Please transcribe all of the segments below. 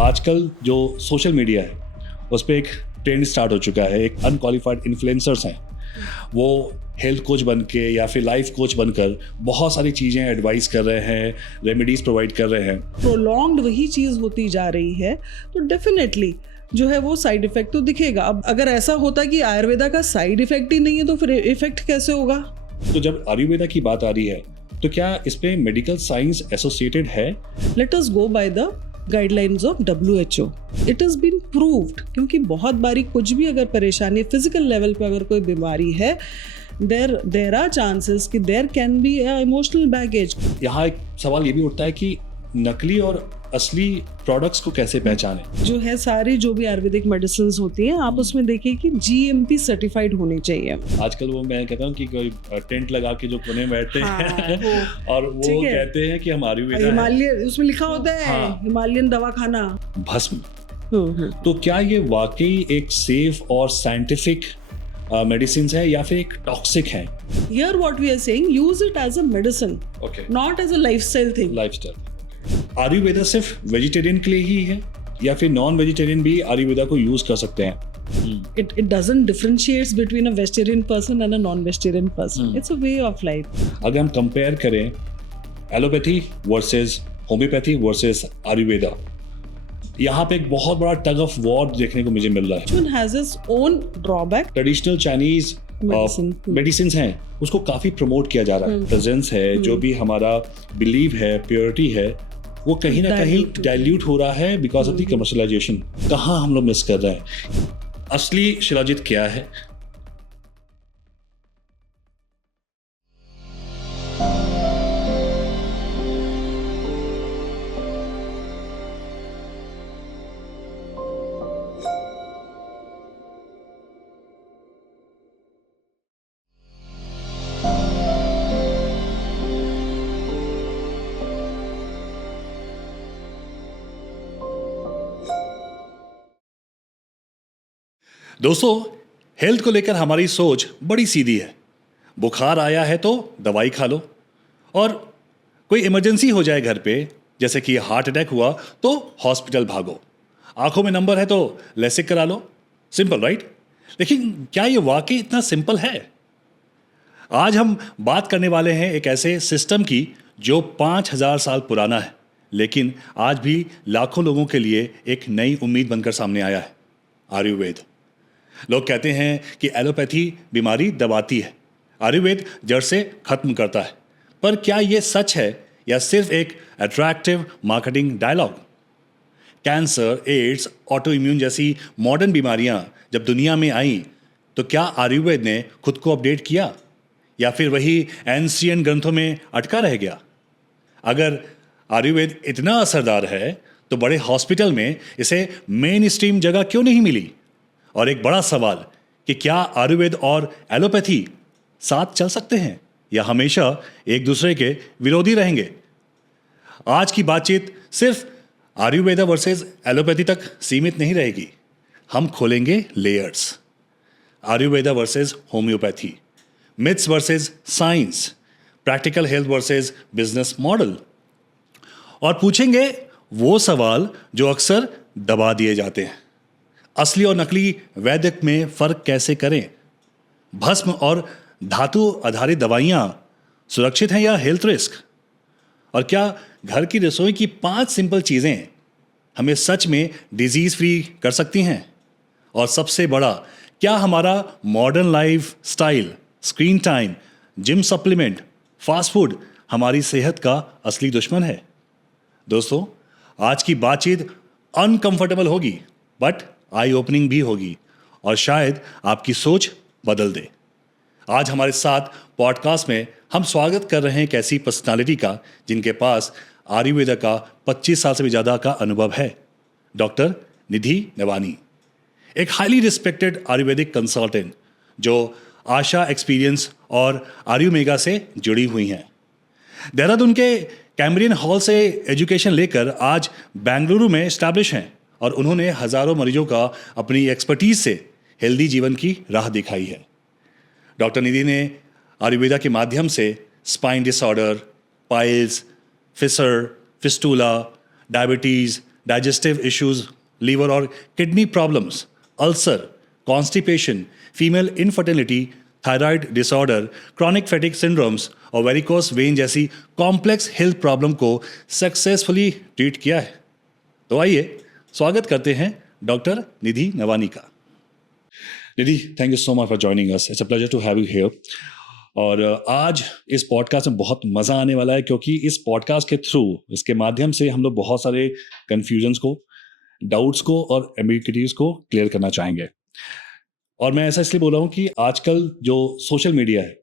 आजकल जो social media है उस पर एक ट्रेंड स्टार्ट हो चुका है। एक अनक्वालिफाइड इन्फ्लुएंसर्स हैं, वो हेल्थ कोच बन के या फिर लाइफ कोच बनकर बहुत सारी चीज़ें एडवाइस कर रहे हैं, रेमेडीज प्रोवाइड कर रहे हैं। प्रोलॉन्ग्ड वही चीज़ होती जा रही है तो डेफिनेटली जो है वो साइड इफेक्ट तो दिखेगा। अब अगर ऐसा होता कि आयुर्वेदा का साइड इफेक्ट ही नहीं है तो फिर इफेक्ट कैसे होगा? तो जब आयुर्वेदा की बात आ रही है तो क्या इस पे मेडिकल साइंस एसोसिएटेड है? Let us go by the guidelines of WHO। It has been proved, क्योंकि बहुत बारी कुछ भी अगर परेशानी फिजिकल लेवल पे अगर कोई बीमारी है, देर आर चांसेस कि there can be a emotional baggage. यहाँ एक सवाल ये भी उठता है कि नकली और असली प्रोडक्ट्स को कैसे पहचानें? जो है सारी जो भी आयुर्वेदिक मेडिसिन होती हैं, आप उसमें देखिए कि GMP सर्टिफाइड होनी चाहिए। आजकल वो मैं कहता हूँ कि कोई टेंट लगा के जो कोने बैठते हैं और वो ठीक है। कहते हैं कि हम आयुर्वेदा है। हिमालयन उसमें लिखा होता है हाँ। हिमालयन दवाखाना। भस्म, तो क्या ये वाकई एक सेफ और साइंटिफिक मेडिसिन है या फिर एक टॉक्सिक है? Here what we are saying, use it as a medicine, okay, not as a lifestyle thing. Lifestyle. Ayurveda सिर्फ वेजिटेरियन के लिए ही है या फिर नॉन वेजिटेरियन भी आयुर्वेदा को यूज कर सकते हैं? It doesn't differentiates between a vegetarian person and a non-vegetarian person. It's a way of life. अगर हम कंपेयर करें allopathy versus homeopathy versus Ayurveda, यहाँ पे एक बहुत बड़ा टग ऑफ वॉर देखने को मुझे मिल रहा है। Each one has its own drawback. Traditional Chinese Medicine. Medicine हैं उसको काफी प्रमोट किया जा रहा है। प्रेजेंस है, जो भी हमारा बिलीव है, प्योरिटी है, वो कहीं ना कहीं डाइल्यूट हो रहा है बिकॉज ऑफ द कमर्शलाइजेशन। कहाँ हम लोग मिस कर रहे हैं? असली शिलाजित क्या है? दोस्तों, हेल्थ को लेकर हमारी सोच बड़ी सीधी है। बुखार आया है तो दवाई खा लो, और कोई इमरजेंसी हो जाए घर पे, जैसे कि हार्ट अटैक हुआ तो हॉस्पिटल भागो, आंखों में नंबर है तो लेसिक करा लो। Simple, right? लेकिन क्या ये वाकई इतना सिंपल है? आज हम बात करने वाले हैं एक ऐसे सिस्टम की जो 5000 साल पुराना है, लेकिन आज भी लाखों लोगों के लिए एक नई उम्मीद बनकर सामने आया है। आयुर्वेद। लोग कहते हैं कि एलोपैथी बीमारी दबाती है, आयुर्वेद जड़ से खत्म करता है। पर क्या यह सच है या सिर्फ एक attractive marketing dialogue? Cancer, AIDS, auto immune जैसी मॉडर्न बीमारियां जब दुनिया में आईं तो क्या आयुर्वेद ने खुद को अपडेट किया या फिर वही एंशिएंट ग्रंथों में अटका रह गया? अगर आयुर्वेद इतना असरदार है तो बड़े हॉस्पिटल में इसे मेन स्ट्रीम जगह क्यों नहीं मिली? और एक बड़ा सवाल कि क्या आयुर्वेद और एलोपैथी साथ चल सकते हैं या हमेशा एक दूसरे के विरोधी रहेंगे? आज की बातचीत सिर्फ आयुर्वेदा वर्सेस एलोपैथी तक सीमित नहीं रहेगी। हम खोलेंगे layers. Ayurveda versus homeopathy, myths versus science, practical health versus business model, और पूछेंगे वो सवाल जो अक्सर दबा दिए जाते हैं। असली और नकली वैद्य में फर्क कैसे करें? भस्म और धातु आधारित दवाइयाँ सुरक्षित हैं या हेल्थ रिस्क? और क्या घर की रसोई की 5 सिंपल चीज़ें हमें सच में डिजीज फ्री कर सकती हैं? और सबसे बड़ा, क्या हमारा modern life style, screen time, gym supplement, fast food हमारी सेहत का असली दुश्मन है? दोस्तों, आज की बातचीत अनकंफर्टेबल होगी बट आई ओपनिंग भी होगी और शायद आपकी सोच बदल दे। आज हमारे साथ पॉडकास्ट में हम स्वागत कर रहे हैं एक ऐसी पर्सनालिटी का जिनके पास आयुर्वेदा का 25 साल से भी ज़्यादा का अनुभव है। डॉक्टर निधि नेवानी, एक हाईली रिस्पेक्टेड आयुर्वेदिक कंसल्टेंट जो आशा एक्सपीरियंस और आयुर्मेगा से जुड़ी हुई हैं। देहरादून के कैम्ब्रियन हॉल से एजुकेशन लेकर आज बेंगलुरु में एस्टैब्लिश हैं और उन्होंने हजारों मरीजों का अपनी एक्सपर्टीज से हेल्दी जीवन की राह दिखाई है। डॉक्टर निधि ने आयुर्वेदा के माध्यम से spine disorder, piles, fissure, fistula, diabetes, digestive issues, liver or kidney problems, ulcer, constipation, female infertility, thyroid disorder, chronic fatigue syndromes और वेरिकोस वेन जैसी कॉम्प्लेक्स हेल्थ प्रॉब्लम को सक्सेसफुली ट्रीट किया है। तो आइए स्वागत करते हैं डॉक्टर निधि नवानी का। Nidhi, thank you so much for joining us, it's a pleasure to have you here. और आज इस पॉडकास्ट में बहुत मज़ा आने वाला है, क्योंकि इस पॉडकास्ट के थ्रू, इसके माध्यम से हम लोग बहुत सारे कन्फ्यूजन्स को, डाउट्स को और एम्बिग्यूइटीज को क्लियर करना चाहेंगे। और मैं ऐसा इसलिए बोल रहा हूँ कि आजकल जो सोशल मीडिया है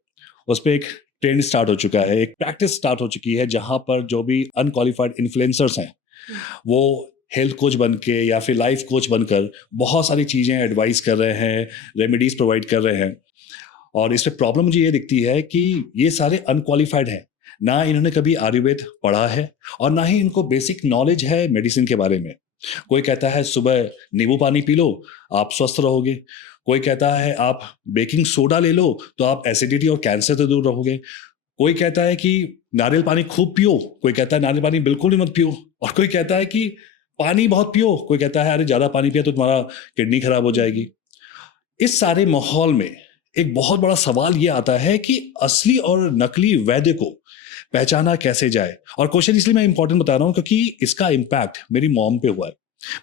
उस पर एक ट्रेंड स्टार्ट हो चुका है, एक प्रैक्टिस स्टार्ट हो चुकी है, जहाँ पर जो भी अनक्वालिफाइड इन्फ्लुएंसर्स हैं वो हेल्थ कोच बन के या फिर लाइफ कोच बनकर बहुत सारी चीज़ें एडवाइस कर रहे हैं, रेमेडीज प्रोवाइड कर रहे हैं। और इस पर प्रॉब्लम मुझे ये दिखती है कि ये सारे अनक्वालिफाइड हैं, ना इन्होंने कभी आयुर्वेद पढ़ा है और ना ही इनको बेसिक नॉलेज है मेडिसिन के बारे में। कोई कहता है सुबह नींबू पानी पी लो, आप स्वस्थ रहोगे। कोई कहता है आप बेकिंग सोडा ले लो तो आप एसिडिटी और कैंसर से दूर रहोगे। कोई कहता है कि नारियल पानी खूब पियो, कोई कहता है नारियल पानी बिल्कुल ही मत पियो, और कोई कहता है कि पानी बहुत पियो, कोई कहता है अरे ज़्यादा पानी पिया तो तुम्हारा किडनी खराब हो जाएगी। इस सारे माहौल में एक बहुत बड़ा सवाल ये आता है कि असली और नकली वैद्य को पहचाना कैसे जाए। और क्वेश्चन इसलिए मैं इंपॉर्टेंट बता रहा हूँ क्योंकि इसका इम्पैक्ट मेरी मॉम पे हुआ है।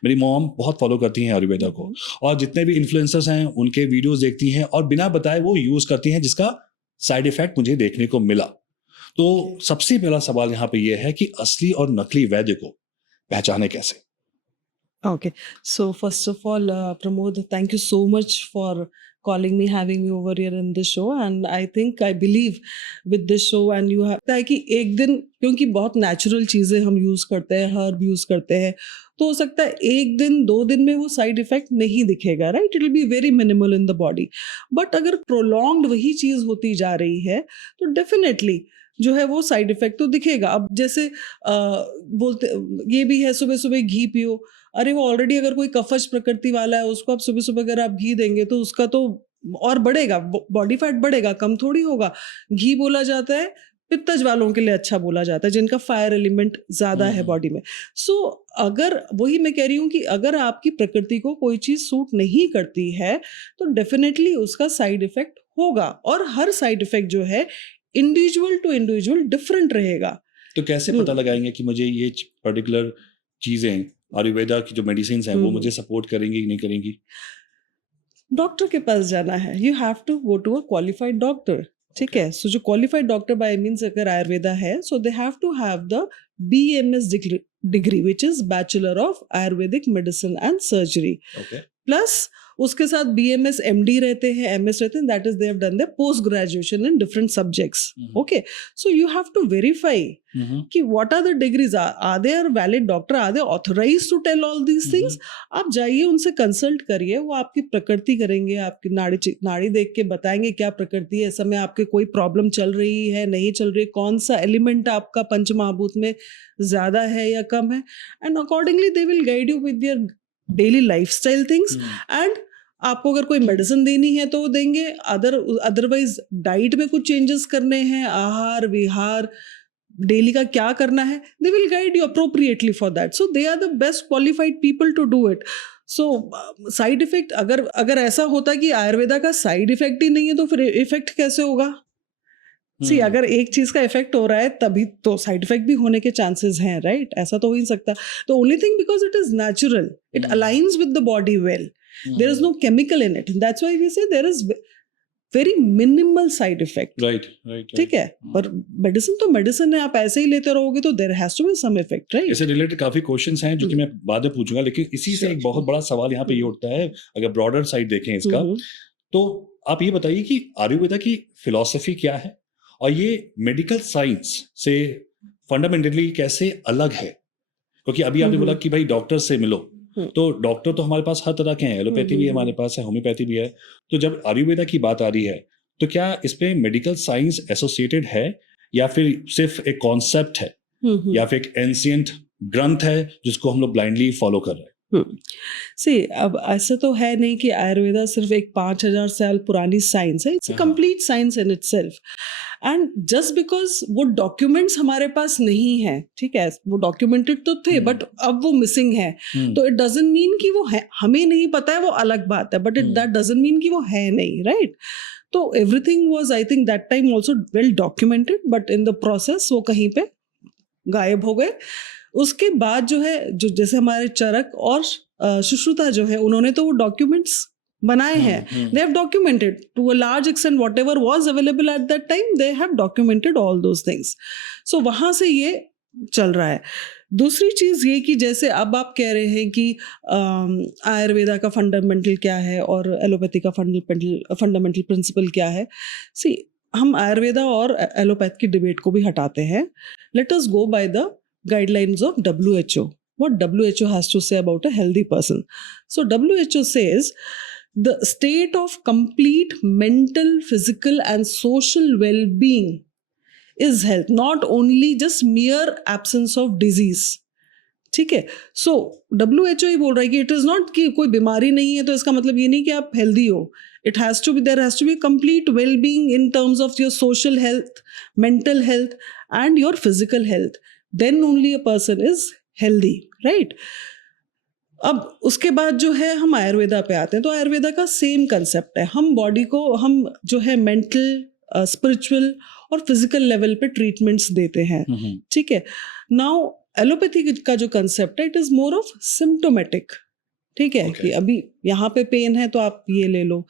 मेरी मॉम बहुत फॉलो करती हैं आयुर्वेदा को, और जितने भी इन्फ्लुएंसर्स हैं उनके वीडियोस देखती हैं और बिना बताए वो यूज करती हैं, जिसका साइड इफेक्ट मुझे देखने को मिला। तो सबसे पहला सवाल यहाँ पे ये है कि असली और नकली वैद्य को पहचाने कैसे। Okay, so first of all, Pramod, thank you so much for calling me, having me over here in this show, and I believe with this show and you have है कि एक दिन, क्योंकि बहुत नेचुरल चीज़ें हम यूज़ करते हैं, हर्ब यूज़ करते हैं, तो हो सकता है एक दिन 2 दिन में वो साइड इफेक्ट नहीं दिखेगा, right? It will be very minimal in the body. But अगर प्रोलॉन्ग्ड वही चीज़ होती जा रही है तो डेफिनेटली जो है वो साइड इफेक्ट तो दिखेगा। अब जैसे बोलते ये भी है, सुबह सुबह घी पियो, अरे वो ऑलरेडी अगर कोई कफज प्रकृति वाला है उसको आप सुबह सुबह अगर आप घी देंगे तो उसका तो और बढ़ेगा, बॉडी फैट बढ़ेगा, कम थोड़ी होगा। घी बोला जाता है पित्तज वालों के लिए अच्छा बोला जाता है, जिनका फायर एलिमेंट ज़्यादा है बॉडी में। सो अगर वही मैं कह रही हूँ कि अगर आपकी प्रकृति को कोई चीज़ सूट नहीं करती है तो डेफिनेटली उसका साइड इफेक्ट होगा, और हर साइड इफेक्ट जो है इंडिविजुअल टू इंडिविजुअल डिफरेंट रहेगा। तो कैसे पता लगाएंगे कि मुझे ये पर्टिकुलर चीज़ें, आयुर्वेदा की जो मेडिसिन हैं वो मुझे सपोर्ट करेंगी कि नहीं करेंगी? डॉक्टर के पास जाना है, you have to go to a qualified doctor, ठीक है? सो जो क्वालिफाइड डॉक्टर बाय मीन्स अगर आयुर्वेदा है, so they have to have the BMS degree which is bachelor of Ayurvedic medicine and surgery, plus उसके साथ BMS MD रहते हैं, MS रहते हैं, that is they have done their post graduation in different subjects. Okay, so you have to verify कि what are the degrees, are they are valid doctor, are they authorised to tell all these things. आप जाइए, उनसे consult करिए, वो आपकी प्रकृति करेंगे, आपकी नाड़ी देख के बताएंगे क्या प्रकृति है, इस समय आपके कोई प्रॉब्लम चल रही है, नहीं चल रही है, कौन सा एलिमेंट आपका पंचमहाभूत में ज्यादा है या कम है, and accordingly they will guide you with their daily lifestyle things. And आपको अगर कोई मेडिसिन देनी है तो वो देंगे, अदरवाइज डाइट में कुछ चेंजेस करने हैं, आहार विहार डेली का क्या करना है, they will guide you appropriately for that. So they are the best qualified people to do it. So side effect अगर ऐसा होता कि आयुर्वेदा का साइड इफेक्ट ही नहीं है तो फिर इफेक्ट कैसे होगा? सी अगर एक चीज का इफेक्ट हो रहा है तभी तो साइड इफेक्ट भी होने के चांसेस हैं, राइट? ऐसा तो हो ही नहीं सकता। तो only thing, because it is natural, it aligns with the body well, there is no chemical in it, that's why we say there is very minimal side effect, right? ठीक है? पर मेडिसिन तो मेडिसिन है, आप ऐसे ही लेते रहोगे तो there has to be some effect, right? इससे रिलेटेड काफी क्वेश्चंस हैं जो कि मैं बाद में पूछूंगा, लेकिन इसी से एक बहुत बड़ा सवाल यहाँ पे ये उठता है, अगर ब्रॉडर साइड देखें इसका, तो आप ये बताइए कि आयुर्वेदा की फिलॉसफी क्या है और ये मेडिकल साइंस से फंडामेंटली कैसे अलग है? क्योंकि अभी आपने बोला कि भाई डॉक्टर से मिलो, तो डॉक्टर तो हमारे पास हर तरह के हैं, एलोपैथी भी हमारे पास है, होम्योपैथी भी है। तो जब आयुर्वेदा की बात आ रही है तो क्या इस पे मेडिकल साइंस एसोसिएटेड है या फिर सिर्फ एक कॉन्सेप्ट है या फिर एक एंशिएंट ग्रंथ है जिसको हम लोग ब्लाइंडली फॉलो कर रहे हैं? सी अब ऐसा तो है नहीं कि आयुर्वेदा सिर्फ एक 5,000 साल पुरानी साइंस है, it's a complete science in itself. And just because वो डॉक्यूमेंट्स हमारे पास नहीं है, ठीक है, वो डॉक्यूमेंटेड तो थे बट अब वो मिसिंग है, तो इट डजंट मीन कि वो है, हमें नहीं पता है वो अलग बात है, but it that doesn't mean कि वो है नहीं, राइट? तो everything was I think that time also well documented, but in the process वो कहीं पे गायब हो गए। उसके बाद जो है, जो जैसे हमारे चरक और सुश्रुता जो है, उन्होंने तो वो डॉक्यूमेंट्स बनाए हैं, they have documented to a large extent whatever was available at that time, they have documented all those things. So वहाँ से ये चल रहा है। दूसरी चीज़ ये कि जैसे अब आप कह रहे हैं कि आयुर्वेदा का फंडामेंटल क्या है और एलोपैथी का फंडामेंटल प्रिंसिपल क्या है। सी, हम आयुर्वेदा और एलोपैथ की डिबेट को भी हटाते हैं। Late us go by the guidelines of WHO. What WHO has to say about a healthy person. So WHO says the state of complete mental, physical and social well-being is health, not only just mere absence of disease. ठीक है, सो WHO ही बोल रहा है कि it is not कि कोई बीमारी नहीं है तो इसका मतलब ये नहीं कि आप हेल्दी हो। It has to be, there has to be complete well being in terms of your social health, mental health and your physical health, then only a person is healthy, right? अब उसके बाद जो है हम आयुर्वेदा पे आते हैं, तो आयुर्वेदा का सेम कंसेप्ट है। हम बॉडी को हम जो है मेंटल, स्पिरिचुअल और फिजिकल लेवल पे ट्रीटमेंट्स देते हैं, ठीक है। नाउ एलोपैथी का जो कंसेप्ट है, it is more of symptomatic, ठीक है, कि अभी यहाँ पे पेन है तो आप ये ले लो,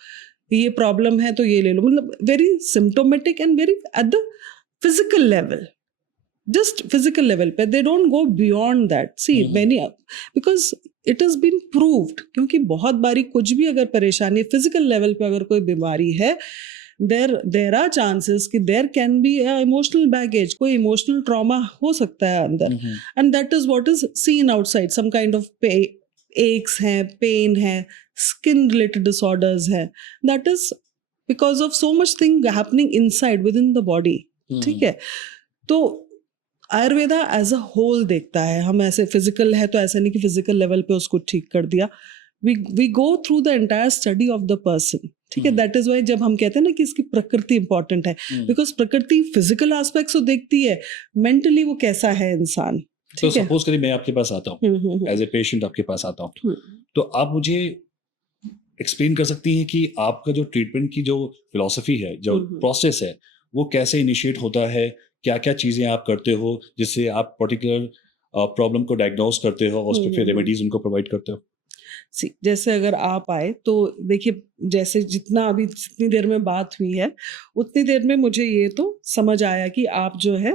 ये प्रॉब्लम है तो ये ले लो, मतलब very symptomatic and very at the physical level, just physical level पे, they don't go beyond that. See, many, because it has been proved, क्योंकि बहुत बारी कुछ भी अगर परेशानी फिजिकल लेवल पे अगर कोई बीमारी है, there are chances कि there can be a emotional baggage, कोई emotional trauma हो सकता है अंदर, and that is what is seen outside, some kind of aches हैं, pain है, skin related disorders है, that is because of so much thing happening inside within the body, ठीक है। तो आयुर्वेदा एज अ होल देखता है, हम ऐसे फिजिकल है तो ऐसा नहीं कि फिजिकल लेवल पे उसको ठीक कर दिया, we go through the entire study of the person, ठीक है। दैट इज वाई जब हम कहते हैं ना कि इसकी प्रकृति इंपॉर्टेंट है, बिकॉज प्रकृति फिजिकल एस्पेक्ट्स तो देखती है, मेंटली वो कैसा है इंसान। तो सपोज करिए मैं आपके पास आता हूँ, एज ए पेशेंट आपके पास आता हूँ, तो आप मुझे एक्सप्लेन कर सकती हैं कि आपका जो ट्रीटमेंट की जो फिलॉसफी है, जो प्रोसेस है, वो कैसे इनिशिएट होता है, क्या क्या चीज़ें आप करते हो जिससे आप पर्टिकुलर प्रॉब्लम को डायग्नोज करते हो और उस पर फिर रेमेडीज उनको प्रोवाइड करते हो? जैसे अगर आप आए तो देखिए, जैसे जितना अभी जितनी देर में बात हुई है उतनी देर में मुझे ये तो समझ आया कि आप जो है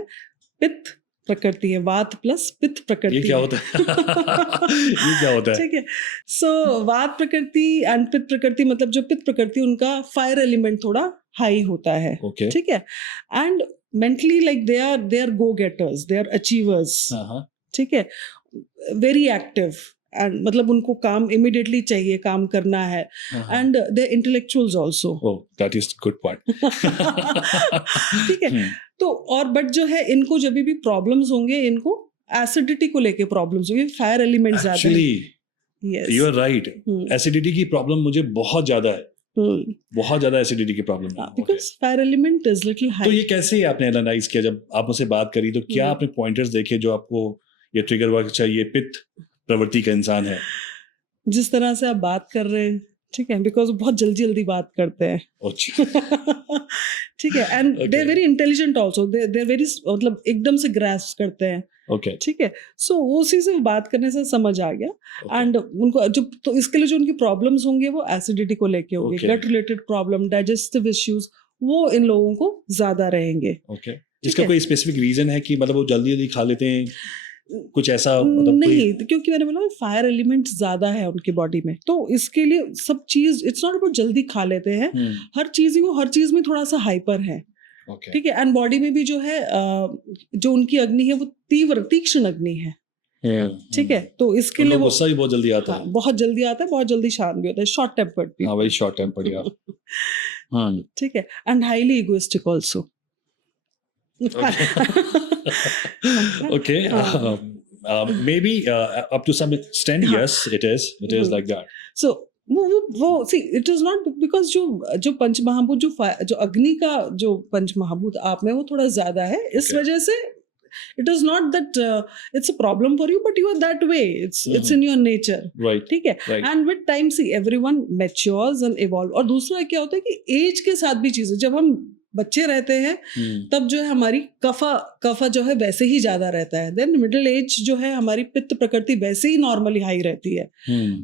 पित्त प्रकृति है, वात प्लस पित्त प्रकृति। ये क्या होता है? ये क्या होता है? ठीक है, सो वात प्रकृति एंड पित्त प्रकृति, मतलब जो पित्त प्रकृति उनका फायर एलिमेंट थोड़ा हाई होता है, ठीक है, and mentally like they are go getters, they are achievers, ठीक है, वेरी एक्टिव, एंड मतलब उनको काम इमीडिएटली चाहिए, काम करना है, and they intellectuals also. Oh, that is good point. ठीक है, तो और बट जो है इनको जब भी प्रॉब्लम्स होंगे, इनको एसिडिटी को लेके प्रॉब्लम्स होंगे, फायर एलिमेंट ज्यादा है। Actually you are right, acidity की प्रॉब्लम मुझे बहुत ज्यादा है, बहुत ज्यादा एसिडिटी की प्रॉब्लम है, because fire element is little high. तो ये कैसे आपने एनालाइज किया जब आप मुझसे बात करी, तो क्या आपने पॉइंटर्स देखे जो आपको ये ट्रिगर हुआ कि अच्छा ये पित्त प्रवृत्ति का इंसान है? जिस तरह से आप बात कर रहे हैं, ठीक है, बिकॉज बहुत जल्दी जल्दी बात करते हैं, ठीक है, and they are very intelligent also, they are very, मतलब एकदम से ग्रास्प करते हैं, ठीक है, सो उसी से बात करने से समझ आ गया, एंड उनको जो, तो इसके लिए जो उनकी प्रॉब्लम्स होंगे वो एसिडिटी को लेके होंगे, गट रिलेटेड प्रॉब्लम, डाइजेस्टिव इश्यूज, वो इन लोगों को ज्यादा रहेंगे। इसका कोई स्पेसिफिक रीजन है कि मतलब वो जल्दी जल्दी खा लेते हैं, कुछ ऐसा? मतलब नहीं, क्योंकि मैंने बोला फायर एलिमेंट ज्यादा है उनकी बॉडी में, तो इसके लिए सब चीज, इट्स नॉट अबाउट जल्दी खा लेते हैं, हर चीज वो हर चीज में थोड़ा सा हाइपर है, ठीक है, एंड बॉडी में भी जो है जो उनकी अग्नि है वो तीक्ष्ण अग्नि है, ठीक है, तो इसके लिए गुस्सा भी बहुत जल्दी आता है, बहुत जल्दी आता है, बहुत जल्दी शांत भी होता है, शॉर्ट टेम्पर्ड भी, वही शॉर्ट टेम्पर्ड यार, ठीक है, and highly egoistic also. Okay, maybe up to some extent, हाँ. yes, it is like that. So वो see it is not because जो पंचमहाभूत जो अग्नि का जो पंचमहाभूत आप में वो थोड़ा ज्यादा है, इस Okay. वजह से it is not that it's a problem for you, but you are that way. It's in your nature. Right. ठीक है. Right. And with time, see, everyone matures and evolve. और दूसरा क्या होता है कि एज के साथ भी चीजें, जब हम बच्चे रहते हैं तब जो है हमारी कफा जो है वैसे ही ज्यादा रहता है. देन मिडिल एज जो है हमारी पित्त प्रकृति वैसे ही नॉर्मली हाई रहती है.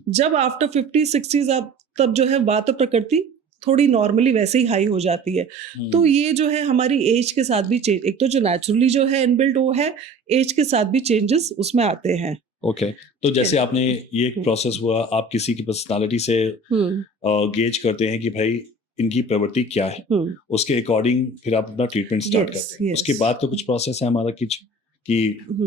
जब आफ्टर 50-60s आप तब जो है वात प्रकृति थोड़ी नॉर्मली वैसे ही हाई हो जाती है. तो ये जो है हमारी एज के साथ भी चेंज, एक तो जो नेचुरली जो है इनबिल्ट वो है, एज के साथ भी चेंजेस उसमें आते हैं. ओके. तो जैसे आपने ये एक प्रोसेस हुआ, आप किसी की पर्सनालिटी से गेज करते हैं कि भाई इनकी प्रवृत्ति क्या है, उसके अकॉर्डिंग फिर आप अपना ट्रीटमेंट स्टार्ट करते हैं. उसके बाद तो कुछ प्रोसेस है हमारा कि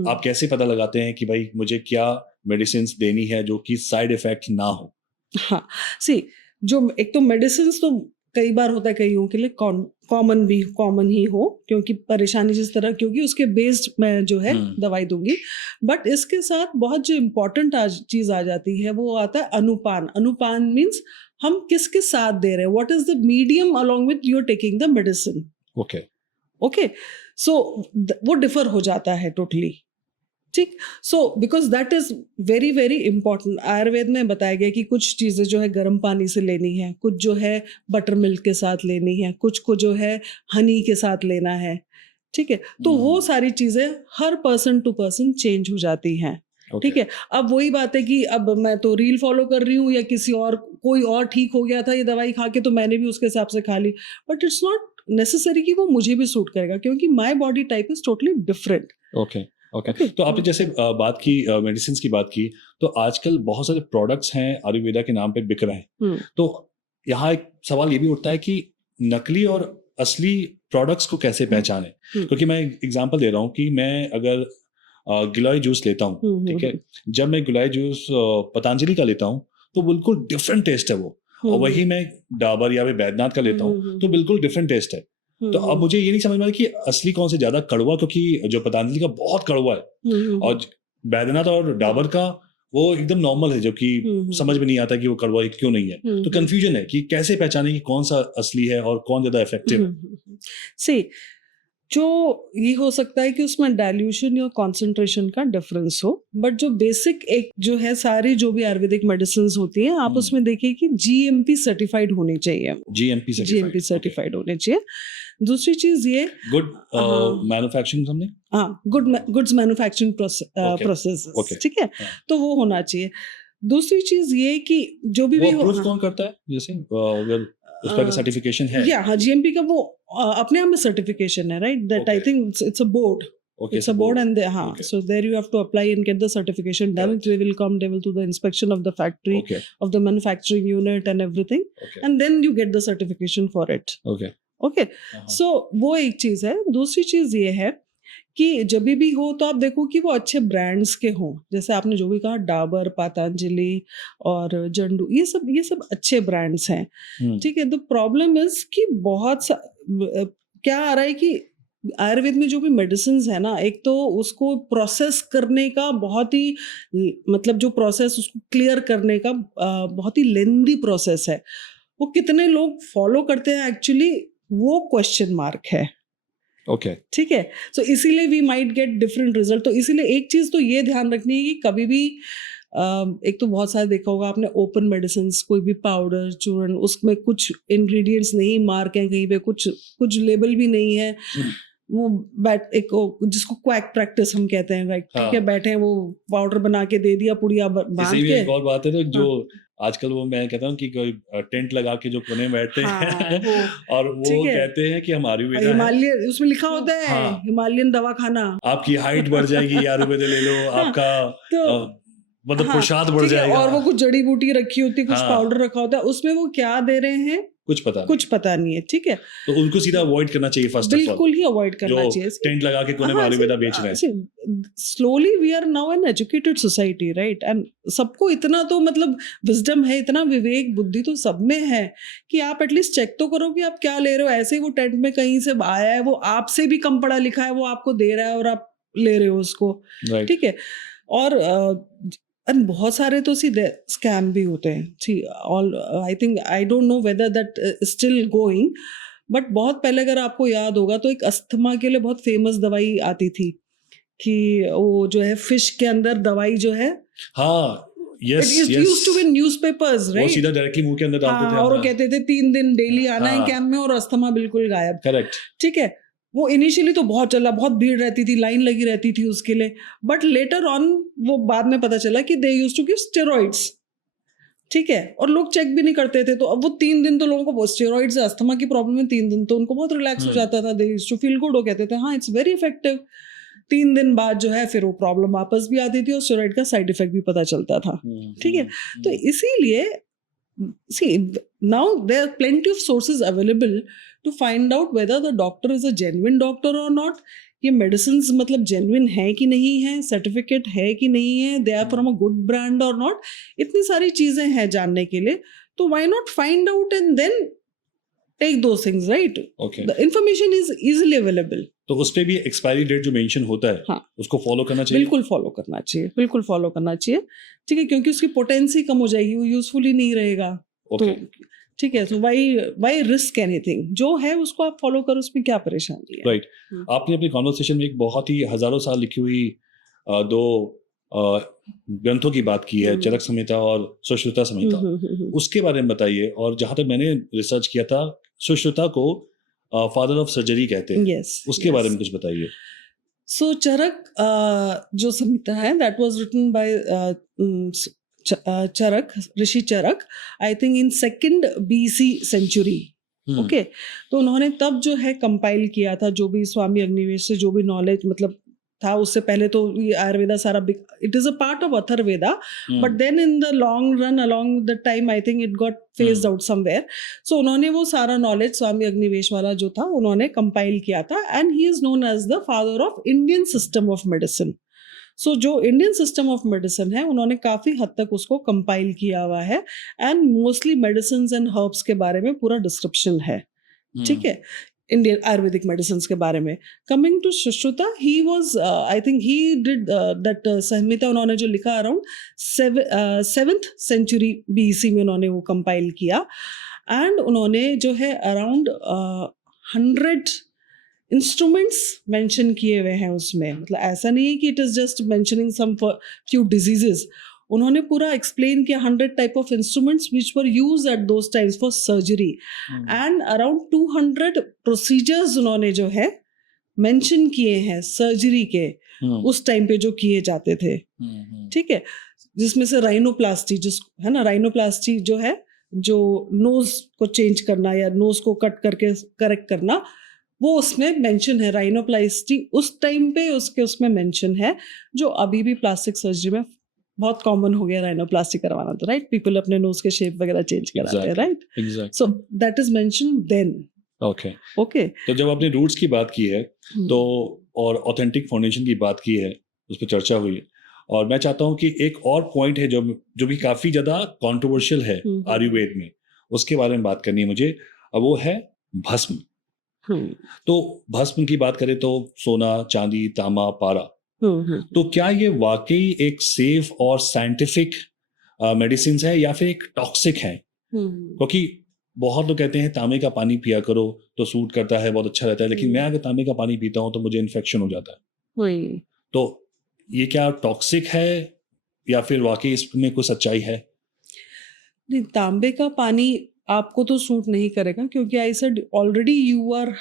आप कैसे पता लगाते हैं कि भाई मुझे क्या मेडिसिन देनी है जो कि साइड इफेक्ट ना हो. हाँ, सी जो एक तो मेडिसिन तो कई बार होता है कईयों के लिए कॉमन ही हो, क्योंकि परेशानी जिस तरह, क्योंकि उसके बेस्ड मैं जो है दवाई दूंगी. बट इसके साथ बहुत जो इम्पोर्टेंट चीज आ जाती है वो आता है अनुपान. अनुपान मीन्स हम किसके साथ दे रहे हैं, what is the medium along with you are taking the medicine. Okay. So वो डिफर हो जाता है टोटली. ठीक. So because that is very very important. Ayurveda में बताया गया कि कुछ चीजें जो है गर्म पानी से लेनी है, कुछ जो है बटर मिल्क के साथ लेनी है, कुछ को जो है हनी के साथ लेना है. ठीक है. तो वो सारी चीजें हर पर्सन टू पर्सन चेंज हो जाती हैं. ठीक है. अब वही बात है कि अब मैं तो रील फॉलो कर रही हूँ या किसी और कोई और ठीक हो गया था ये दवाई खा के तो मैंने भी उसके हिसाब से खा ली, बट इट्स नॉट नेसेसरी कि वो मुझे भी सूट करेगा, क्योंकि my body type is totally different. Okay. तो आपने जैसे बात की मेडिसिन की बात की, तो आजकल बहुत सारे प्रोडक्ट्स हैं आयुर्वेदा के नाम पे बिक रहे हैं. तो यहाँ एक सवाल ये भी उठता है कि नकली और असली प्रोडक्ट्स को कैसे पहचाने. क्योंकि मैं एग्जांपल दे रहा हूँ कि मैं अगर गिलोय जूस लेता हूँ, ठीक है, जब मैं गिलोय जूस पतंजलि का लेता हूँ तो बिल्कुल डिफरेंट टेस्ट है वो, और वही मैं डाबर या बैद्यनाथ का लेता हूँ तो बिल्कुल डिफरेंट टेस्ट है. तो अब मुझे ये नहीं समझ में आ रहा कि असली कौन से ज्यादा कड़वा, क्योंकि जो पतंजलि का बहुत कड़वा है और बैद्यनाथ और डाबर का वो एकदम नॉर्मल है, जो कि समझ में नहीं आता कि वो कड़वा क्यों नहीं है. तो कंफ्यूजन है कि कैसे पहचाने कि कौन सा असली है और कौन ज्यादा इफेक्टिव. सी जो ये हो सकता है कि उसमें डाइल्यूशन या कॉन्सेंट्रेशन का डिफरेंस हो, बट जो बेसिक एक जो है सारी जो भी आयुर्वेदिक मेडिसिन होती हैं आप उसमें देखिए कि GMP सर्टिफाइड होनी चाहिए. GMP सर्टिफाइड होने चाहिए. दूसरी चीज ये गुड मैन्युफैक्चरिंग, हमने गुड्स मैन्युफैक्चरिंग प्रोसेस. ठीक है. तो वो होना चाहिए. दूसरी चीज ये कि जो भी प्रूफ कौन करता है, जैसे अगर उस पर सर्टिफिकेशन है या हाँ GMP का वो अपने आप में सर्टिफिकेशन है, right. That I think it's a board. It's a board and so there you have to apply and get the certification done. They will do the inspection of the factory, of the manufacturing unit and everything, and then you get the certification for it. Okay. So वो एक चीज है. दूसरी चीज ये है कि जब भी हो तो आप देखो कि वो अच्छे ब्रांड्स के हों. जैसे आपने जो भी कहा डाबर, पतंजलि और जंडू, ये सब अच्छे ब्रांड्स हैं. ठीक है. द प्रॉब्लम इज कि बहुत क्या आ रहा है कि आयुर्वेद में जो भी मेडिसिन है ना, एक तो उसको प्रोसेस करने का बहुत ही मतलब जो प्रोसेस उसको क्लियर करने का बहुत ही लेंदी प्रोसेस है. वो कितने लोग फॉलो करते हैं एक्चुअली वो क्वेश्चन मार्क है. ओके. ठीक है. सो इसीलिए we might get different result. तो इसीलिए एक चीज तो ये ध्यान रखनी है कि कभी भी एक तो बहुत सारे देखा होगा आपने ओपन मेडिसिन, कोई भी पाउडर चूर्ण, उसमें कुछ इंग्रेडिएंट्स नहीं मार्क हैं, कहीं पे कुछ लेबल भी नहीं है. वो जिसको क्वैक प्रैक्टिस हम कहते हैं, राइट. ठीक है. बैठे हैं वो पाउडर बना के दे दिया पुड़िया बांध के. एक और बात है तो जो आजकल वो मैं कहता हूँ कि कोई टेंट लगा के जो कोने में बैठते हैं और वो कहते हैं कि हम आयुर्वेदा हिमालयन, उसमें लिखा होता है हिमालयन दवाखाना, आपकी हाइट बढ़ जाएगी, आयुर्वेदा ले लो, आपका मतलब प्रसाद बढ़ जाएगा. और वो कुछ जड़ी बूटी रखी होती है, कुछ पाउडर रखा होता है, उसमें वो क्या दे रहे हैं कुछ पता नहीं है. ठीक है. तो उनको सीधा अवॉइड करना चाहिए. फर्स्ट ऑफ ऑल बिल्कुल ही अवॉइड करना चाहिए. टेंट लगा के कोने में आयुर्वेदा बेच रहे हैं. Slowly we are now an educated society, right. And सबको इतना तो मतलब विजडम है, इतना विवेक बुद्धि तो सब में है कि आप एटलीस्ट चेक तो करो कि आप क्या ले रहे हो. ऐसे ही वो टेंट में कहीं से आया है, वो आपसे भी कम पढ़ा लिखा है, वो आपको दे रहा है और आप ले रहे हो उसको. ठीक है. और and बहुत सारे तो स्कैम भी होते हैं, see all I think, I don't know whether that still going, but बहुत पहले अगर आपको याद होगा तो एक अस्थमा के लिए बहुत फेमस दवाई आती थी कि वो जो है फिश के अंदर दवाई जो है, हाँ, yes it yes, used to be in newspapers, वो राइट? सीधा डायरेक्टली मुंह के अंदर डालते थे हाँ, और वो अपना। कहते थे 3 दिन डेली आना है हाँ। कैंप में और अस्थमा बिल्कुल गायब। करेक्ट। ठीक है, वो इनिशियली तो बहुत चला, बहुत भीड़ रहती थी, लाइन लगी रहती थी उसके लिए, बट लेटर ऑन वो बाद में पता चला कि they used to give steroids. ठीक है, और लोग चेक भी नहीं करते थे, तो अब वो 3 दिन तो लोगों को स्टेरॉइड से अस्थमा की प्रॉब्लम है, 3 दिन तो उनको बहुत रिलैक्स हो जाता था, they used to feel good, वो कहते थे हाँ इट्स वेरी इफेक्टिव। 3 दिन बाद जो है फिर वो प्रॉब्लम वापस भी आती थी और स्टेरॉइड का साइड इफेक्ट भी पता चलता था। ठीक है, तो इसीलिए see now there are plenty of sources available to find out whether the doctor is a genuine doctor or not, ये medicines मतलब genuine है कि नहीं है, सर्टिफिकेट है कि नहीं है, they are from a good brand or not, इतनी सारी चीजें हैं जानने के लिए, तो why not find out and then take those things, right? Okay, The information is easily available. तो उस पे भी एक्सपायरी डेट जो मेंशन होता है, हाँ, उसको फॉलो करना चाहिए। बिल्कुल फॉलो करना चाहिए, बिल्कुल फॉलो करना चाहिए। ठीक है, क्योंकि उसकी पोटेंसी कम हो जाएगी, वो यूजफुल ही नहीं रहेगा। ओके, तो ठीक है, तो वाई रिस्क एनीथिंग, जो है उसको आप फॉलो करो, उसमें क्या परेशानी है? राइट। आपने अपनी कॉन्वर्सेशन में एक बहुत ही हजारों साल लिखी हुई दो ग्रंथों की बात की है, चरक संहिता और सुश्रुता संहिता, उसके बारे में बताइए। और जहां तक मैंने रिसर्च किया था, सुश्रुता को फादर ऑफ सर्जरी कहते हैं, Yes, उसके बारे में कुछ बताइए। सो चरक जो संहिता है that was written by Charak, Rishi Charak, I think in 2nd BC century. Okay, तो उन्होंने तब जो है कंपाइल किया था, जो भी स्वामी अग्निवेश से जो भी नॉलेज मतलब था, उससे पहले तो ये आयुर्वेदा सारा it is a part of Atharvaveda, but then in the long run along the time I think it got phased out somewhere. So उन्होंने वो सारा नॉलेज स्वामी अग्निवेश वाला जो था उन्होंने कंपाइल किया था, and he is known as the father of Indian system of medicine. So जो इंडियन सिस्टम ऑफ मेडिसिन है उन्होंने काफी हद तक उसको कंपाइल किया हुआ है, and mostly medicine and herbs के बारे में पूरा डिस्क्रिप्शन है। ठीक है, इंडियन आयुर्वेदिक मेडिसिन के बारे में। Coming to Sushruta, he was I think he did that Samhita, उन्होंने जो लिखा अराउंड 7th century BC में उन्होंने वो कंपाइल किया, एंड उन्होंने जो है अराउंड 100 इंस्ट्रूमेंट्स मेंशन किए हुए हैं उसमें। मतलब ऐसा नहीं है कि it is just mentioning some few diseases, उन्होंने पूरा एक्सप्लेन किया 100 type of instruments which were used at those times for surgery, and around 200 procedures उन्होंने जो है मेंशन किए हैं सर्जरी के उस टाइम पे जो किए जाते थे। ठीक है, जिसमें से राइनोप्लास्टी जिस है ना, राइनोप्लास्टी जो है जो नोज को चेंज करना या नोज को कट करके करेक्ट करना, वो उसमें मेंशन है। राइनोप्लास्टी उस टाइम पे उसमें मेंशन है, जो अभी भी प्लास्टिक सर्जरी में बहुत कॉमन हो गया राइनोप्लास्टी करवाना, तो राइट, पीपल अपने नोज के शेप वगैरह चेंज कराते हैं, right? So that is mention then. Okay, तो जब आपने रूट्स की बात की है तो और ऑथेंटिक फाउंडेशन की बात की है, उस पर चर्चा हुई है, और मैं चाहता हूँ कि एक और पॉइंट है जो भी काफी ज्यादा कंट्रोवर्शियल है आयुर्वेद में, उसके बारे में बात करनी है मुझे। अब वो है भस्म। तो भस्म की बात करें तो सोना, चांदी, तांबा, पारा, तो क्या ये वाकई एक सेफ और साइंटिफिक मेडिसिन है या फिर एक टॉक्सिक है? क्योंकि बहुत लोग कहते हैं तांबे का पानी पिया करो तो सूट करता है, बहुत अच्छा रहता है, लेकिन मैं अगर तांबे का पानी पीता हूँ तो मुझे इन्फेक्शन हो जाता है। तो ये क्या टॉक्सिक है या फिर वाकई इसमें कोई सच्चाई है? नहीं, तांबे का पानी आपको तो सूट नहीं करेगा, क्योंकि I said already you are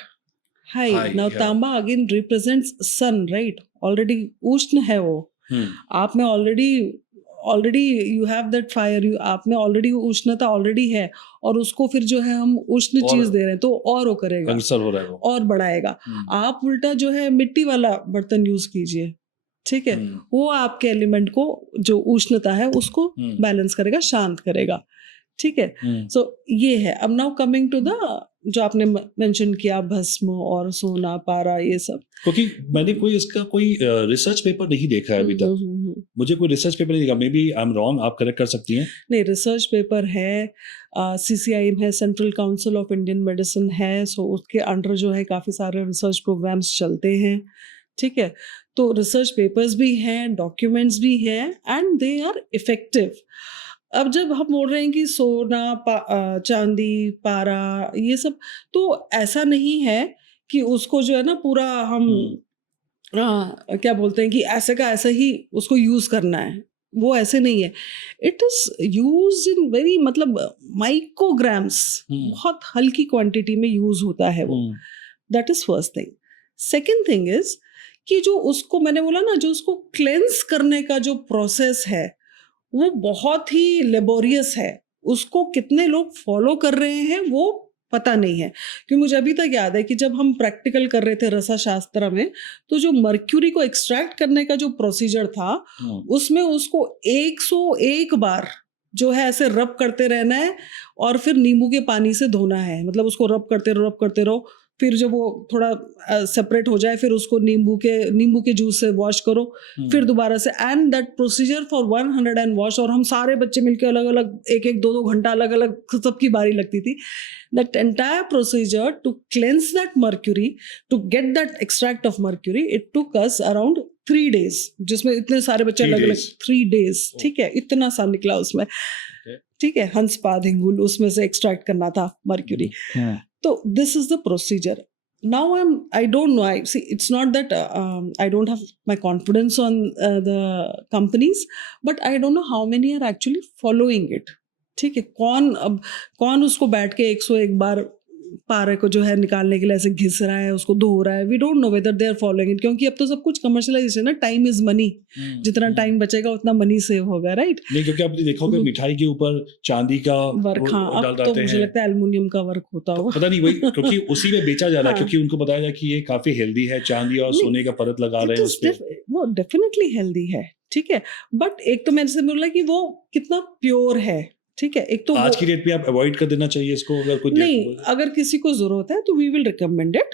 high now. तांबा again represents sun, right? Already उष्ण है वो, आप में already you have that fire, आप में ऑलरेडी उष्णता ऑलरेडी है, और उसको फिर जो है हम उष्ण चीज दे रहे हैं तो और वो करेगा, अल्सर हो रहा है वो, और बढ़ाएगा। आप उल्टा जो है मिट्टी वाला बर्तन यूज कीजिए, ठीक है, वो आपके एलिमेंट को जो उष्णता है उसको बैलेंस करेगा, शांत करेगा। ठीक है, सो ये है। अब नाउ कमिंग टू द जो आपने मेंशन किया भस्म और सोना, पारा, ये सब, क्योंकि मैंने इसका कोई रिसर्च पेपर नहीं देखा है अभी तक। मुझे कोई रिसर्च पेपर नहीं दिखा, maybe I am wrong, आप करेक्ट कर सकती हैं। नहीं, रिसर्च पेपर है, CCIM है, central council of Indian medicine है, सो उसके अंडर जो है काफी सारे रिसर्च प्रोग्राम्स चलते हैं। ठीक है, तो रिसर्च पेपर्स भी हैं, डॉक्यूमेंट्स भी हैं, एंड दे आर इफेक्टिव. अब जब हम बोल रहे हैं कि सोना, चांदी, पारा, ये सब, तो ऐसा नहीं है कि उसको जो है ना पूरा हम क्या बोलते हैं कि ऐसे का ऐसे ही उसको यूज करना है. वो ऐसे नहीं है. It is use in very, मतलब माइक्रोग्राम्स, बहुत हल्की क्वांटिटी में यूज होता है वो. That is first thing. Second thing is कि जो उसको मैंने बोला ना, जो उसको क्लेंस करने का जो प्रोसेस है वो बहुत ही लेबोरियस है. उसको कितने लोग फॉलो कर रहे हैं वो पता नहीं है. क्योंकि मुझे अभी तक याद है कि जब हम प्रैक्टिकल कर रहे थे रसाशास्त्र में, तो जो मर्क्यूरी को एक्सट्रैक्ट करने का जो प्रोसीजर था, उसमें उसको 101 बार जो है ऐसे रब करते रहना है और फिर नींबू के पानी से धोना है. मतलब उसको रब करते रहो. फिर जब वो थोड़ा सेपरेट हो जाए, फिर उसको नींबू के जूस से वॉश करो, फिर दोबारा से, and that procedure for 100 and wash. और हम सारे बच्चे मिलकर अलग अलग 1-1, 2-2 घंटा अलग अलग सबकी बारी लगती थी. That entire procedure to cleanse that mercury, to get that extract of mercury, it took us around 3 days, जिसमें इतने सारे बच्चे अलग अलग 3 days. ठीक है, इतना सा निकला उसमें. ठीक है, हंस पाद हिंगुल, उसमें से एक्सट्रैक्ट करना था mercury. So this is the procedure. Now I don't know. It's not that I don't have my confidence on the companies, but I don't know how many are actually following it. ठीक है, कौन उसको बैठ के 101 बार पारे को जो है निकालने के लिए ऐसे घिस रहा है, उसको धो रहा है. We don't know whether they are following it, क्योंकि अब तो सब कुछ कमर्शियलाइजेशन है ना. Time is money. जितना टाइम बचेगा उतना मनी सेव होगा, राइट? नहीं, क्योंकि आप देखोगे मिठाई के ऊपर चांदी का वर्क, हाँ, अब तो मुझे लगता है एल्युमिनियम का वर्क होता होगा, पता नहीं. वही क्योंकि उसी में बेचा जा रहा है, क्योंकि उनको बताया जाए कि ये काफी हेल्दी है, चांदी और सोने का परत लगा रहे हैं उस पे. वो डेफिनेटली हेल्दी है, ठीक है, बट एक तो मैंने से बोला कि वो कितना प्योर है. ठीक है, एक तो आज की डेट पे आप अवॉइड कर देना चाहिए इसको. अगर कुछ नहीं, अगर किसी को जरूरत है तो we will recommend it.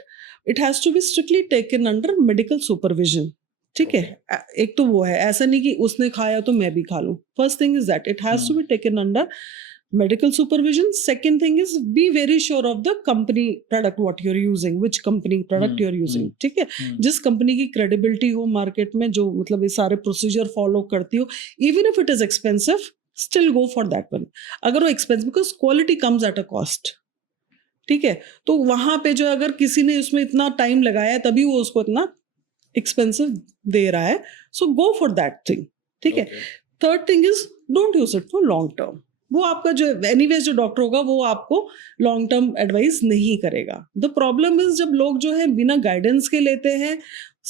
It has to be strictly taken under medical supervision. ठीक है, एक तो वो है, ऐसा नहीं कि उसने खाया तो मैं भी खा लूं. First thing is that it has to be taken under medical supervision. Second thing is be very sure of the company product what you're using, which company product you're using. ठीक है, जिस कंपनी की credibility हो market में, जो मतलब ये सारे प्रोसीजर फॉलो करती हो, even if it is expensive, still go for that one. अगर वो expensive, because quality comes at a cost. ठीक है, तो वहां पे जो अगर किसी ने उसमें इतना टाइम लगाया है तभी वो उसको इतना एक्सपेंसिव दे रहा है, सो गो फॉर दैट थिंग. ठीक है. Third thing is don't use it for long term. वो आपका जो एनीवेज जो डॉक्टर होगा वो आपको लॉन्ग टर्म एडवाइस नहीं करेगा. द प्रॉब्लम इज जब लोग जो है बिना गाइडेंस के लेते हैं,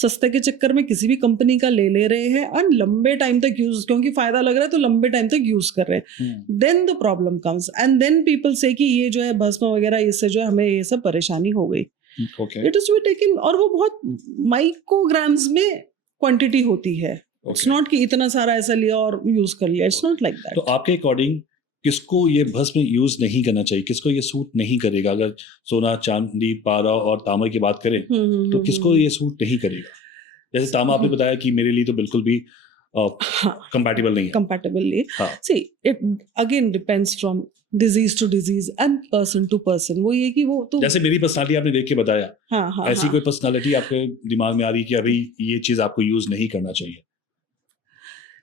सस्ते के चक्कर में किसी भी कंपनी का ले रहे हैं और लंबे टाइम तक यूज, क्योंकि फायदा लग रहा है तो लंबे टाइम तक यूज कर रहे हैं, then the problem comes and then people say कि ये जो है भस्म वगैरह, इससे जो है हमें ये सब परेशानी हो गई. It is to be taken, और वो बहुत माइक्रोग्राम्स में क्वांटिटी होती है. इट्स नॉट कि इतना सारा ऐसा लिया और यूज कर लिया. It's not like that. तो आपके अकॉर्डिंग किसको ये भस्म यूज नहीं करना चाहिए, किसको ये सूट नहीं करेगा? अगर सोना, चांदी, पारा और तांबा की बात करें तो किसको ये सूट नहीं करेगा? जैसे तांबा आपने बताया कि मेरे लिए तो बिल्कुल भी कंपैटिबल नहीं है. Compatible. See it again depends from disease to disease and person to person. वो ये कि वो तो जैसे मेरी पर्सनालिटी आपने देख के बताया, ऐसी कोई पर्सनालिटी आपके दिमाग में आ रही कि अभी ये चीज आपको यूज नहीं करना चाहिए?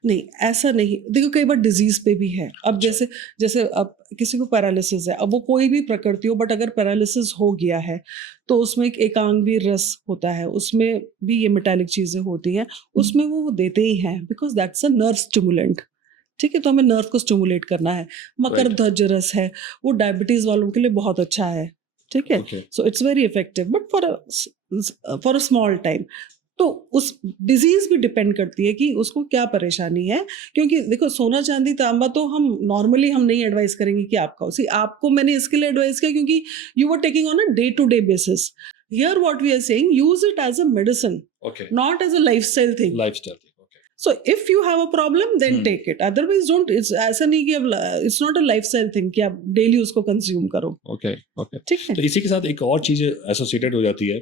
नहीं, ऐसा नहीं. देखो, कई बार डिजीज पे भी है. अब जैसे अब किसी को पैरालिसिस है, अब वो कोई भी प्रकृति हो, बट अगर पैरालिसिस हो गया है तो उसमें एक एकांगी रस होता है, उसमें भी ये मेटालिक चीजें होती हैं, उसमें वो देते ही हैं, because that's a nerve stimulant. ठीक है, तो हमें नर्व को स्टिमुलेट करना है. मकर ध्वज रस है, वो डायबिटीज वालों के लिए बहुत अच्छा है. ठीक है, so it's very effective, but for a small time. तो उस डिजीज भी डिपेंड करती है कि उसको क्या परेशानी है. क्योंकि देखो, सोना, चांदी, तांबा तो हम नॉर्मली हम नहीं एडवाइस करेंगे कि आप खाओ. आपको मैंने इसके लिए एडवाइस किया क्योंकि you were taking on a day to day basis. Here what we are saying, use it as a medicine, not as a lifestyle thing. So if you have a problem, then take it. Otherwise, don't. It's ऐसा नहीं कि अब it's not a lifestyle thing कि आप daily उसको consume करो. Okay. ठीक है. तो इसी के साथ एक और चीज एसोसिएटेड हो जाती है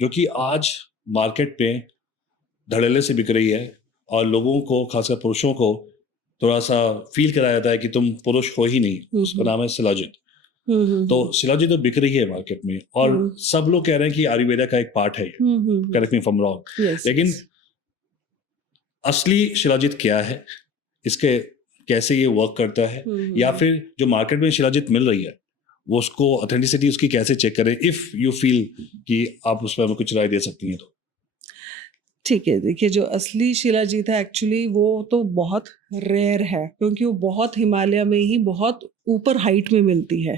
जो कि आज मार्केट पे धड़ल्ले से बिक रही है और लोगों को, खासकर पुरुषों को, थोड़ा सा फील कराया जाता है कि तुम पुरुष हो ही नहीं. उसका नाम है शिलाजित. तो शिलाजित तो बिक रही है मार्केट में और सब लोग कह रहे हैं कि आयुर्वेदा का एक पार्ट है ये. Correct me if I am wrong. लेकिन असली शिलाजीत क्या है, इसके कैसे ये वर्क करता है, या फिर जो मार्केट में शिलाजीत मिल रही है वो उसको ऑथेंटिसिटी उसकी कैसे चेक करें, इफ यू फील कि आप उस पर हमें कुछ राय दे सकती हैं तो। ठीक है, देखिए जो असली शिलाजीत है एक्चुअली वो तो बहुत रेयर है, क्योंकि वो बहुत हिमालय में ही बहुत ऊपर हाइट में मिलती है।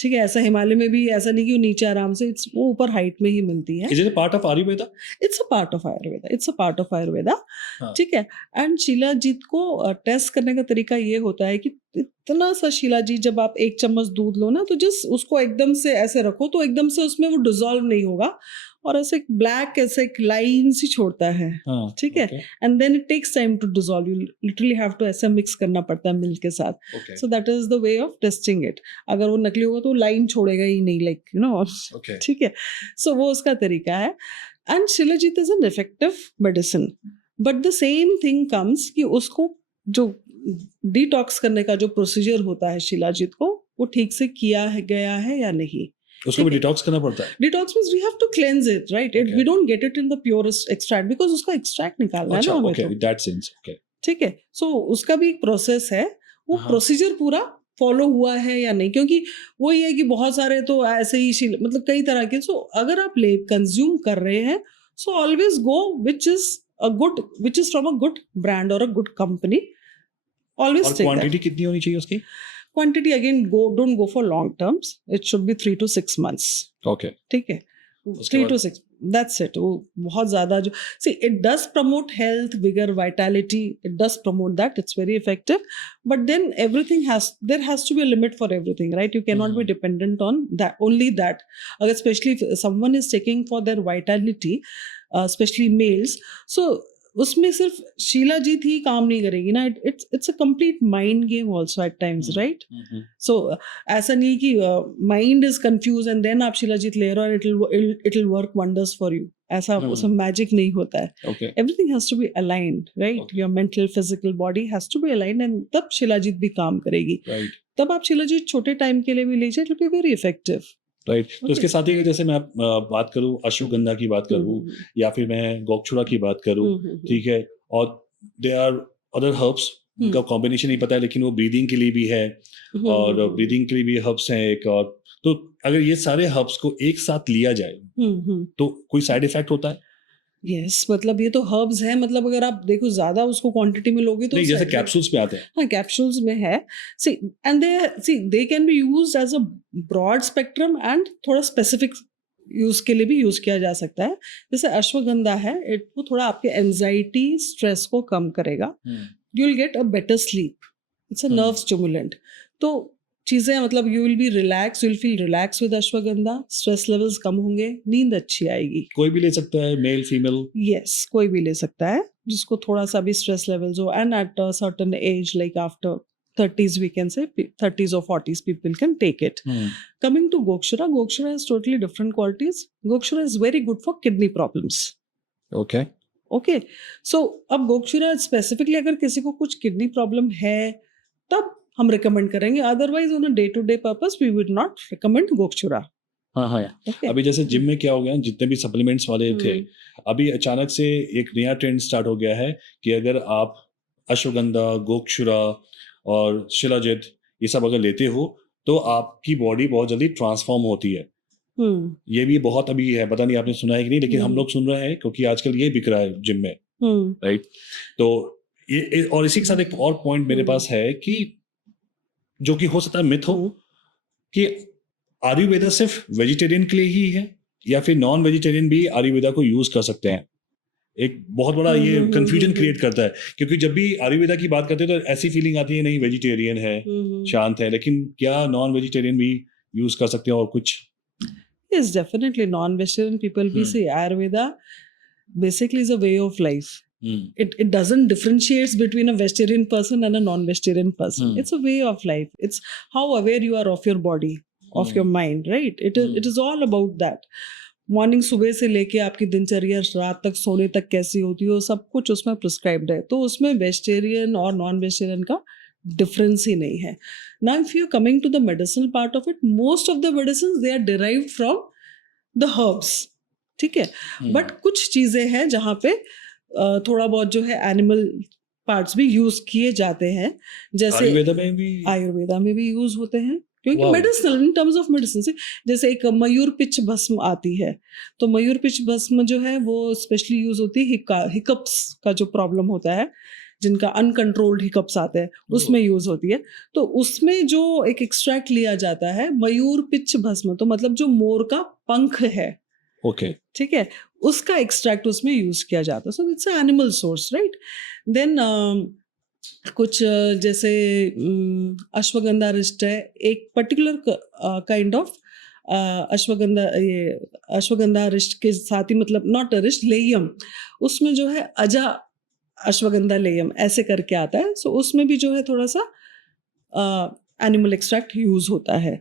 ठीक है, ऐसा हिमालय में भी ऐसा नहीं कि वो नीचे आराम से, वो ऊपर हाइट में ही मिलती है। Is it a part of Ayurveda? It's a part of Ayurveda, it's a part of Ayurveda. हाँ। ठीक है, एंड शिलाजीत को टेस्ट करने का तरीका ये होता है कि इतना सा शिलाजीत जब आप 1 चम्मच दूध लो ना, तो जस्ट उसको एकदम से ऐसे रखो तो एकदम से उसमें वो डिसॉल्व नहीं होगा, और ऐसे ब्लैक ऐसे लाइन सी छोड़ता है। हाँ, ठीक है, okay, and then it takes time to dissolve, you literally have to ऐसे मिक्स करना पड़ता है मिल्क के साथ। okay, so that is the way of testing it. अगर वो नकली होगा तो लाइन छोड़ेगा ही नहीं, लाइक यू नो। okay. ठीक है, सो वो उसका तरीका है। And shilajit is an effective medicine, but the same thing comes कि उसको जो डिटॉक्स करने का जो प्रोसीजर होता है शिलाजीत को, वो ठीक से किया गया है या नहीं। उसको भी डिटॉक्स करना पड़ता है? Detox means we have to cleanse it, right? Okay. We don't get it in the purest extract because उसका extract निकालना है ना हमें okay, तो। that sense, okay. ठीक है, so उसका भी एक प्रोसेस है, वो हाँ। प्रोसीजर पूरा फॉलो हुआ है या नहीं, क्योंकि वो ये है कि बहुत सारे तो ऐसे ही मतलब कई तरह के, सो अगर आप ले कंज्यूम कर रहे हैं, so always go which is from a good brand और अ गुड कंपनी, ऑलवेज। और क्वांटिटी कितनी होनी चाहिए उसकी? Quantity again, don't go for long terms. It should be 3 to 6 months. Okay. ठीक है, 3 to 6, that's it. वो बहुत ज़्यादा जो see, it does promote health, vigor, vitality. It does promote that. It's very effective. But then there has to be a limit for everything, right? You cannot be dependent on that, only that. अगर especially if someone is taking for their vitality, especially males, so उसमें सिर्फ शिलाजीत ही काम नहीं करेगी ना, it's a complete mind game also at times, right? So ऐसा नहीं कि mind is confuse and then आप शिलाजीत ले रहे हो और it will work wonders for you, ऐसा उसमें मैजिक नहीं होता है। Everything has to be aligned, right? Your mental physical body has to be aligned, and तब शिलाजीत भी काम करेगी। तब आप शिलाजीत छोटे टाइम के लिए भी लीजिए, it will be very effective, right. तो उसके साथ ही जैसे मैं बात करूं, अश्वगंधा की बात करूं, या फिर मैं गोक्षुरा की बात करूं, ठीक है, और दे आर अदर हर्ब्स का कॉम्बिनेशन नहीं पता है, लेकिन वो ब्रीदिंग के लिए भी है, और ब्रीदिंग के लिए भी हर्ब्स हैं एक, और तो अगर ये सारे हर्ब्स को एक साथ लिया जाए तो कोई साइड इफेक्ट होता है? यस, मतलब ये तो हर्ब्स है, मतलब अगर आप देखो ज्यादा उसको क्वांटिटी में लोगे तो नहीं, जैसे कैप्सूल्स पे आते हैं। हाँ, कैप्सूल्स में है, see and they can be used as a broad spectrum and थोड़ा स्पेसिफिक यूज के लिए भी यूज किया जा सकता है। जैसे अश्वगंधा है, वो थोड़ा आपके एंजाइटी स्ट्रेस को कम करेगा, you will get a better sleep, it's a nerve stimulant. तो चीज़ें मतलब you will be relax, you will feel relax with ashwagandha, stress levels कम होंगे, नींद अच्छी आएगी। कोई भी ले सकता है, मेल फीमेल? यस, कोई भी ले सकता है जिसको थोड़ा सा भी स्ट्रेस लेवल्स हो, and at a certain age like after 30s we can say, 30s or 40s people can take it. Coming to Gokshura has totally different qualities. Gokshura is very good for kidney problems. Okay. So अब Gokshura specifically अगर किसी को कुछ kidney problem है तब हम recommend करेंगे, otherwise on a day to day purpose we would not recommend Gokshura. हाँ। अभी जैसे जिम में क्या हो गया, जितने भी सप्लीमेंट्स वाले थे, अभी अचानक से एक नया ट्रेंड स्टार्ट हो गया है कि अगर आप अश्वगंधा, गोक्षुरा और शिलाजीत ये सब अगर लेते हो तो आपकी बॉडी बहुत जल्दी ट्रांसफॉर्म होती है। ये भी बहुत अभी है, पता नहीं आपने सुना है कि नहीं, लेकिन हम लोग सुन रहे हैं क्योंकि आजकल ये बिक रहा है जिम में, राइट? तो ये, और इसी के साथ एक और पॉइंट मेरे पास है कि जो कि हो सकता है मिथ हो, कि आयुर्वेदा सिर्फ वेजिटेरियन के लिए ही है या फिर नॉन वेजिटेरियन भी आयुर्वेदा को यूज कर सकते हैं? एक बहुत बड़ा ये कंफ्यूजन क्रिएट करता है, क्योंकि जब भी आयुर्वेदा की बात करते हैं तो ऐसी फीलिंग आती है नहीं वेजिटेरियन है, शांत है, लेकिन क्या नॉन वेजिटेरियन भी यूज कर सकते हैं और कुछ? Yes, definitely non-vegetarian people we say Ayurveda basically is a way of life. It doesn't differentiates between a vegetarian person and a non-vegetarian person. It's a way of life. It's how aware you are of your body, of your mind, right? It is all about that. Morning सुबह से लेके आपकी दिनचर्या रात तक सोने तक कैसी होती है, सब कुछ उसमें प्रिस्क्राइब्ड है, तो उसमें वेजिटेरियन और नॉन वेजिटेरियन का डिफरेंस ही नहीं है। Now if you are coming to the medicinal part of it, most of the medicine they are derived from the herbs, ठीक है, बट कुछ चीज़ें हैं जहाँ पे थोड़ा बहुत जो है एनिमल पार्ट्स भी यूज किए जाते हैं, जैसे आयुर्वेदा में भी यूज होते हैं, क्योंकि Wow. Medicinal in terms of medicine से, जैसे एक मयूर पिच भस्म आती है, तो मयूर पिच भस्म जो है वो स्पेशली यूज होती है हिकअप्स का जो प्रॉब्लम होता है, जिनका अनकंट्रोल्ड हिकअप्स आते हैं, उसमें यूज होती है। तो उसमें जो एक एक्सट्रैक्ट लिया जाता है मयूर पिच भस्म, तो मतलब जो मोर का पंख है, ओके, ठीक है, उसका एक्सट्रैक्ट उसमें यूज किया जाता है। So it's animal source, right. Then कुछ जैसे अश्वगंधा रिष्ट है, एक पर्टिकुलर काइंड ऑफ अश्वगंधा रिष्ट के साथ ही, मतलब नॉट रिष्ट, लेयम, उसमें जो है अजा अश्वगंधा लेयम ऐसे करके आता है। सो उसमें भी जो है थोड़ा सा एनिमल एक्सट्रैक्ट यूज होता है,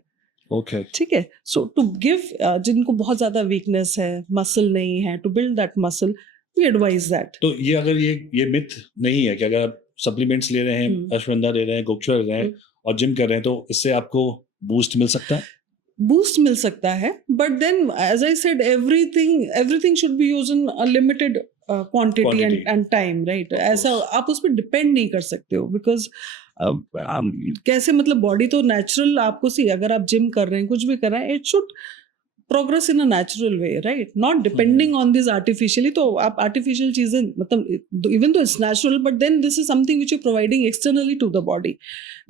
ओके, ठीक है। सो टू गिव, जिनको बहुत ज्यादा वीकनेस है, मसल नहीं है, to build that muscle, we advise that. तो ये अगर ये मिथ नहीं है कि अगर आप सप्लीमेंट्स ले रहे हैं, अश्वगंधा ले रहे हैं, गुप्ता ले रहे हैं और जिम कर रहे हैं, तो इससे आपको बूस्ट मिल सकता है? बूस्ट मिल सकता है, but then as I said, everything should be used in a limited quantity and time, right. ऐसा आप उस पर डिपेंड नहीं कर सकते हो, बिकॉज कैसे, मतलब बॉडी तो नेचुरल आपको सी, अगर आप जिम कर रहे हैं, कुछ भी कर रहे हैं, it should progress in a natural way, right, not depending on this artificially. तो आप आर्टिफिशियल चीजें, मतलब even though it's natural, but then this is something which you providing externally to the body.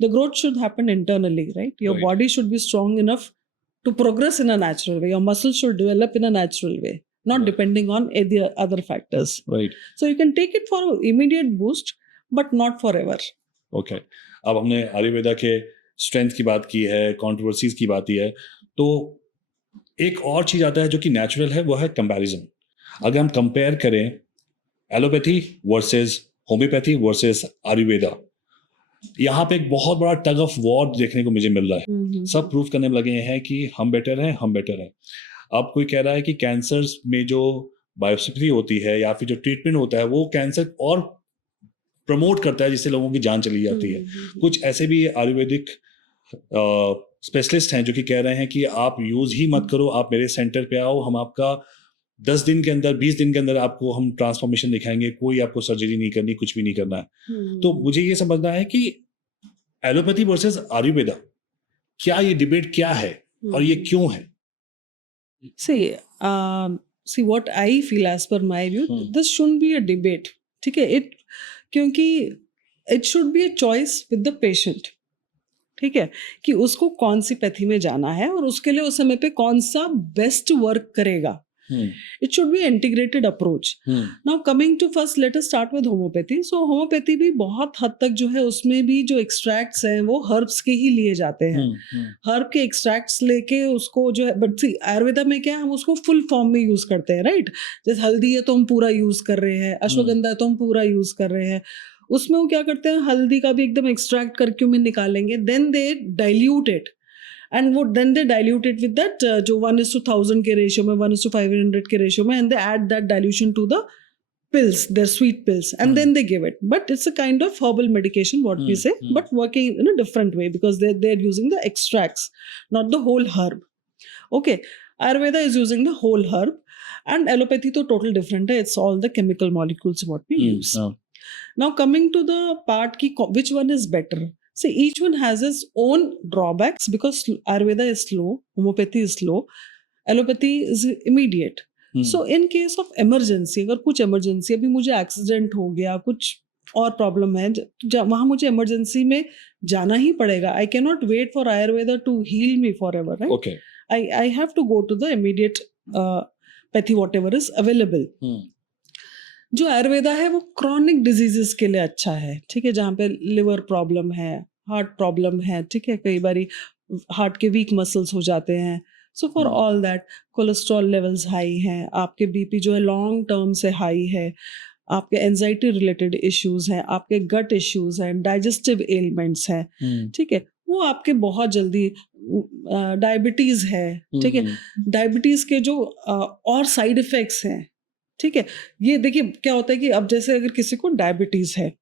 The growth should happen internally, right. Your body should be strong enough to progress in a natural way. Your muscles should develop in a natural way, not depending on the other factors. Right. So you can take it for immediate boost, but not forever. Okay. अब हमने आयुर्वेदा के strength की बात की है, controversies की बात की है, तो एक और चीज आता है जो कि नेचुरल है, वो है कंपैरिजन। अगर हम कंपेयर करें allopathy versus homeopathy versus Ayurveda, यहाँ पे एक बहुत बड़ा टग ऑफ वॉर देखने को मुझे मिल रहा है। सब प्रूव करने में लगे हैं कि हम बेटर हैं, हम बेटर हैं। अब कोई कह रहा है कि कैंसर में जो बायोप्सी होती है या फिर जो ट्रीटमेंट होता है, वो कैंसर और प्रमोट करता है, जिससे लोगों की जान चली जाती है। कुछ ऐसे भी आयुर्वेदिक स्पेशलिस्ट हैं जो कि कह रहे हैं कि आप यूज ही मत करो, आप मेरे सेंटर पे आओ, हम आपका 10 दिन के अंदर, 20 दिन के अंदर आपको हम ट्रांसफॉर्मेशन दिखाएंगे, कोई आपको सर्जरी नहीं करनी, कुछ भी नहीं करना है। तो मुझे ये समझना है कि एलोपैथी वर्सेस आयुर्वेदा, क्या ये डिबेट क्या है और ये क्यों है? See what I feel as per my view, this shouldn't be a debate, ठीक है। क्योंकि it should be a choice with the patient, ठीक है, कि उसको कौन सी पैथी में जाना है और उसके लिए उस समय पे कौन सा बेस्ट वर्क करेगा। It should be an integrated approach. Now coming to first, let us start with homeopathy. So homeopathy भी बहुत हद तक जो है, उसमें भी जो extracts हैं वो herbs के ही लिए जाते हैं। herb के extracts लेके उसको जो है, but see आयुर्वेदा में क्या है, हम उसको full form में use करते हैं, right? जैसे हल्दी है तो हम पूरा use कर रहे हैं, अश्वगंधा है तो हम पूरा use कर रहे हैं। उसमें वो क्या करते हैं, हल्दी का भी एकदम एक्सट्रैक्ट करके में निकालेंगे, then they dilute it, and वो then they dilute it with that जो 1:1000 के रेशियो में, 1:500 के रेशियो में, and they add that dilution to the pills, their sweet pills, and then they give it. But it's a kind of herbal medication, what we say, but working in a different way because they're using the extracts, not the whole herb. Okay, Ayurveda is using the whole herb, and allopathy to total different hai. It's all the chemical molecules what we use. Now coming to the part ki which one is better. See, each one has its own drawbacks because Ayurveda is slow, homeopathy is slow, allopathy is immediate. So in case of emergency, अगर कुछ emergency, अभी मुझे accident हो गया, कुछ और problem है, वहाँ मुझे emergency में जाना ही पड़ेगा. I cannot wait for Ayurveda to heal me forever, right? Okay. I have to go to the immediate pathy whatever is available. जो आयुर्वेदा है वो क्रॉनिक डिजीजेस के लिए अच्छा है, ठीक है, जहाँ पे लिवर प्रॉब्लम है, हार्ट प्रॉब्लम है, ठीक है, कई बारी हार्ट के वीक मसल्स हो जाते हैं, so for all that, cholesterol levels high हैं, आपके बीपी जो है लॉन्ग टर्म से हाई है, आपके एंजाइटी रिलेटेड इश्यूज हैं, आपके गट इश्यूज हैं, डाइजेस्टिव एलिमेंट्स हैं, ठीक है, वो आपके बहुत जल्दी, डायबिटीज है, ठीक है, डायबिटीज के जो और साइड इफेक्ट्स हैं, ठीक है, ये देखिए क्या होता है कि अब जैसे अगर किसी को डायबिटीज है,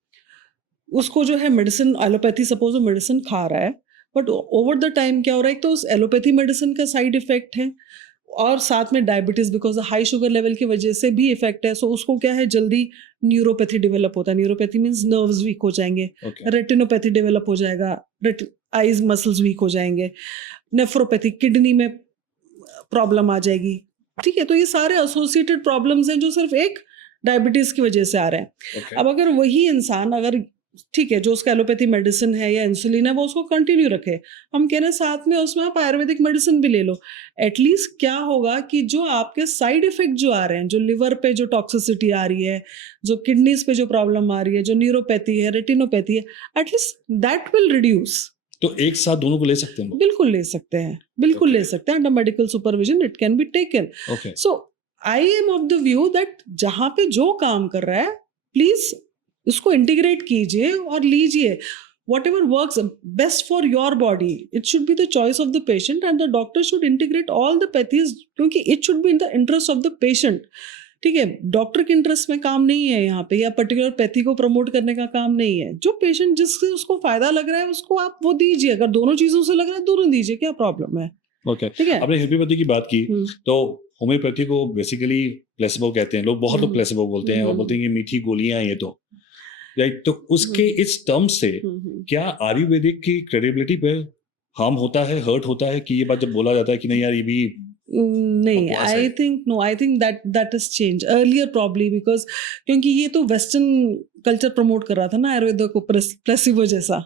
उसको जो है मेडिसिन, एलोपैथी सपोज वो मेडिसिन खा रहा है, बट ओवर द टाइम क्या हो रहा है, तो उस एलोपैथी मेडिसिन का साइड इफेक्ट है, और साथ में diabetes, because high sugar level की वजह से भी इफेक्ट है। सो उसको क्या है, जल्दी न्यूरोपैथी डेवलप होता है। न्यूरोपैथी मीन्स नर्व्स वीक हो जाएंगे, Okay. रेटिनोपैथी डेवलप हो जाएगा, आईज मसल्स वीक हो जाएंगे, नेफ्रोपैथी किडनी में प्रॉब्लम आ जाएगी। ठीक है, तो ये सारे एसोसिएटेड प्रॉब्लम्स हैं जो सिर्फ एक डायबिटीज की वजह से आ रहे हैं। Okay. अब अगर वही इंसान, अगर ठीक है जो उसका एलोपैथी मेडिसिन है या इंसुलिन है वो उसको कंटिन्यू रखे, हम कह रहे हैं साथ में उसमें आप आयुर्वेदिक मेडिसिन भी ले लो, एटलीस्ट क्या होगा कि जो आपके साइड इफेक्ट जो आ रहे हैं, जो लिवर पे जो टॉक्सिसिटी आ रही है, जो किडनीज पे जो प्रॉब्लम आ रही है, जो न्यूरोपैथी है, रेटिनोपैथी है, एटलीस्ट दैट विल रिड्यूस। तो एक साथ दोनों को ले सकते हैं? बिल्कुल ले सकते हैं, बिल्कुल ले सकते हैं। Under medical supervision it can be taken. Okay. So I am of the view that जहां पे जो काम कर रहा है प्लीज इसको इंटीग्रेट कीजिए और लीजिए। whatever works best for your body, it should be the choice of the patient and the doctor should integrate all the pathies, क्योंकि it should be in the interest of the patient। ठीक है, doctor के interest में काम नहीं है यहाँ पे, या पर्टिकुलर पैथी को प्रमोट करने का काम नहीं है। जो पेशेंट जिससे उसको फायदा लग रहा है उसको आप वो दीजिए, अगर दोनों चीजों से लग रहा है दोनों दीजिए, क्या प्रॉब्लम है? Okay. ठीक है। आपने होम्योपैथी की बात की, तो होम्योपैथी को बेसिकली प्लेसिबो कहते हैं लोग, बहुत लोग प्लेसिबो बोलते हैं और बोलते हैं कि मीठी गोलियां ये तो राइट। तो उसके इस टर्म से क्या आयुर्वेदिक की क्रेडिबिलिटी पे हार्म होता है, हर्ट होता है कि ये बात जब बोला जाता है कि नहीं यार ये भी नहीं, बकवास आई है? Think no, I think that is change earlier probably, because क्योंकि ये तो वेस्टर्न कल्चर प्रमोट कर रहा था ना आयुर्वेद को, प्लेसिबो जैसा।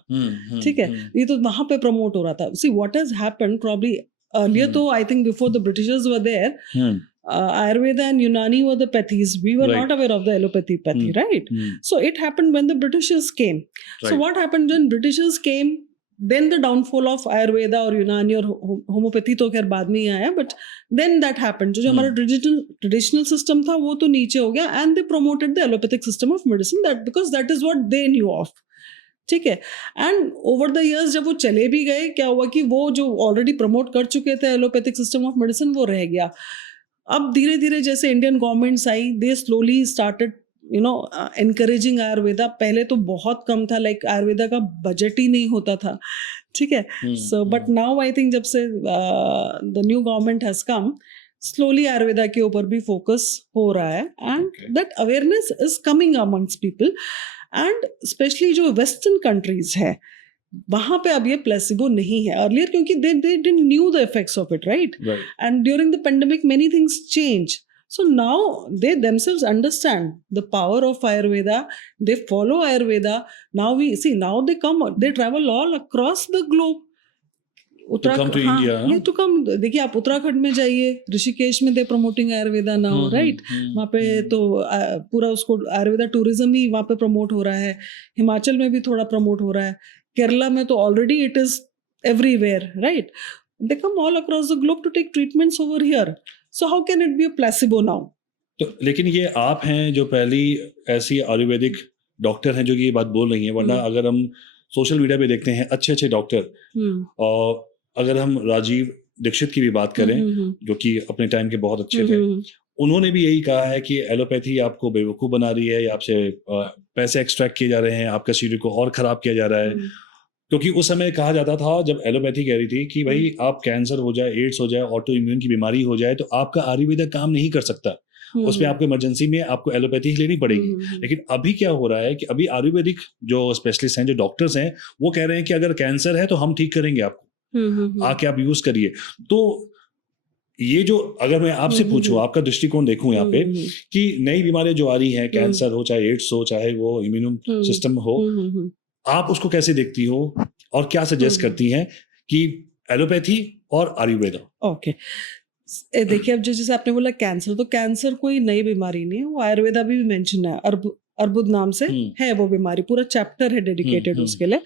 ठीक है, ये तो वहां पे प्रमोट हो रहा था। See what has happened probably earlier, तो I think before the Britishers were there, Ayurveda and Unani were the pathies. We were Right. not aware of the allopathy pathy, right? So it happened when the Britishers came. So Right. what happened when Britishers came? Then the downfall of Ayurveda or Unani or homeopathy तो खैर बाद में ही आया, but then that happened. जो हमारा traditional system था वो तो नीचे हो गया, and they promoted the allopathic system of medicine, that because that is what they knew of. ठीक है, एंड ओवर द इयर्स जब वो चले भी गए, क्या हुआ कि वो जो ऑलरेडी प्रमोट कर चुके थे एलोपैथिक सिस्टम ऑफ मेडिसिन वो रह गया। अब धीरे धीरे जैसे इंडियन गवर्नमेंट्स आई, दे स्लोली स्टार्टेड एनकरेजिंग आयुर्वेदा। पहले तो बहुत कम था, लाइक आयुर्वेदा का बजट ही नहीं होता था। ठीक है, so but now I think जब से the new government has come, slowly Ayurveda के ऊपर भी फोकस हो रहा है, and that awareness is coming amongst people, and specially जो वेस्टर्न कंट्रीज है वहां पे अब ये प्लेसिबो नहीं है। अर्लियर क्योंकि they didn't knew the effects of it, right? And during the pandemic many things change, so now they themselves understand the power of Ayurveda, they follow Ayurveda. Now we see, now they travel all across the globe Uttarakhand to come, देखिए आप उत्तराखंड में जाइए, ऋषिकेश में दे promoting Ayurveda now, right? वहाँ पे तो पूरा उसको आयुर्वेदा टूरिज्म ही वहाँ पे प्रमोट हो रहा है। हिमाचल में भी थोड़ा प्रमोट हो रहा है, केरला में तो already it is everywhere, right? They come all across the globe to take treatments over here, so how can it be a placebo now? तो लेकिन ये आप हैं जो पहली ऐसी आयुर्वेदिक डॉक्टर हैं जो कि ये बात बोल रही हैं, वरना अगर हम सोशल मीडिया पे देखते हैं अच्छे अच्छे डॉक्टर, और अगर हम राजीव दीक्षित की भी बात करें जो कि अपने टाइम के बहुत अच्छे थे, उन्होंने भी यही कहा है कि एलोपैथी आपको बेवकूफ़ बना रही है, या आपसे पैसे एक्सट्रैक्ट किए जा रहे हैं, आपका शरीर को और ख़राब किया जा रहा है। क्योंकि उस समय कहा जाता था जब एलोपैथी कह रही थी कि भाई आप कैंसर हो जाए, एड्स हो जाए, ऑटो इम्यून की बीमारी हो जाए तो आपका आयुर्वेदा काम नहीं कर सकता, उसमें आपको इमरजेंसी में आपको एलोपैथी ही लेनी पड़ेगी। लेकिन अभी क्या हो रहा है कि अभी आयुर्वेदिक जो स्पेशलिस्ट हैं, जो डॉक्टर्स हैं, वो कह रहे हैं कि अगर कैंसर है तो हम ठीक करेंगे आपको, आके आप यूज करिए। तो ये जो अगर मैं आपसे पूछूं, आपका दृष्टिकोण देखूं यहाँ पे कि नई बीमारियां जो आ रही हैं, कैंसर हो, चाहे एड्स हो, चाहे वो इम्यून सिस्टम हो, आप उसको कैसे देखती हो और क्या सजेस्ट करती हैं कि एलोपैथी और आयुर्वेदा? ओके, देखिए अब जैसे आपने बोला कैंसर, तो कैंसर कोई नई बीमारी नहीं है, वो आयुर्वेदा भी मेंशन है, अर्बुद नाम से है वो बीमारी, पूरा चैप्टर है डेडिकेटेड उसके लिए,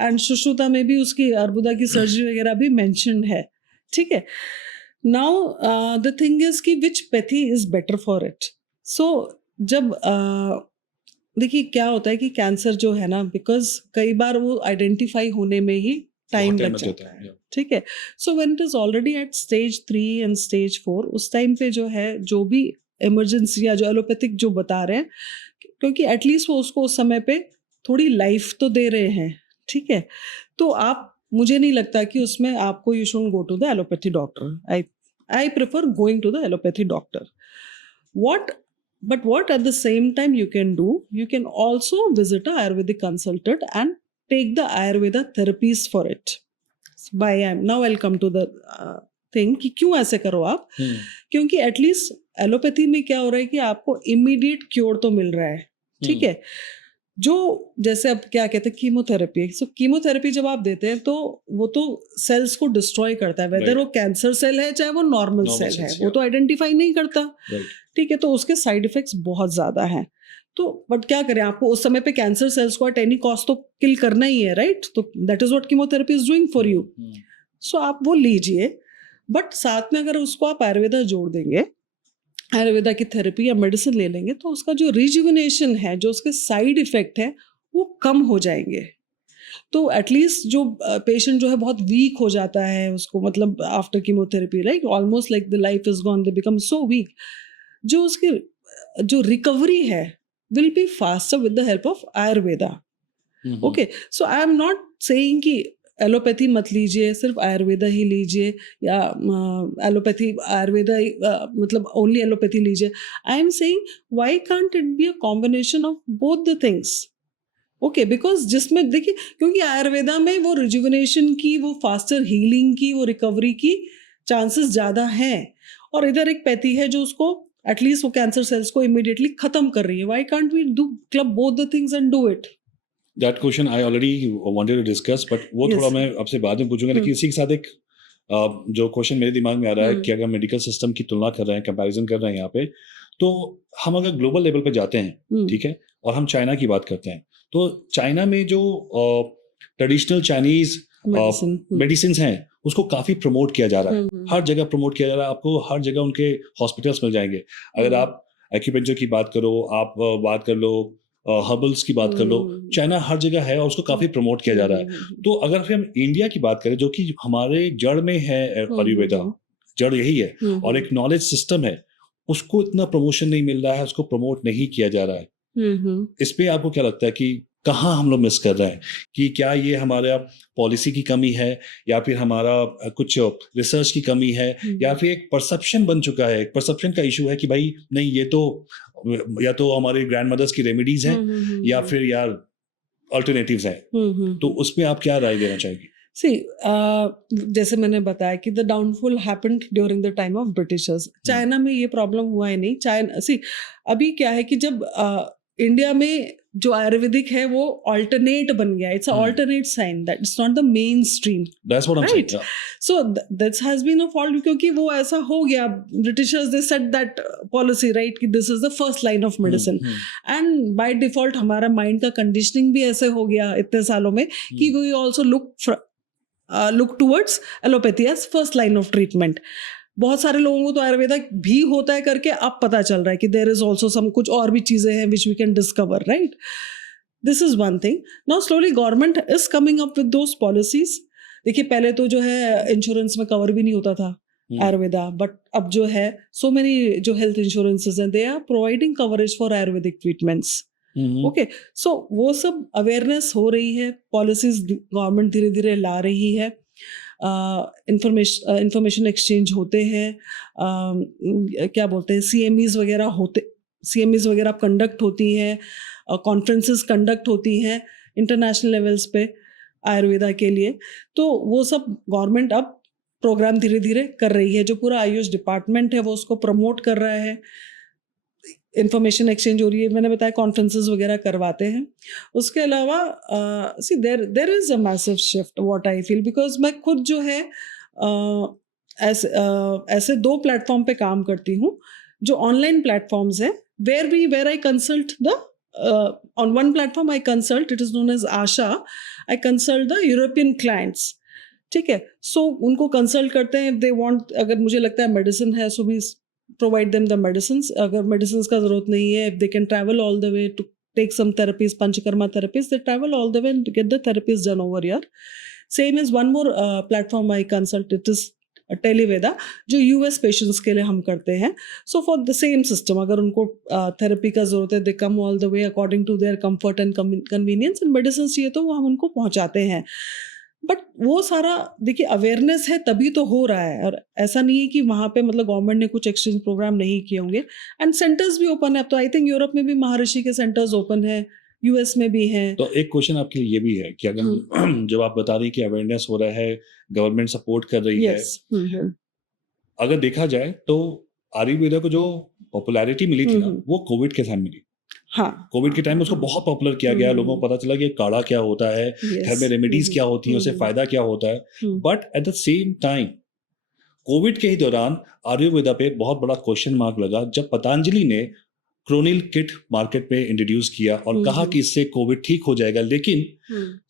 एंड सुश्रुता में भी उसकी अर्बुदा की सर्जरी वगैरह भी मेंशन है। ठीक है, नाउ द थिंग इज कि which pathy is better for it. So जब देखिए क्या होता है कि कैंसर जो है ना, बिकॉज कई बार वो आइडेंटिफाई होने में ही टाइम लग जाता है। ठीक है, so when it is already at stage 3 and stage 4, उस टाइम पे जो है जो भी इमरजेंसी या जो एलोपैथिक जो बता रहे हैं, क्योंकि एटलीस्ट वो उसको उस समय पे थोड़ी लाइफ तो दे रहे हैं। ठीक है, तो आप, मुझे नहीं लगता कि उसमें आपको you should go to the allopathy doctor. I prefer going to the allopathy doctor. What at the same time you can do, you can also visit a Ayurvedic consultant and take the Ayurveda therapies for it. Now I'll come to the thing कि क्यों ऐसे करो आप, क्योंकि at least allopathy में क्या हो रहा है कि आपको इमीडिएट क्योर तो मिल रहा है, ठीक है, जो जैसे अब क्या कहते हैं कीमोथेरेपी। सो कीमोथेरेपी जब आप देते हैं तो वो तो सेल्स को डिस्ट्रॉय करता है, वेदर वो कैंसर सेल है चाहे वो नॉर्मल सेल है, वो तो आइडेंटिफाई नहीं करता, ठीक है, तो उसके साइड इफेक्ट्स बहुत ज्यादा हैं। तो बट क्या करें, आपको उस समय पे कैंसर सेल्स को एट एनी कॉस्ट तो किल करना ही है, राइट? तो that is what chemotherapy is doing for you. So आप वो लीजिए, बट साथ में अगर उसको आप आयुर्वेदा जोड़ देंगे, आयुर्वेदा की थेरेपी या मेडिसिन ले लेंगे, तो उसका जो रिजुविनेशन है, जो उसके साइड इफेक्ट है, वो कम हो जाएंगे। तो एटलीस्ट जो पेशेंट जो है बहुत वीक हो जाता है, उसको मतलब after chemotherapy like almost like the life is gone, they become so weak, जो उसकी जो रिकवरी है will be faster with the help of Ayurveda. Okay, so I am not saying कि एलोपैथी मत लीजिए, सिर्फ आयुर्वेदा ही लीजिए, या एलोपैथी आयुर्वेदा मतलब ओनली एलोपैथी लीजिए। I am saying why can't it be a combination of both the things? Okay, because जिसमें देखिए, क्योंकि आयुर्वेदा में वो रिजुविनेशन की, वो फास्टर हीलिंग की, वो रिकवरी की चांसेस ज़्यादा हैं, और इधर एक पैथी है जो उसको एटलीस्ट वो कैंसर सेल्स को इमीडिएटली खत्म कर रही है। Why can't we do club both the things and do it? That question I already wanted to discuss, but वो थोड़ा मैं आपसे बाद में पूछूंगा। लेकिन इसी के साथ एक जो क्वेश्चन मेरे दिमाग में आ रहा है कि अगर मेडिकल सिस्टम की तुलना कर रहे हैं, कंपैरिजन कर रहे हैं यहाँ पे, तो हम अगर ग्लोबल लेवल पे जाते हैं, ठीक है, और हम चाइना की बात करते हैं, तो चाइना में जो ट्रेडिशनल चाइनीज मेडिसिन हैं उसको काफी प्रमोट किया जा रहा है, हर जगह प्रमोट किया जा रहा है। आपको हर जगह उनके हॉस्पिटल्स मिल जाएंगे। अगर आप एक्यूपेंचर की बात करो, आप बात कर लो, हर्बल्स की बात कर लो, चाइना हर जगह है और उसको काफी प्रमोट किया जा रहा है। तो अगर फिर हम इंडिया की बात करें, जो कि हमारे जड़ में है, आयुर्वेदा जड़ यही है, और एक नॉलेज सिस्टम है, उसको इतना प्रमोशन नहीं मिल रहा है, उसको प्रमोट नहीं किया जा रहा है। इस पे आपको क्या लगता है कि कहाँ हम लोग मिस कर रहे हैं? कि क्या ये हमारा पॉलिसी की कमी है, या फिर हमारा कुछ रिसर्च की कमी है, या फिर एक परसेप्शन बन चुका है, एक परसेप्शन का इशू है कि भाई नहीं, ये तो या तो हमारे ग्रैंड मदर्स की रेमेडीज हैं, या फिर यार अल्टरनेटिव्स हैं। तो उस पे आप क्या राय देना चाहेंगे? जैसे मैंने बताया कि the downfall happened during the time of Britishers. China में ये प्रॉब्लम हुआ ही नहीं। चाइना अभी क्या है कि जब इंडिया में जो आयुर्वेदिक है वो अल्टरनेट बन गया, it's alternate sign, that it's not the mainstream, right? So that has been a fault, क्योंकि वो ऐसा हो गया, Britishers they set that policy, right, कि this is the first line of medicine, and by default हमारा mind का conditioning भी ऐसे हो गया इतने सालों में कि we also look towards allopathy as first line of treatment. बहुत सारे लोगों को तो आयुर्वेदा भी होता है करके अब पता चल रहा है कि देयर इज ऑल्सो सम कुछ और भी चीजें हैं which we can discover, right? This is one thing. Now slowly government is coming up with those policies. देखिए, पहले तो जो है इंश्योरेंस में कवर भी नहीं होता था आयुर्वेदा, बट अब जो है सो मेनी जो हेल्थ इंश्योरेंसेज हैं, they are providing coverage for Ayurvedic treatments. Okay, so वो सब अवेयरनेस हो रही है, पॉलिसीज गवर्नमेंट धीरे धीरे ला रही है, इंफॉर्मेशन एक्सचेंज होते हैं, क्या बोलते हैं, सीएमईज वगैरह कंडक्ट होती हैं, कॉन्फ्रेंसेस कंडक्ट होती हैं इंटरनेशनल लेवल्स पे आयुर्वेदा के लिए। तो वो सब गवर्नमेंट अब प्रोग्राम धीरे धीरे कर रही है। जो पूरा आयुष डिपार्टमेंट है वो उसको प्रमोट कर रहा है, इंफॉर्मेशन एक्सचेंज हो रही है, मैंने बताया कॉन्फ्रेंसेस वगैरह करवाते हैं। उसके अलावा there is a massive shift what I feel, because मैं खुद जो है ऐसे 2 प्लेटफॉर्म पे काम करती हूँ जो ऑनलाइन प्लेटफॉर्म्स हैं, where I consult the on one platform I consult, it is known as Asha, I consult the European clients, ठीक है। सो उनको कंसल्ट करते हैं, दे वांट, अगर मुझे लगता है मेडिसिन है सो भी provide them the medicines. अगर medicines का जरूरत नहीं है, if they can travel all the way to take some therapies, Panchakarma therapies, they travel all the way and get the therapies done over here. Same as one more platform I consult, it is Televeda, जो US patients के लिए हम करते हैं. So for the same system, अगर उनको therapy का जरूरत है, they come all the way according to their comfort and convenience, and medicines चाहिए तो वो हम उनको पहुँचाते हैं. बट वो सारा देखिए अवेयरनेस है तभी तो हो रहा है, और ऐसा नहीं है कि वहाँ पे मतलब गवर्नमेंट ने कुछ एक्सचेंज प्रोग्राम नहीं किए होंगे। एंड सेंटर्स भी ओपन है अब तो, आई थिंक यूरोप में भी महर्षि के सेंटर्स ओपन है, यूएस में भी हैं। तो एक क्वेश्चन आपके लिए ये भी है कि अगर जब आप बता रही हैं कि अवेयरनेस हो रहा है, गवर्नमेंट सपोर्ट कर रही है, यस। अगर देखा जाए तो आयुर्वेदा को जो पॉपुलैरिटी मिली थी ना, वो कोविड के टाइम मिली। हाँ, कोविड के टाइम में उसको बहुत पॉपुलर किया गया, लोगों को पता चला कि काढ़ा क्या होता है, घर में रेमेडीज क्या होती हैं, उससे फायदा क्या होता है। But at the same time Covid के ही दौरान आयुर्वेदा पे बहुत बड़ा क्वेश्चन मार्क लगा जब पतंजलि ने क्रोनिल किट मार्केट में इंट्रोड्यूस किया और कहा कि इससे कोविड ठीक हो जाएगा, लेकिन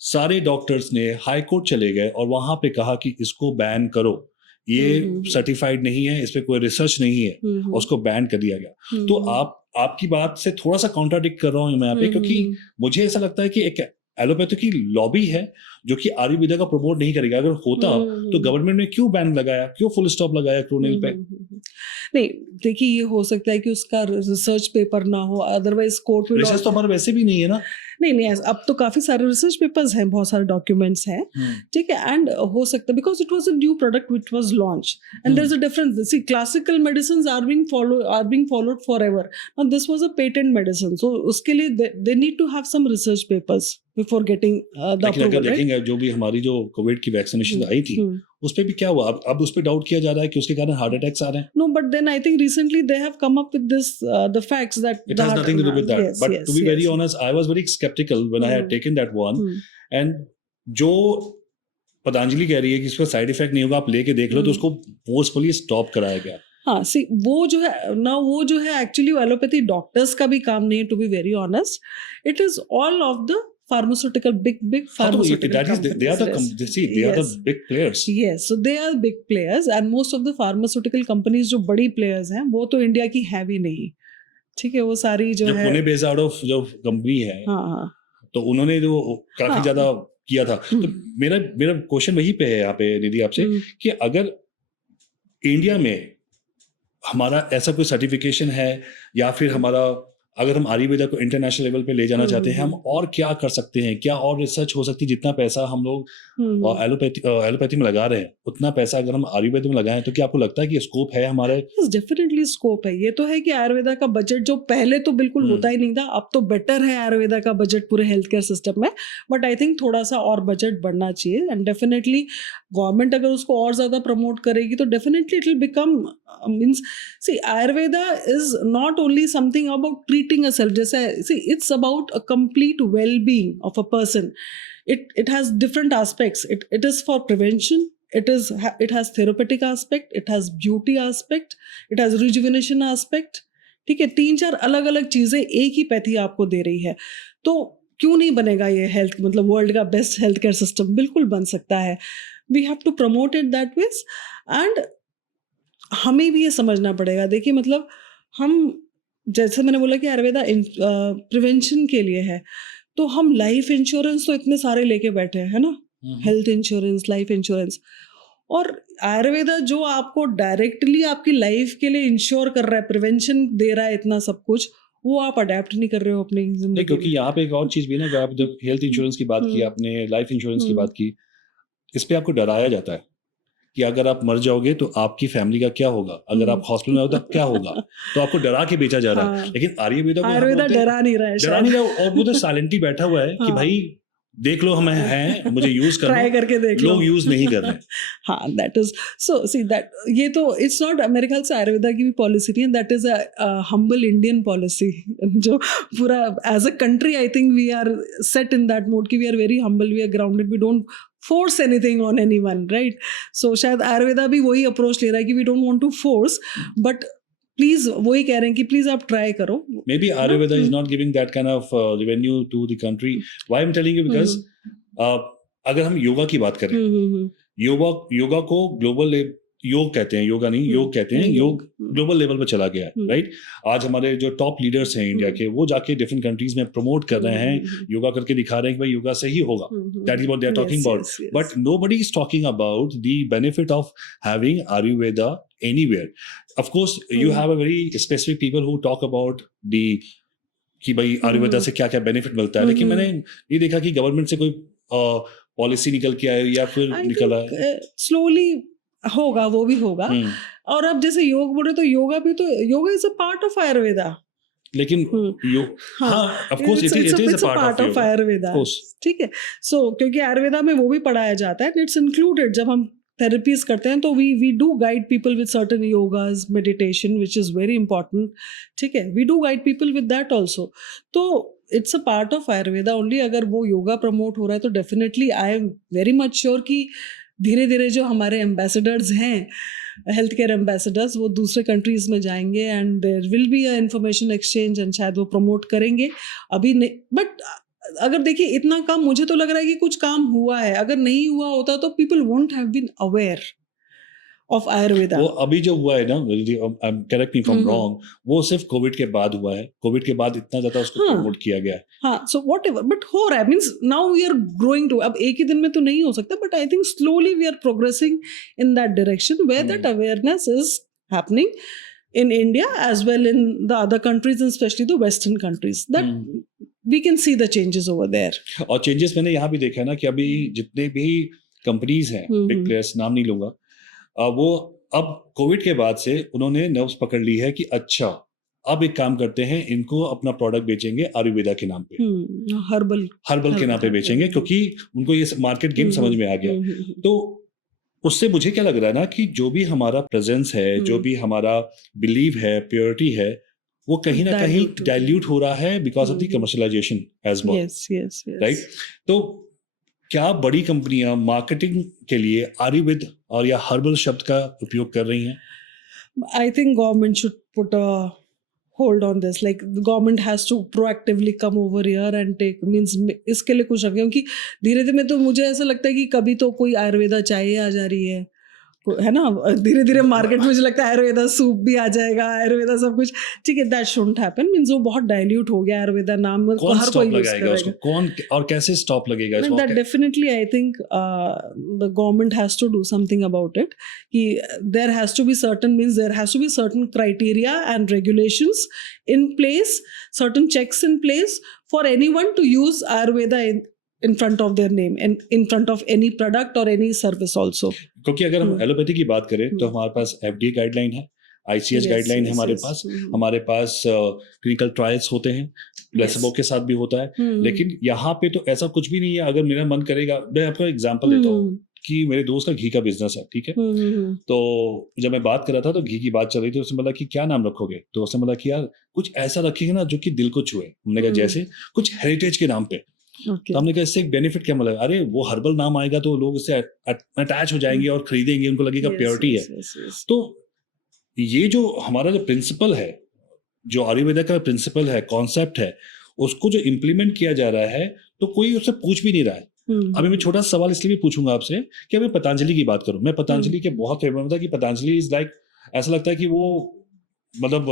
सारे डॉक्टर्स ने हाई कोर्ट चले गए और वहां पे कहा कि इसको बैन करो, ये सर्टिफाइड नहीं है, इस पे कोई रिसर्च नहीं है, और उसको बैन कर दिया गया। तो आपकी बात से थोड़ा सा कॉन्ट्राडिक्ट कर रहा हूं मैं यहाँ पे, क्योंकि मुझे ऐसा लगता है कि एक एलोपैथी की लॉबी है जो कि आयुर्वेदा का प्रमोट नहीं करेगा। अगर होता तो गवर्नमेंट ने क्यों बैन लगाया, क्यों फुल स्टॉप लगाया क्रोनिल पे? नहीं देखिए, ये हो सकता है कि उसका रिसर्च पेपर ना हो, अदरवाइज कोर्ट में रिसर्च तो हमारा वैसे भी नहीं है ना। नहीं, अब तो काफी सारे रिसर्च पेपर्स हैं, बहुत सारे डॉक्यूमेंट्स हैं, ठीक है। एंड हो सकता है because it was a new product which was launch, and there is a difference. See, classical medicines are being followed forever, now this was a patent medicine, so उसके लिए they need to have some research papers before getting the लेकिन अगर approval. देखेंगे जो भी हमारी जो Covid की वैक्सीनेशन आई थी उस पे भी क्या हुआ, अब उस पे डाउट किया जा रहा है कि उसके कारण हार्ट अटैक्स आ रहे हैं। No, but then I think recently they have come up with this, the facts that It has nothing to do with that. Yes, but yes, to be very yes. honest, I was very skeptical when I had taken that one. And जो पतंजलि कह रही है कि इसका side effect नहीं होगा, आप लेके देख लो, तो उसको फोर्सफुली स्टॉप कराया गया। हाँ, सी वो जो है ना, वो जो है एक्चुअली एलोपैथी डॉक्टर्स का भी काम नहीं है, to be very honest. It is all of the pharmaceutical big pharmaceutical companies. They are the big players. Yes, so they are big players, and most of the pharmaceutical companies जो बड़ी players हैं वो तो India की है भी नहीं, ठीक है। वो सारी जो है पुणे बेस्ड आउट ऑफ जो कंपनी है, हाँ, तो उन्होंने जो काफी ज्यादा किया था। तो मेरा क्वेश्चन वही पे है यहाँ पे निधि आपसे कि अगर इंडिया में हमारा ऐसा कोई सर्टिफिकेशन है या फिर हमारा अगर हम आयुर्वेदा को इंटरनेशनल लेवल पे ले जाना चाहते हैं, हम और क्या कर सकते हैं, क्या और रिसर्च हो सकती है? जितना पैसा हम लोग एलोपैथी में लगा रहे हैं उतना पैसा अगर हम आयुर्वेद में लगाएं तो क्या आपको लगता है कि स्कोप है हमारे? डेफिनेटली स्कोप है। ये तो है कि आयुर्वेदा का बजट जो पहले तो बिल्कुल होता ही नहीं था, अब तो बेटर है आयुर्वेदा का बजट पूरे हेल्थ केयर सिस्टम में, बट आई थिंक थोड़ा सा और बजट बढ़ना चाहिए। एंड डेफिनेटली गवर्नमेंट अगर उसको और ज्यादा प्रमोट करेगी तो definitely it will become means, see Ayurveda is not only something about treating a self, जैसे see it's about a complete well being of a person. It has different aspects. It is for prevention. It has therapeutic aspect. It has beauty aspect. It has rejuvenation aspect. ठीक है, 3-4 अलग अलग चीजें एक ही pathy आपको दे रही है। तो क्यों नहीं बनेगा ये हेल्थ, मतलब वर्ल्ड का बेस्ट हेल्थ केयर सिस्टम? बिल्कुल बन सकता है। We have to promote it that ways, and हमें भी ये समझना पड़ेगा। देखिए मतलब हम, जैसे मैंने बोला कि आयुर्वेदा प्रिवेंशन के लिए है, तो हम लाइफ इंश्योरेंस तो इतने सारे लेके बैठे हैं, है ना, हेल्थ इंश्योरेंस, लाइफ इंश्योरेंस, और आयुर्वेदा जो आपको डायरेक्टली आपकी लाइफ के लिए इंश्योर कर रहा है, प्रिवेंशन दे रहा है, इतना सब कुछ, वो आप अडेप्ट नहीं कर रहे हो अपनी जिंदगी। क्योंकि यहाँ पे एक और चीज भी है ना, जब आप हेल्थ इंश्योरेंस की बात की, आपने लाइफ इंश्योरेंस की बात की, इस पे आपको डराया जाता है कि अगर आप मर जाओगे तो आपकी फैमिली का क्या होगा, अगर आप हॉस्पिटल में हो तो क्या होगा, तो आपको डरा के बेचा जा रहा है। लेकिन आयुर्वेदा डरा नहीं रहा है, और वो तो साइलेंटली बैठा हुआ है कि भाई देख लो हम हैं, मुझे यूज करना, ट्राई करके देख लो, लोग यूज नहीं कर रहे। हाँ, that is so, see that, ये तो इट्स नॉट, मेरे ख्याल से आयुर्वेदा की भी पॉलिसी नहीं है, that is a humble Indian policy, जो पूरा as a country I think we are set in that mode कि we are very humble, we are grounded, we don't force anything on anyone, right? So शायद आयुर्वेदा भी वही approach ले रहा है कि we don't want to force, but please वही कह रहे हैं कि प्लीज आप ट्राई करो। Maybe Ayurveda is not giving that kind of revenue to the country. Why I am telling you, because अगर हम योगा की बात करें, योगा को ग्लोबल योग कहते हैं, योगा नहीं, योग कहते हैं, योग ग्लोबल लेवल पे चला गया है, राइट? आज हमारे जो टॉप लीडर्स हैं इंडिया के, वो जाके डिफरेंट कंट्रीज में प्रमोट कर रहे हैं, योगा करके दिखा रहे हैं कि भाई योगा से ही होगा। That is what they are talking about, but nobody is talking about the benefit of having Ayurveda anywhere. Of course you have a very specific people who talk about the कि भाई आयुर्वेदा से क्या क्या बेनिफिट मिलता है, लेकिन मैंने ये देखा कि गवर्नमेंट से कोई पॉलिसी निकल के आए या फिर निकल आए? स्लोली होगा, वो भी होगा। और अब जैसे योग बोले तो योगा भी, तो yoga is a part of Ayurveda. लेकिन हाँ, of course it is a part of Ayurveda, ठीक है। सो क्योंकि आयुर्वेदा में वो भी पढ़ाया जाता है, इट्स इंक्लूडेड। जब हम थेरेपीज करते हैं तो we do guide people with certain yogas, meditation, which is very important, ठीक है। We do guide people with that also. तो it's a part of Ayurveda only. अगर वो योगा प्रमोट हो रहा है तो definitely I am very much sure कि धीरे धीरे जो हमारे एम्बेसडर्स हैं, हेल्थ केयर एम्बेसडर्स, वो दूसरे कंट्रीज में जाएंगे and there will be a information exchange and शायद वो प्रमोट करेंगे। अभी नहीं, बट अगर देखिए इतना काम, मुझे तो लग रहा है कि कुछ काम हुआ है। अगर नहीं हुआ होता तो people won't have been aware of Ayurveda. वो अभी जो हुआ है ना, correct me if I am wrong, वो सिर्फ कोविड के बाद हुआ है। कोविड के बाद इतना ज्यादा उसको प्रमोट किया गया है। हाँ, सो व्हाटएवर, बट हो रहा है, means now we are growing to. अब एक ही दिन में तो नहीं हो सकता, but I think slowly we are progressing in that direction where that awareness is happening in India as well in the other countries and especially the Western countries, that we can see the changes over there. और changes मैंने यहाँ भी देखा है ना कि अभी जितने भी कंपनीज हैं, बिग प्लेयर्स, नाम नहीं लूंगा, वो अब कोविड के बाद से उन्होंने नर्व्स पकड़ ली है कि अच्छा अब एक काम करते हैं, इनको अपना प्रोडक्ट बेचेंगे आयुर्वेदा के नाम पे, हर्बल के नाम पे बेचेंगे, क्योंकि उनको ये मार्केट गेम समझ में आ गया। तो उससे मुझे क्या लग रहा है ना कि जो भी हमारा प्रेजेंस है, जो भी हमारा बिलीव है, प्योरिटी है, वो कहीं ना कहीं डाइल्यूट हो रहा है because of the commercialisation as well, right? तो क्या बड़ी कंपनियां मार्केटिंग के लिए आयुर्वेद और या हर्बल शब्द का उपयोग कर रही हैं? I think government should put a hold on this, like the government has to proactively come over here and take, means इसके लिए कुछ रखें, क्योंकि धीरे धीरे तो मुझे ऐसा लगता है कि कभी तो कोई आयुर्वेदा चाय आ जा रही है ना, धीरे धीरे मार्केट में मुझे लगता है आयुर्वेदा सूप भी आ जाएगा, आयुर्वेदा सब कुछ, ठीक है। दैट शुडंट हैपन, मींस वो बहुत डाइल्यूट हो गया आयुर्वेदा नाम में, कौन हर स्टॉप कोई लगाएगा उसको, कौन और कैसे स्टॉप लगेगा इसको? That definitely I think the government has to do something about it, कि there has to be certain, means there has to be certain criteria and regulations in place, certain checks in place for anyone to use Ayurveda in front of their name and in front of any product or any service also. क्योंकि अगर हम allopathy की बात करें तो हमारे पास FDA guideline है, ICH guideline है हमारे पास क्लिनिकल ट्रायल्स होते हैं, प्लेसबो के साथ भी होता है, लेकिन यहाँ पे तो ऐसा कुछ भी नहीं है। अगर मेरा मन करेगा, मैं आपको एग्जांपल देता हूँ कि मेरे दोस्त का घी का बिजनेस है, ठीक है। तो जब मैं बात कर रहा था तो घी की बात चल रही थी, उसने बोला कि क्या नाम रखोगे, तो उसने बोला कि यार कुछ ऐसा रखेंगे ना जो कि दिल को छुए। हमने कहा जैसे कुछ हेरिटेज के नाम पे। तो हमने कहा इससे एक बेनिफिट क्या मिलेगा? अरे वो हर्बल नाम आएगा तो लोग इससे अटैच हो जाएंगे और खरीदेंगे, उनको लगेगा प्योरिटी है। तो ये जो हमारा जो प्रिंसिपल है, जो आयुर्वेदा का प्रिंसिपल है, कॉन्सेप्ट है, उसको जो इम्प्लीमेंट किया जा रहा है तो कोई उससे पूछ भी नहीं रहा है। अभी मैं छोटा सवाल इसलिए भी पूछूंगा आपसे कि अभी पतंजलि की बात करूं, मैं पतंजलि के बहुत फेवरेट होता है कि पतंजलि इज लाइक, ऐसा लगता है कि वो मतलब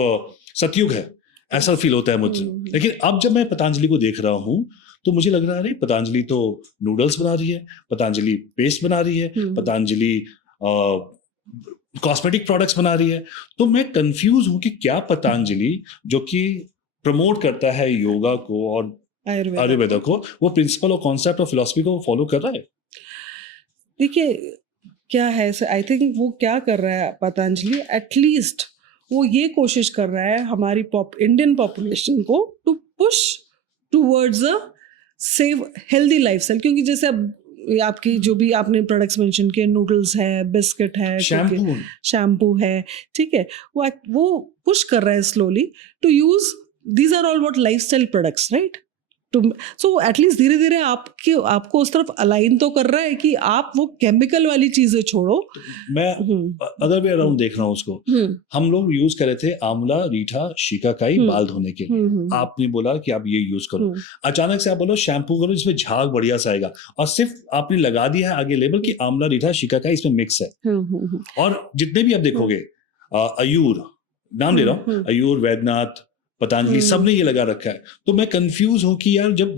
सतयुग है, ऐसा फील होता है मुझे। लेकिन अब जब मैं पतंजलि को देख रहा हूं तो मुझे लग रहा है पतंजलि तो नूडल्स बना रही है, पतंजलि पेस्ट बना रही है, पतंजलि कॉस्मेटिक प्रोडक्ट्स बना रही है। तो मैं कंफ्यूज हूं कि क्या पतंजलि जो कि प्रमोट करता है योगा को और आयुर्वेदा को, वो प्रिंसिपल और कॉन्सेप्ट और फिलॉसफी को फॉलो कर रहा है? देखिए क्या है, आई थिंक वो क्या कर रहा है पतंजलि, एटलीस्ट वो ये कोशिश कर रहा है हमारी इंडियन पॉपुलेशन को to push towards a save healthy lifestyle. क्योंकि जैसे अब आपकी जो भी आपने प्रोडक्ट्स मेंशन किए, नूडल्स है, बिस्किट है, शैम्पू है, ठीक है, वो पुश कर रहा है slowly to use, these are all what lifestyle products, right? So at least धीरे धीरे आपको उस तरफ अलाइन तो कर रहा है कि आप वो केमिकल वाली चीजें छोड़ो। मैं अदर वे अराउंड देख रहा हूँ उसको। हम लोग यूज कर रहे थे आंवला, रीठा, शिकाकाई बाल धोने के लिए, आपने बोला कि आप ये यूज करो, अचानक से आप बोलो शैम्पू करो जिसमें झाग बढ़िया सा आएगा, और सिर्फ आपने लगा दिया है आगे लेबल कि आंवला, रीठा, शिकाकाई इसमें मिक्स है। और जितने भी आप देखोगे, आयुर नाम ले रहा हूँ, आयुर, वैद्यनाथ, पतंजलि, सबने ये लगा रखा है। तो मैं कंफ्यूज हूं कि यार जब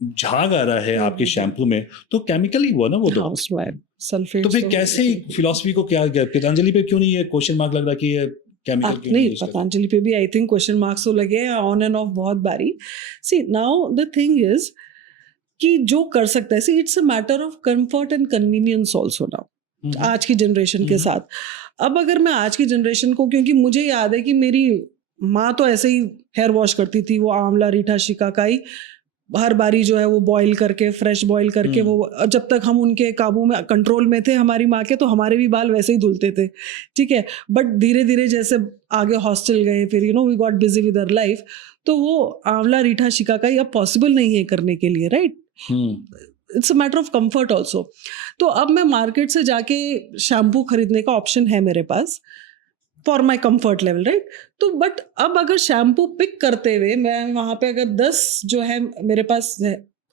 झाग आ रहा है आपके शैम्पू में तो केमिकल ही हुआ ना वो, तो सल्फेट, तो फिर कैसे फिलॉसफी को क्या पतंजलि पे क्यों नहीं है क्वेश्चन मार्क लग रहा कि ये केमिकल क्यों नहीं? पतंजलि पे भी आई थिंक क्वेश्चन मार्क्स तो लगे ऑन एंड ऑफ बहुत बारी। सी नाउ द थिंग इज कि जो कर सकता है, see it's a matter of comfort and convenience also now आज की जनरेशन के साथ। अब अगर मैं आज की जनरेशन को, क्योंकि मुझे याद है कि मेरी माँ तो ऐसे ही हेयर वॉश करती थी, वो आंवला रीठा शिकाकाई हर बारी जो है वो बॉईल करके, फ्रेश बॉईल करके, वो जब तक हम उनके काबू में, कंट्रोल में थे हमारी माँ के, तो हमारे भी बाल वैसे ही धुलते थे, ठीक है। बट धीरे धीरे जैसे आगे हॉस्टल गए, फिर we got busy with our life, तो वो आंवला रीठा शिकाकाई अब पॉसिबल नहीं है करने के लिए, right. It's a matter of comfort also. तो अब मैं मार्केट से जाके शैम्पू खरीदने का ऑप्शन है मेरे पास for my comfort level, right. तो बट अब अगर शैम्पू पिक करते हुए मैं वहाँ पे अगर 10 जो है मेरे पास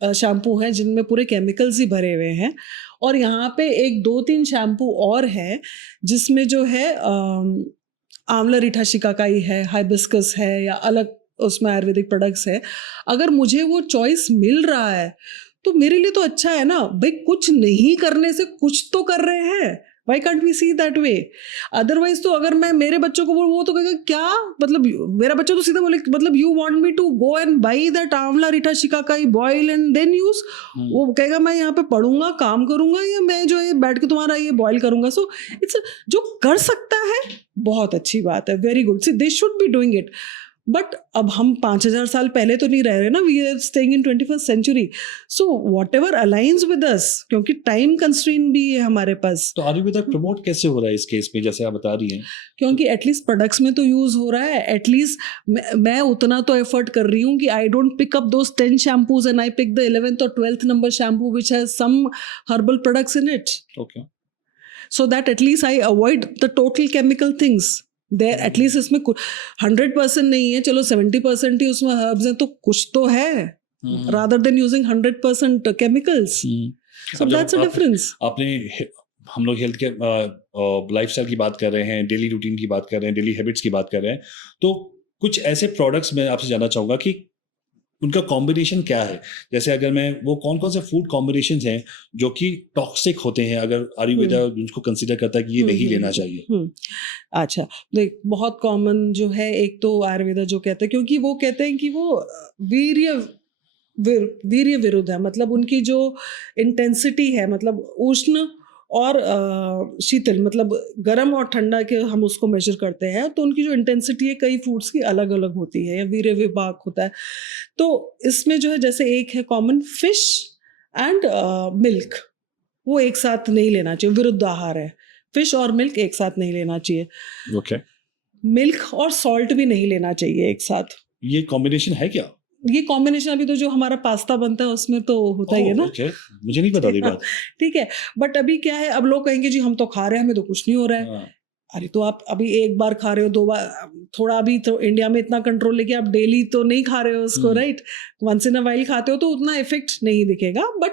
शैम्पू हैं जिनमें पूरे केमिकल्स ही भरे हुए हैं, और यहाँ पे 1-2-3 शैम्पू और है जिसमें जो है आंवला रीठा शिकाकाई है, हाइबिस्कस है, या अलग उसमें आयुर्वेदिक प्रोडक्ट्स है, अगर मुझे वो चॉइस मिल रहा है तो मेरे लिए तो अच्छा है ना भाई। कुछ नहीं करने से कुछ तो कर रहे हैं, Why can't we see that way? Otherwise तो अगर मैं मेरे बच्चों को बोलूँ, वो तो कहेगा क्या, मतलब मेरा बच्चा तो सीधा बोले मतलब you want me to go and buy that आंवला रीठा shikakai boil and then use? वो कहेगा मैं यहाँ पे पढ़ूंगा, काम करूंगा, या मैं जो है बैठ के तुम्हारा ये बॉयल करूंगा। सो इट्स जो कर सकता है बहुत अच्छी बात है, very good, see they should be doing it. But अब हम 5000 साल पहले तो नहीं रह रहे ना, we are staying in 21st century, so what ever alliance with us, क्योंकि टाइम कंस्ट्रेंट भी है हमारे पास। तो आयुर्वेदा प्रमोट कैसे हो रहा है इस केस में, जैसे आप बता रही हैं? क्योंकि एटलीस्ट प्रोडक्ट्स में तो यूज हो रहा है, एटलीस्ट मैं उतना तो एफर्ट कर रही हूँ कि I don't pick up those 10 shampoos and I pick the 11th और 12th number shampoo which has some herbal products in it, okay, so that at least I avoid the total chemical things there. At least इसमें 100% नहीं है, चलो 70% ही उसमें herbs हैं, तो कुछ तो है, rather than using 100% chemicals. So that's a difference. आपने, हम लोग हेल्थ के लाइफस्टाइल की बात कर रहे हैं, डेली रूटीन की बात कर रहे हैं, डेली हैबिट्स की बात कर रहे हैं, तो कुछ ऐसे प्रोडक्ट्स मैं आपसे जानना चाहूँगा कि उनका कॉम्बिनेशन क्या है। जैसे अगर मैं, वो कौन कौन से फूड कॉम्बिनेशन हैं जो कि टॉक्सिक होते हैं, अगर आयुर्वेदा उनको कंसिडर करता है कि ये नहीं लेना चाहिए? अच्छा, देख बहुत कॉमन जो है, एक तो आयुर्वेदा जो कहते हैं, क्योंकि वो कहते हैं कि वो वीर्य विरुद्ध है, मतलब उनकी जो इंटेंसिटी है, मतलब उष्ण और शीतल, मतलब गर्म और ठंडा के हम उसको मेजर करते हैं, तो उनकी जो इंटेंसिटी है कई फूड्स की अलग अलग होती है, या वीर्य विभाग होता है। तो इसमें जो है, जैसे एक है कॉमन फिश एंड मिल्क, वो एक साथ नहीं लेना चाहिए, विरुद्ध आहार है। फिश और मिल्क एक साथ नहीं लेना चाहिए। ओके, मिल्क और सॉल्ट भी नहीं लेना चाहिए एक साथ। ये कॉम्बिनेशन है क्या? ये कॉम्बिनेशन अभी तो जो हमारा पास्ता बनता है उसमें तो होता ही है ना। ओके, मुझे नहीं पता थी बात। ठीक है, बट अभी क्या है, अब लोग कहेंगे जी हम तो खा रहे हैं, हमें तो कुछ नहीं हो रहा है। अरे तो आप अभी एक बार खा रहे हो, 2 बार, थोड़ा अभी तो इंडिया में इतना कंट्रोल लेके आप डेली तो नहीं खा रहे हो उसको, राइट। वंस इन अ वाइल खाते हो तो उतना इफेक्ट नहीं दिखेगा, but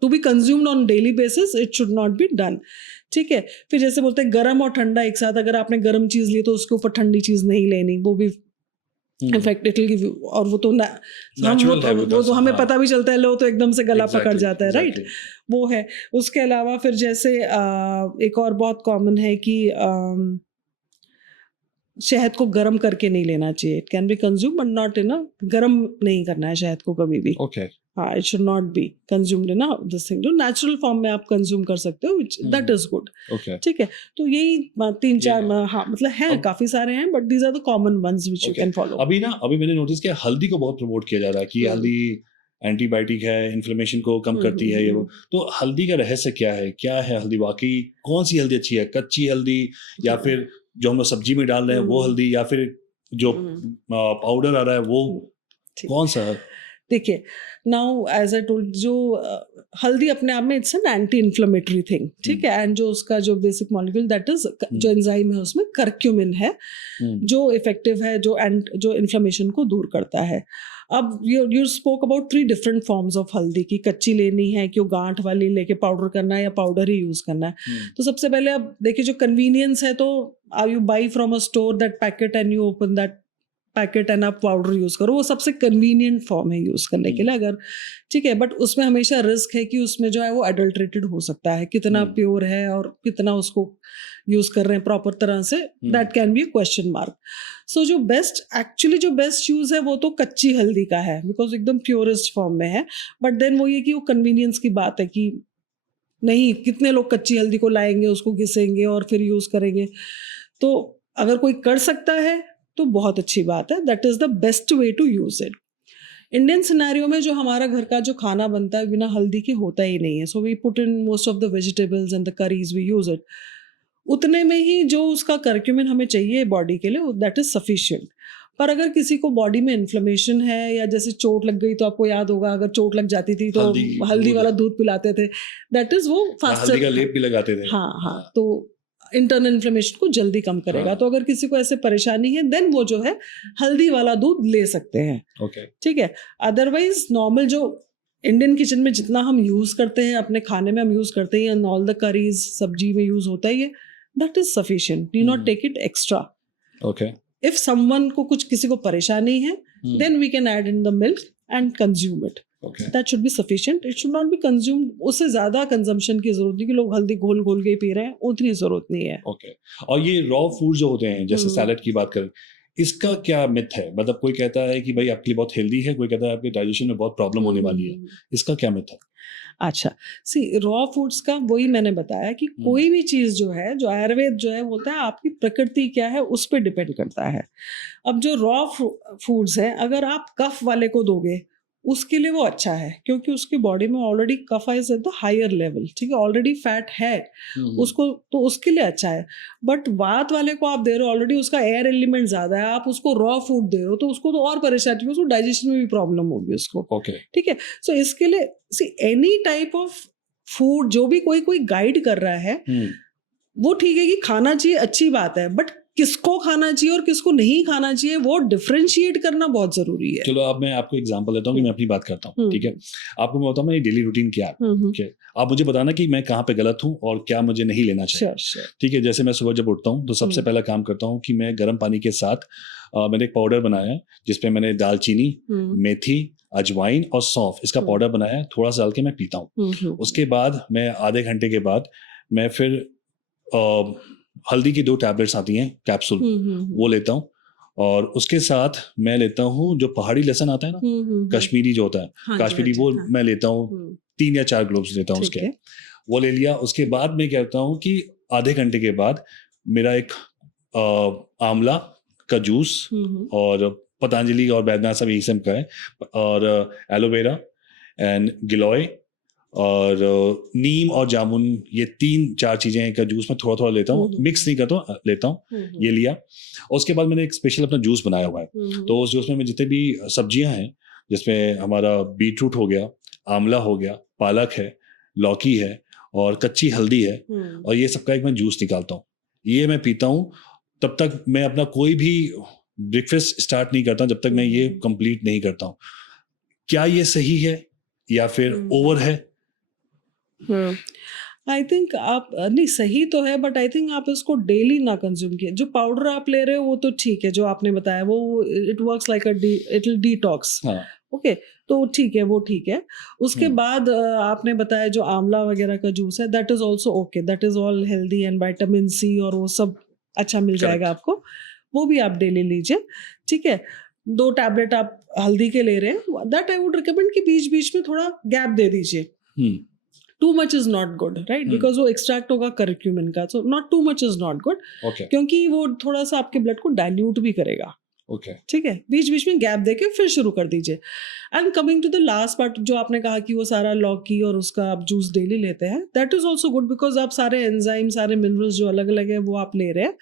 to be consumed on daily basis it should not be done, ठीक है। फिर जैसे बोलते हैं गर्म और ठंडा एक साथ, अगर आपने गर्म चीज ली तो उसके ऊपर ठंडी चीज नहीं लेनी, वो भी in fact it will give you, और वो तो वो तो हमें पता भी चलता है, लो तो एकदम से गला पकड़ जाता है, राइट। वो है। उसके अलावा फिर जैसे एक और बहुत कॉमन है कि शहद को गर्म करके नहीं लेना चाहिए। It can be consume but not in a, गर्म नहीं करना है शहद को कभी भी। ओके, हाँ, it should not be consumed in this thing. जो नेचुरल फॉर्म में आप कंज्यूम कर सकते हो, दैट इज गुड। ओके, ठीक है, तो यही 3-4 हाँ, मतलब हैं काफी सारे हैं, but these are the common ones which you can follow. अभी मैंने नोटिस किया हल्दी को बहुत प्रमोट किया जा रहा है कि हल्दी एंटीबायोटिक है, इन्फ्लेमेशन को कम करती है, ये वो। तो हल्दी का रहस्य क्या है? क्या है हल्दी? वाकई कौन सी हल्दी अच्छी है? कच्ची हल्दी, या फिर जो हम लोग सब्जी में डाल रहे हैं वो हल्दी, या फिर जो पाउडर आ रहा है वो, कौन सा है? देखिए, नाउ एज आई टोल्ड, जो हल्दी अपने आप में it's an anti inflammatory thing, ठीक है। एंड जो उसका जो बेसिक मॉलिक्यूल, दैट इज जो एंजाइम है उसमें करक्यूमिन है, जो इफेक्टिव है, जो इन्फ्लेमेशन को दूर करता है। अब you spoke about 3 different forms of हल्दी की, कच्ची लेनी है कि वो गांठ वाली लेके पाउडर करना है, या पाउडर ही यूज करना है। तो सबसे पहले अब देखिए, जो कन्वीनियंस है, तो are you buy from a store that packet and you open that packet एंड आप पाउडर यूज़ करो, वो सबसे कन्वीनियंट फॉर्म है यूज़ करने के लिए अगर, ठीक है। बट उसमें हमेशा रिस्क है कि उसमें जो है वो अडल्ट्रेटेड हो सकता है, कितना प्योर है और कितना उसको यूज़ कर रहे हैं प्रॉपर तरह से, that can be a question mark. So जो बेस्ट यूज़ है वो तो कच्ची हल्दी का है, बिकॉज एकदम प्योरेस्ट फॉर्म में है। बट देन वो ये कि वो कन्वीनियंस की बात है कि नहीं, कितने लोग कच्ची हल्दी को लाएंगे, उसको घिसेंगे और फिर यूज़ करेंगे। तो अगर कोई कर सकता है तो बहुत अच्छी बात है, that is the best way to use it. Indian scenario में जो हमारा घर का जो खाना बनता है बिना हल्दी के होता ही नहीं है। So we put in most of the vegetables and the curries, we use it. उतने में ही जो उसका करक्यूमिन हमें चाहिए बॉडी के लिए, दैट इज़ सफिशिएंट। पर अगर किसी को बॉडी में इन्फ्लेमेशन है या जैसे चोट लग गई, तो आपको याद होगा अगर चोट लग जाती थी तो हल्दी वाला दूध पिलाते थे, दैट इज़ वो फास्टर, हल्दी का लेप भी लगाते थे। हाँ, तो इंटरनल इन्फ्लेमेशन को जल्दी कम करेगा। तो अगर किसी को ऐसे परेशानी है देन वो जो है हल्दी वाला दूध ले सकते हैं, ओके, ठीक है। अदरवाइज नॉर्मल जो इंडियन किचन में जितना हम यूज़ करते हैं, अपने खाने में हम यूज़ करते हैं, ऑल द करीज सब्जी में यूज़ होता ही है, that is sufficient, do not take it extra. Okay, if someone को किसी को परेशानी है, then we can add in the milk and consume it, that should be sufficient. It should not be consumed, उससे ज्यादा कंजम्पशन की जरूरत नहीं कि लोग हल्दी घोल घोल के पी रहे हैं, उतनी जरूरत नहीं है। ओके। और ये रॉ फूड जो होते हैं, जैसे सैलेड की बात करें, इसका क्या मिथ है? मतलब कोई कहता है कि भाई आपके लिए बहुत हेल्दी है, कोई कहता है आपके डाइजेशन में बहुत प्रॉब्लम होने वाली है, इसका क्या मिथ है? अच्छा, सी रॉ फूड्स का वही मैंने बताया कि कोई भी चीज़ जो है, जो आयुर्वेद जो है बोलता है आपकी प्रकृति क्या है उस पर डिपेंड करता है। अब जो रॉ फूड्स हैं, अगर आप कफ वाले को दोगे उसके लिए वो अच्छा है, क्योंकि उसकी बॉडी में already kapha is at the higher level, ठीक है, ऑलरेडी फैट है उसको, तो उसके लिए अच्छा है। बट वात वाले को आप दे रहे हो, ऑलरेडी उसका एयर एलिमेंट ज्यादा है, आप उसको रॉ फूड दे रहे हो तो उसको तो और परेशानी होगी, उसको डाइजेशन में भी प्रॉब्लम होगी उसको, ओके, ठीक है। सो इसके लिए see any type of food जो भी कोई गाइड कर रहा है वो ठीक है कि खाना चाहिए, अच्छी बात है, बट किसको खाना चाहिए और किसको नहीं खाना चाहिए वो डिफरेंशिएट करना बहुत जरूरी है। चलो अब मैं आपको एग्जांपल देता हूँ कि मैं अपनी बात करता हूँ, ठीक है। आपको मैं बताऊँ मेरी डेली रूटीन क्या है, ठीक है। आप मुझे बताना कि मैं कहाँ पे गलत हूँ और क्या मुझे नहीं लेना चाहिए, ठीक है। जैसे मैं सुबह जब उठता हूँ तो सबसे पहला काम करता हूँ कि मैं गर्म पानी के साथ मैंने एक पाउडर बनाया है जिसपे मैंने दालचीनी, मेथी, अजवाइन और सौंफ, इसका पाउडर बनाया है, थोड़ा सा डाल के मैं पीता हूँ। उसके बाद मैं आधे घंटे के बाद मैं फिर हल्दी की 2 टैबलेट्स आती हैं कैप्सूल, वो लेता हूँ। और उसके साथ मैं लेता हूँ जो पहाड़ी लहसुन आता है ना, कश्मीरी जो होता है, हाँ कश्मीरी, वो मैं लेता हूँ 3 या 4 ग्लोब्स लेता हूँ उसके, वो ले लिया। उसके बाद मैं कहता हूँ कि आधे घंटे के बाद मेरा एक आंवला का जूस और पतंजलि और बैद्यनाथ सब यही सब का है, और एलोवेरा एंड गिलोय और नीम और जामुन, ये 3-4 चीजें का जूस मैं थोड़ा थोड़ा लेता हूँ, मिक्स नहीं करता हूँ, लेता हूँ, ये लिया। और उसके बाद मैंने एक स्पेशल अपना जूस बनाया हुआ है, तो उस जूस में जितने भी सब्जियां हैं, जिसमें हमारा बीटरूट हो गया, आंवला हो गया, पालक है, लौकी है और कच्ची हल्दी है, और ये सबका एक मैं जूस निकालता हूँ, ये मैं पीता हूँ। तब तक मैं अपना कोई भी ब्रेकफास्ट स्टार्ट नहीं करता जब तक मैं ये कंप्लीट नहीं करता हूँ। क्या ये सही है या फिर ओवर है? आई थिंक आप नहीं, सही तो है, बट आई थिंक आप इसको डेली ना कंज्यूम किए। जो पाउडर आप ले रहे हो वो तो ठीक है, जो आपने बताया वो it works like it will detox, okay, तो ठीक है, वो ठीक है। उसके बाद आपने बताया जो आंवला वगैरह का जूस है, that is also okay, that is all healthy and vitamin C और वो सब अच्छा मिल जाएगा आपको, वो भी आप डेली लीजिए, ठीक है। 2 टैबलेट आप हल्दी के ले रहे हैं, दैट आई वुड रिकमेंड कि बीच बीच में थोड़ा गैप दे दीजिए। Too much is not good, right, because वो एक्सट्रैक्ट होगा करक्यूमिन का, so not too much is not good, क्योंकि वो थोड़ा सा आपके ब्लड को डाइल्यूट भी करेगा, ठीक है। बीच बीच में गैप देके फिर शुरू कर दीजिए। And coming to the last part, जो आपने कहा कि वो सारा लौकी और उसका आप जूस डेली लेते हैं, that is also good, because आप सारे एंजाइम, सारे मिनरल्स जो अलग अलग है वो आप ले रहे हैं,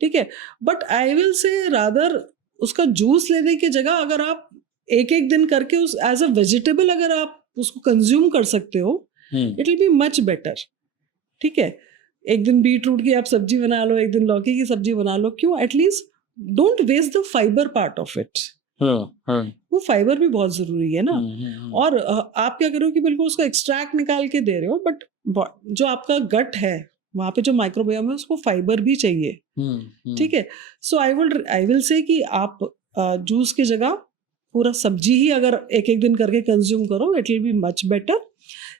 ठीक है। But I will say rather उसका जूस लेने की जगह अगर आप एक दिन करके उस एज अ वेजिटेबल अगर आप उसको कंज्यूम कर सकते हो, it will be much better, ठीक है। एक दिन बीटरूट की आप सब्जी बना लो, एक दिन लौकी की सब्जी बना लो, क्यों, at least don't waste the fibre part of it, वो फाइबर भी बहुत जरूरी है ना। और आप क्या करो कि बिल्कुल उसको एक्सट्रैक्ट निकाल के दे रहे हो, बट जो आपका गट है वहां पे जो माइक्रोबायोम है उसको फाइबर भी चाहिए, ठीक है। सो आई विल से कि आप जूस की जगह पूरा सब्जी ही अगर एक एक दिन करके कंज्यूम करो, it will be much better.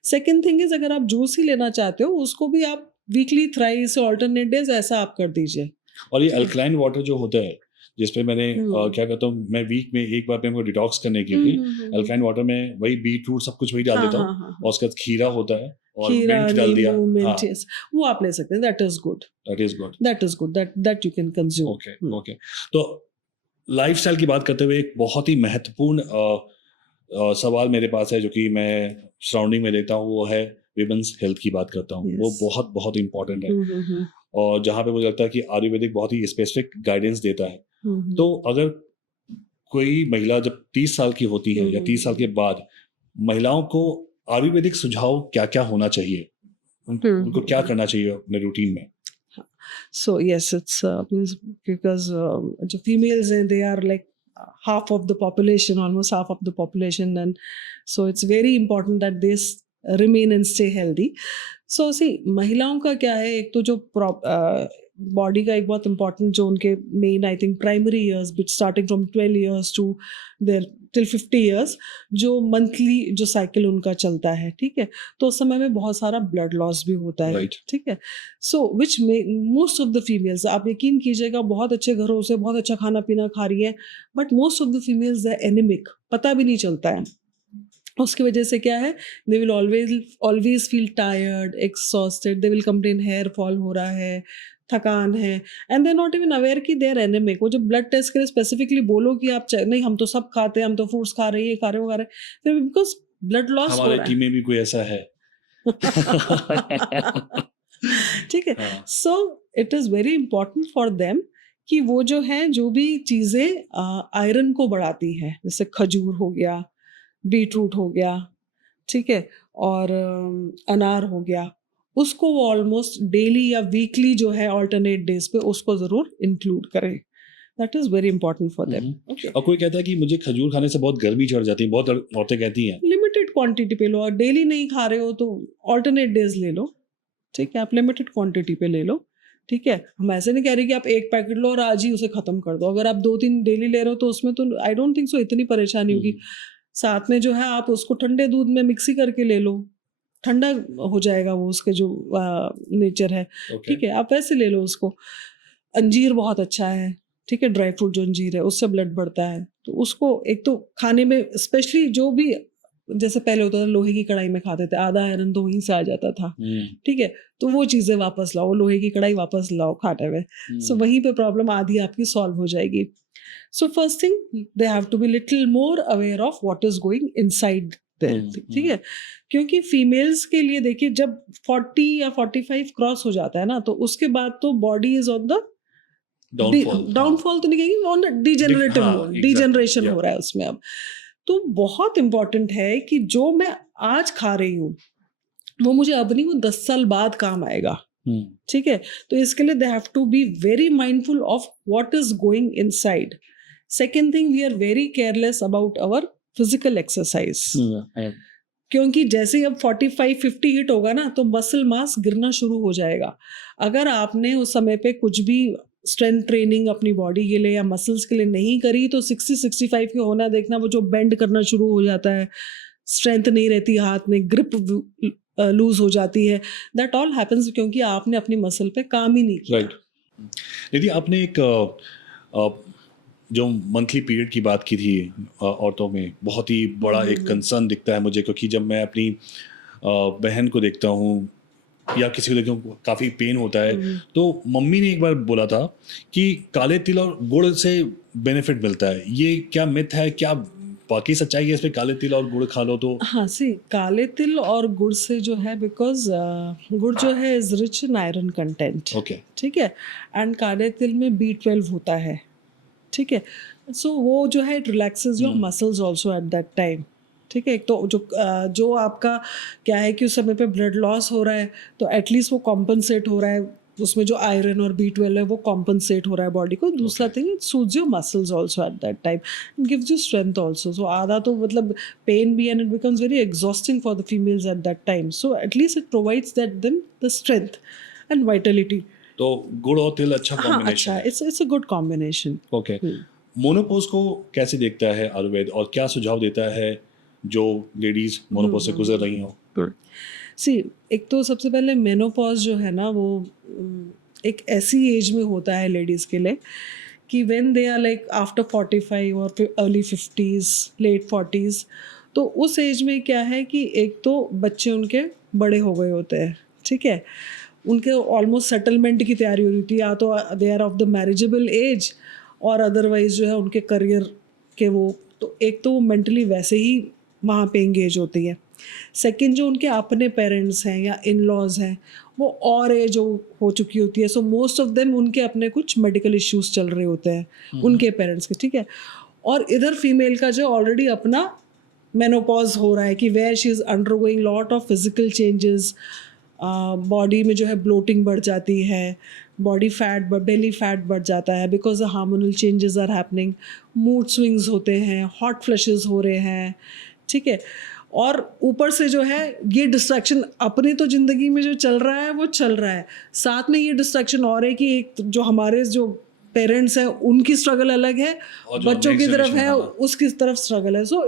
Second thing is, अगर आप जूस ही लेना चाहते हो उसको भी आप वीकली थ्राइस ऑल्टरनेट डेज ऐसा आप कर दीजिए. और ये अल्कलाइन वाटर जो होता है जिसपे मैंने क्या करता हूँ, मैं वीक में एक बार मैं डिटॉक्स करने के लिए अल्कलाइन वाटर में वही बीट रूट सब कुछ वही डाल देता हूँ, और उसके बाद खीरा होता है और खीरा, मिंट डाल दिया. नींबू, मिंट, yes, वो आप ले सकते हैं. That is good. That is good. That is good. That you can consume. Okay okay. तो लाइफस्टाइल की बात करते हुए एक बहुत ही महत्वपूर्ण सवाल मेरे पास है जो कि मैं सराउंडिंग में देखता हूँ, वो है विमेंस हेल्थ की बात करता हूँ. वो बहुत बहुत इंपॉर्टेंट है, और जहाँ पे मुझे लगता है कि आयुर्वेदिक बहुत ही स्पेसिफिक गाइडेंस देता है. तो अगर कोई महिला जब 30 साल की होती है या 30 साल के बाद, महिलाओं को आयुर्वेदिक सुझाव क्या क्या होना चाहिए, उनको क्या करना चाहिए अपने रूटीन में? So yes, it's because the females and they are like half of the population, almost half of the population, and so it's very important that they remain and stay healthy. So see, महिलाओं का क्या है, एक तो जो body का एक बहुत इंपॉर्टेंट जो उनके main I think primary years bit starting from 12 years to there till 50 years, जो मंथली जो साइकिल उनका चलता है, ठीक है, तो उस समय में बहुत सारा ब्लड लॉस भी होता है, ठीक है. So which most of the females, आप यकीन कीजिएगा, बहुत अच्छे घरों से बहुत अच्छा खाना पीना खा रही हैं, but most of the females are anaemic, पता भी नहीं चलता है. उसकी वजह से क्या है, they will always feel tired, exhausted, they will complain hair fall हो रहा है, थकान है, and they not even aware कि दे आर एनेमिक. वो जब ब्लड टेस्ट करे स्पेसिफिकली बोलो कि आप नहीं हम तो सब खाते हैं, हम तो फ्रूट्स खा रहे हैं, ये खा रहे हैं, वो खा रहे हैं, फिर बिकॉज ब्लड लॉस हो रहा है. हमारे टीम में भी कोई ऐसा है. ठीक है. So it is very important for them कि वो जो है, जो भी चीजें आयरन को बढ़ाती हैं, जैसे खजूर हो गया, बीट रूट हो गया, ठीक है, और अनार हो गया, उसको वो ऑलमोस्ट डेली या वीकली जो है ऑल्टरनेट डेज पे उसको जरूर इंक्लूड करें. That is very important for them. और कोई कहता है कि मुझे खजूर खाने से बहुत गर्मी चढ़ जाती है, बहुत औरतें कहती हैं. लिमिटेड क्वांटिटी पे लो, और डेली नहीं खा रहे हो तो ऑल्टरनेट डेज ले लो, ठीक है, आप लिमिटेड क्वांटिटी पे ले लो, ठीक है. हम ऐसे नहीं कह रहे कि आप एक पैकेट लो और आज ही उसे खत्म कर दो. अगर आप 2-3 डेली ले रहे हो तो उसमें तो आई डोंट थिंक सो इतनी परेशानी होगी. साथ में जो है आप उसको ठंडे दूध में मिक्सी करके ले लो, ठंडा हो जाएगा वो, उसके जो नेचर है, ठीक है, आप वैसे ले लो उसको. अंजीर बहुत अच्छा है, ठीक है, ड्राई फ्रूट जो अंजीर है उससे ब्लड बढ़ता है, तो उसको एक तो खाने में, स्पेशली जो भी जैसे पहले होता था लोहे की कढ़ाई में खाते थे, आधा आयरन तो वहीं से आ जाता था, ठीक है, तो वो चीज़ें वापस लाओ, लोहे की कढ़ाई वापस लाओ खाने में. सो वहीं पे प्रॉब्लम आधी आपकी सॉल्व हो जाएगी. So first thing, they have to be little more aware of what is going inside there, ठीक है, क्योंकि फीमेल्स के लिए देखिए जब 40 या 45 क्रॉस हो जाता है ना, तो उसके बाद तो body is on the downfall, तो नहीं कहेंगे, ऑन डिजेनरेटिव, डिजेनरेशन हो रहा है उसमें अब. तो बहुत इंपॉर्टेंट है कि जो मैं आज खा रही हूँ वो मुझे अब नहीं, वो 10 साल बाद काम आएगा, ठीक है. तो इसके लिए they have to be very mindful of what is going inside. Second thing, we are very careless about our physical exercise, क्योंकि जैसे ही अब 45-50 हिट होगा ना, तो मसल मास गिरना शुरू हो जाएगा. अगर आपने उस समय पे कुछ भी स्ट्रेंथ ट्रेनिंग अपनी बॉडी के लिए या मसल्स के लिए नहीं करी, तो 60-65 के होना देखना, वो जो बेंड करना शुरू हो जाता है, स्ट्रेंथ नहीं रहती हाथ में, ग्रिप लूज हो जाती है, दैट ऑल हैपेंस क्योंकि आपने अपनी मसल पे काम ही नहीं किया. दीदी, आपने एक जो मंथली पीरियड की बात की थी औरतों में, बहुत ही बड़ा एक कंसर्न दिखता है मुझे, क्योंकि जब मैं अपनी बहन को देखता हूँ या किसी को देखता हूँ काफ़ी पेन होता है, तो मम्मी ने एक बार बोला था कि काले तिल और गुड़ से बेनिफिट मिलता है. ये क्या मिथ है, क्या बाकी सच्चाई है इसमें, काले तिल और गुड़ खा लो तो? हाँ, सी काले तिल और गुड़ से जो है, बिकॉज गुड़ जो है is rich in iron content, okay, ठीक है, एंड काले तिल में B12 होता है, ठीक है. सो वो जो है it relaxes your muscles also at that time, ठीक है. एक तो जो आपका क्या है कि उस समय पे ब्लड लॉस हो रहा है, तो एटलीस्ट वो कॉम्पनसेट हो रहा है, उसमें जो आयरन और B12 है वो कॉम्पनसेट हो रहा है बॉडी को. दूसरा thing, it suits your muscles also at that time, gives you strength also. So आधा तो मतलब पेन भी, and it becomes very exhausting for the females at that time. So at least it provides that them the strength and vitality. तो गुड़ और तिल अच्छा combination है. It's a good combination. Okay. Menopause को कैसे देखता है आयुर्वेद और क्या सुझाव देता है जो लेडीज मोनोपोज से गुजर रही हों? सी एक तो सबसे पहले मेनोपॉज जो है ना वो एक ऐसी एज में होता है लेडीज़ के लिए कि when they are like after 45 और फिर अर्ली 50s लेट 40s, तो उस एज में क्या है कि एक तो बच्चे उनके बड़े हो गए होते हैं, ठीक है, उनके ऑलमोस्ट सेटलमेंट की तैयारी हो रही थी, या तो they are of the marriageable age और अदरवाइज जो है उनके करियर के वो, तो एक तो वो मेंटली वैसे ही वहाँ पे इंगेज होती है। सेकंड, जो उनके अपने पेरेंट्स हैं या इन लॉज हैं वो और एज हो चुकी होती है, सो मोस्ट ऑफ देम उनके अपने कुछ मेडिकल इश्यूज चल रहे होते हैं उनके पेरेंट्स के, ठीक है। और इधर फीमेल का जो ऑलरेडी अपना मेनोपॉज हो रहा है कि where she is undergoing lot of physical changes, body में जो है ब्लोटिंग बढ़ जाती है, बॉडी फैट बेली फैट बढ़ जाता है because the hormonal changes are happening, mood swings होते हैं, हॉट फ्लशेस हो रहे हैं, ठीक है। और ऊपर से जो है ये डिस्ट्रैक्शन अपनी तो ज़िंदगी में जो चल रहा है वो चल रहा है, साथ में ये डिस्ट्रैक्शन और है कि एक जो हमारे जो पेरेंट्स हैं उनकी स्ट्रगल अलग है, बच्चों की तरफ है उसकी तरफ स्ट्रगल है। So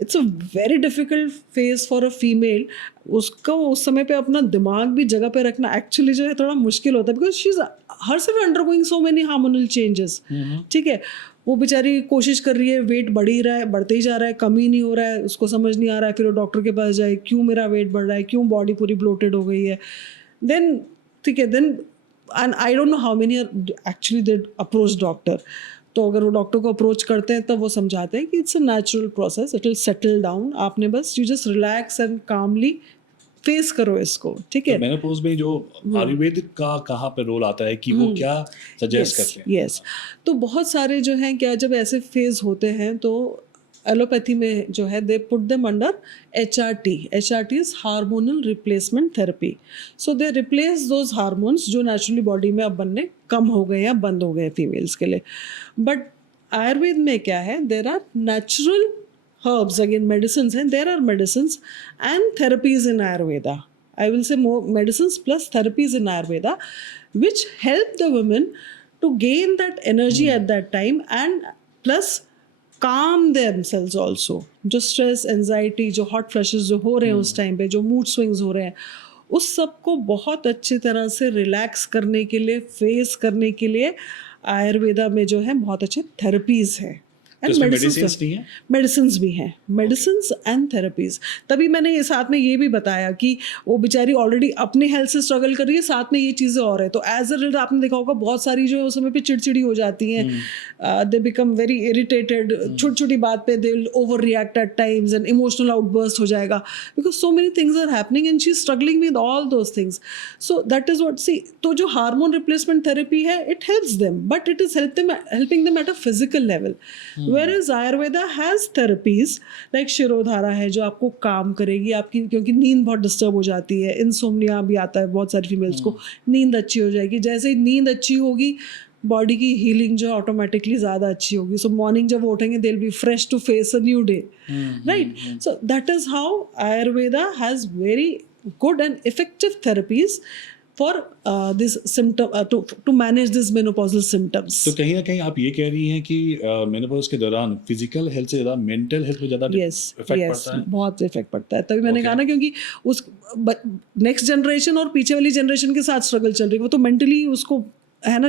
it's a very difficult phase for a female. उसको उस समय पे अपना दिमाग भी जगह पे रखना एक्चुअली जो है थोड़ा मुश्किल होता है because she is her self undergoing so many hormonal changes, ठीक है। वो बेचारी कोशिश कर रही है, वेट बढ़ ही रहा है, बढ़ते ही जा रहा है, कम ही नहीं हो रहा है, उसको समझ नहीं आ रहा है, फिर वो डॉक्टर के पास जाए, क्यों मेरा वेट बढ़ रहा है, क्यों बॉडी पूरी ब्लोटेड हो गई है, देन ठीक है, then and I don't know how many actually they approach doctor. तो अगर वो डॉक्टर को अप्रोच करते हैं तब वो समझाते हैं कि it's a natural process, it will settle down, आपने बस you just relax and calmly face करो इसको, ठीक है। मेनोपॉज में जो आयुर्वेद का कहाँ पे रोल आता है कि वो क्या सजेस्ट करते हैं? यस, तो बहुत सारे जो हैं क्या, जब ऐसे फेज होते हैं तो एलोपैथी में जो है they put them under HRT। HRT is hormonal replacement therapy. So they replace those hormones जो नेचुरली बॉडी में अब बनने कम हो गए या बंद हो गए फीमेल्स के लिए। बट आयुर्वेद में क्या है, there are natural herbs, again medicines, and there are medicines and therapies in Ayurveda. I will say more medicines plus therapies in Ayurveda which help the women to gain that energy at that time and plus calm themselves also. जो stress, anxiety, जो hot flushes जो हो रहे हैं उस time पे, जो mood swings हो रहे हैं, उस सब को बहुत अच्छी तरह से रिलैक्स करने के लिए, फेस करने के लिए आयुर्वेदा में जो है बहुत अच्छे थेरेपीज हैं। मेडिसिन भी हैं, मेडिसिन एंड थेरेपीज। तभी मैंने ये साथ में ये भी बताया कि वो बेचारी ऑलरेडी अपने हेल्थ से स्ट्रगल कर रही है, साथ में ये चीज़ें और है, तो एज अ रिजल्ट आपने देखा होगा बहुत सारी जो है उस समय पे चिड़चिड़ी हो जाती हैं, दे बिकम वेरी इरिटेटेड, छोटी छोटी बात पे they will overreact at times and emotional outburst हो जाएगा because so many things are happening and she is struggling with all those things. So that is what see, तो जो hormone replacement therapy है it helps them, but it is helping them at a physical level. Whereas Ayurveda has therapies like shirodhara है जो आपको काम करेगी आपकी, क्योंकि नींद बहुत डिस्टर्ब हो जाती है, इंसोम्निया भी आता है बहुत सारी फीमेल्स को, नींद अच्छी हो जाएगी, जैसे ही नींद अच्छी होगी बॉडी की हीलिंग जो ऑटोमेटिकली ज़्यादा अच्छी होगी। सो मॉर्निंग जब उठेंगे they will be fresh to face a new day, right. So that is how Ayurveda has very good and effective therapies for this symptom to manage this menopausal symptoms. तो कहीं ना कहीं आप ये कह रही हैं कि मेनोपॉज के दौरान फिजिकल हेल्थ से ज़्यादा मेंटल हेल्थ पे ज़्यादा इफेक्ट पड़ता है? बहुत इफेक्ट पड़ता है। तभी मैंने कहा ना, क्योंकि उस नेक्स्ट जनरेशन और पीछे वाली जनरेशन के साथ स्ट्रगल चल रही है, वो तो मेंटली उसको है ना,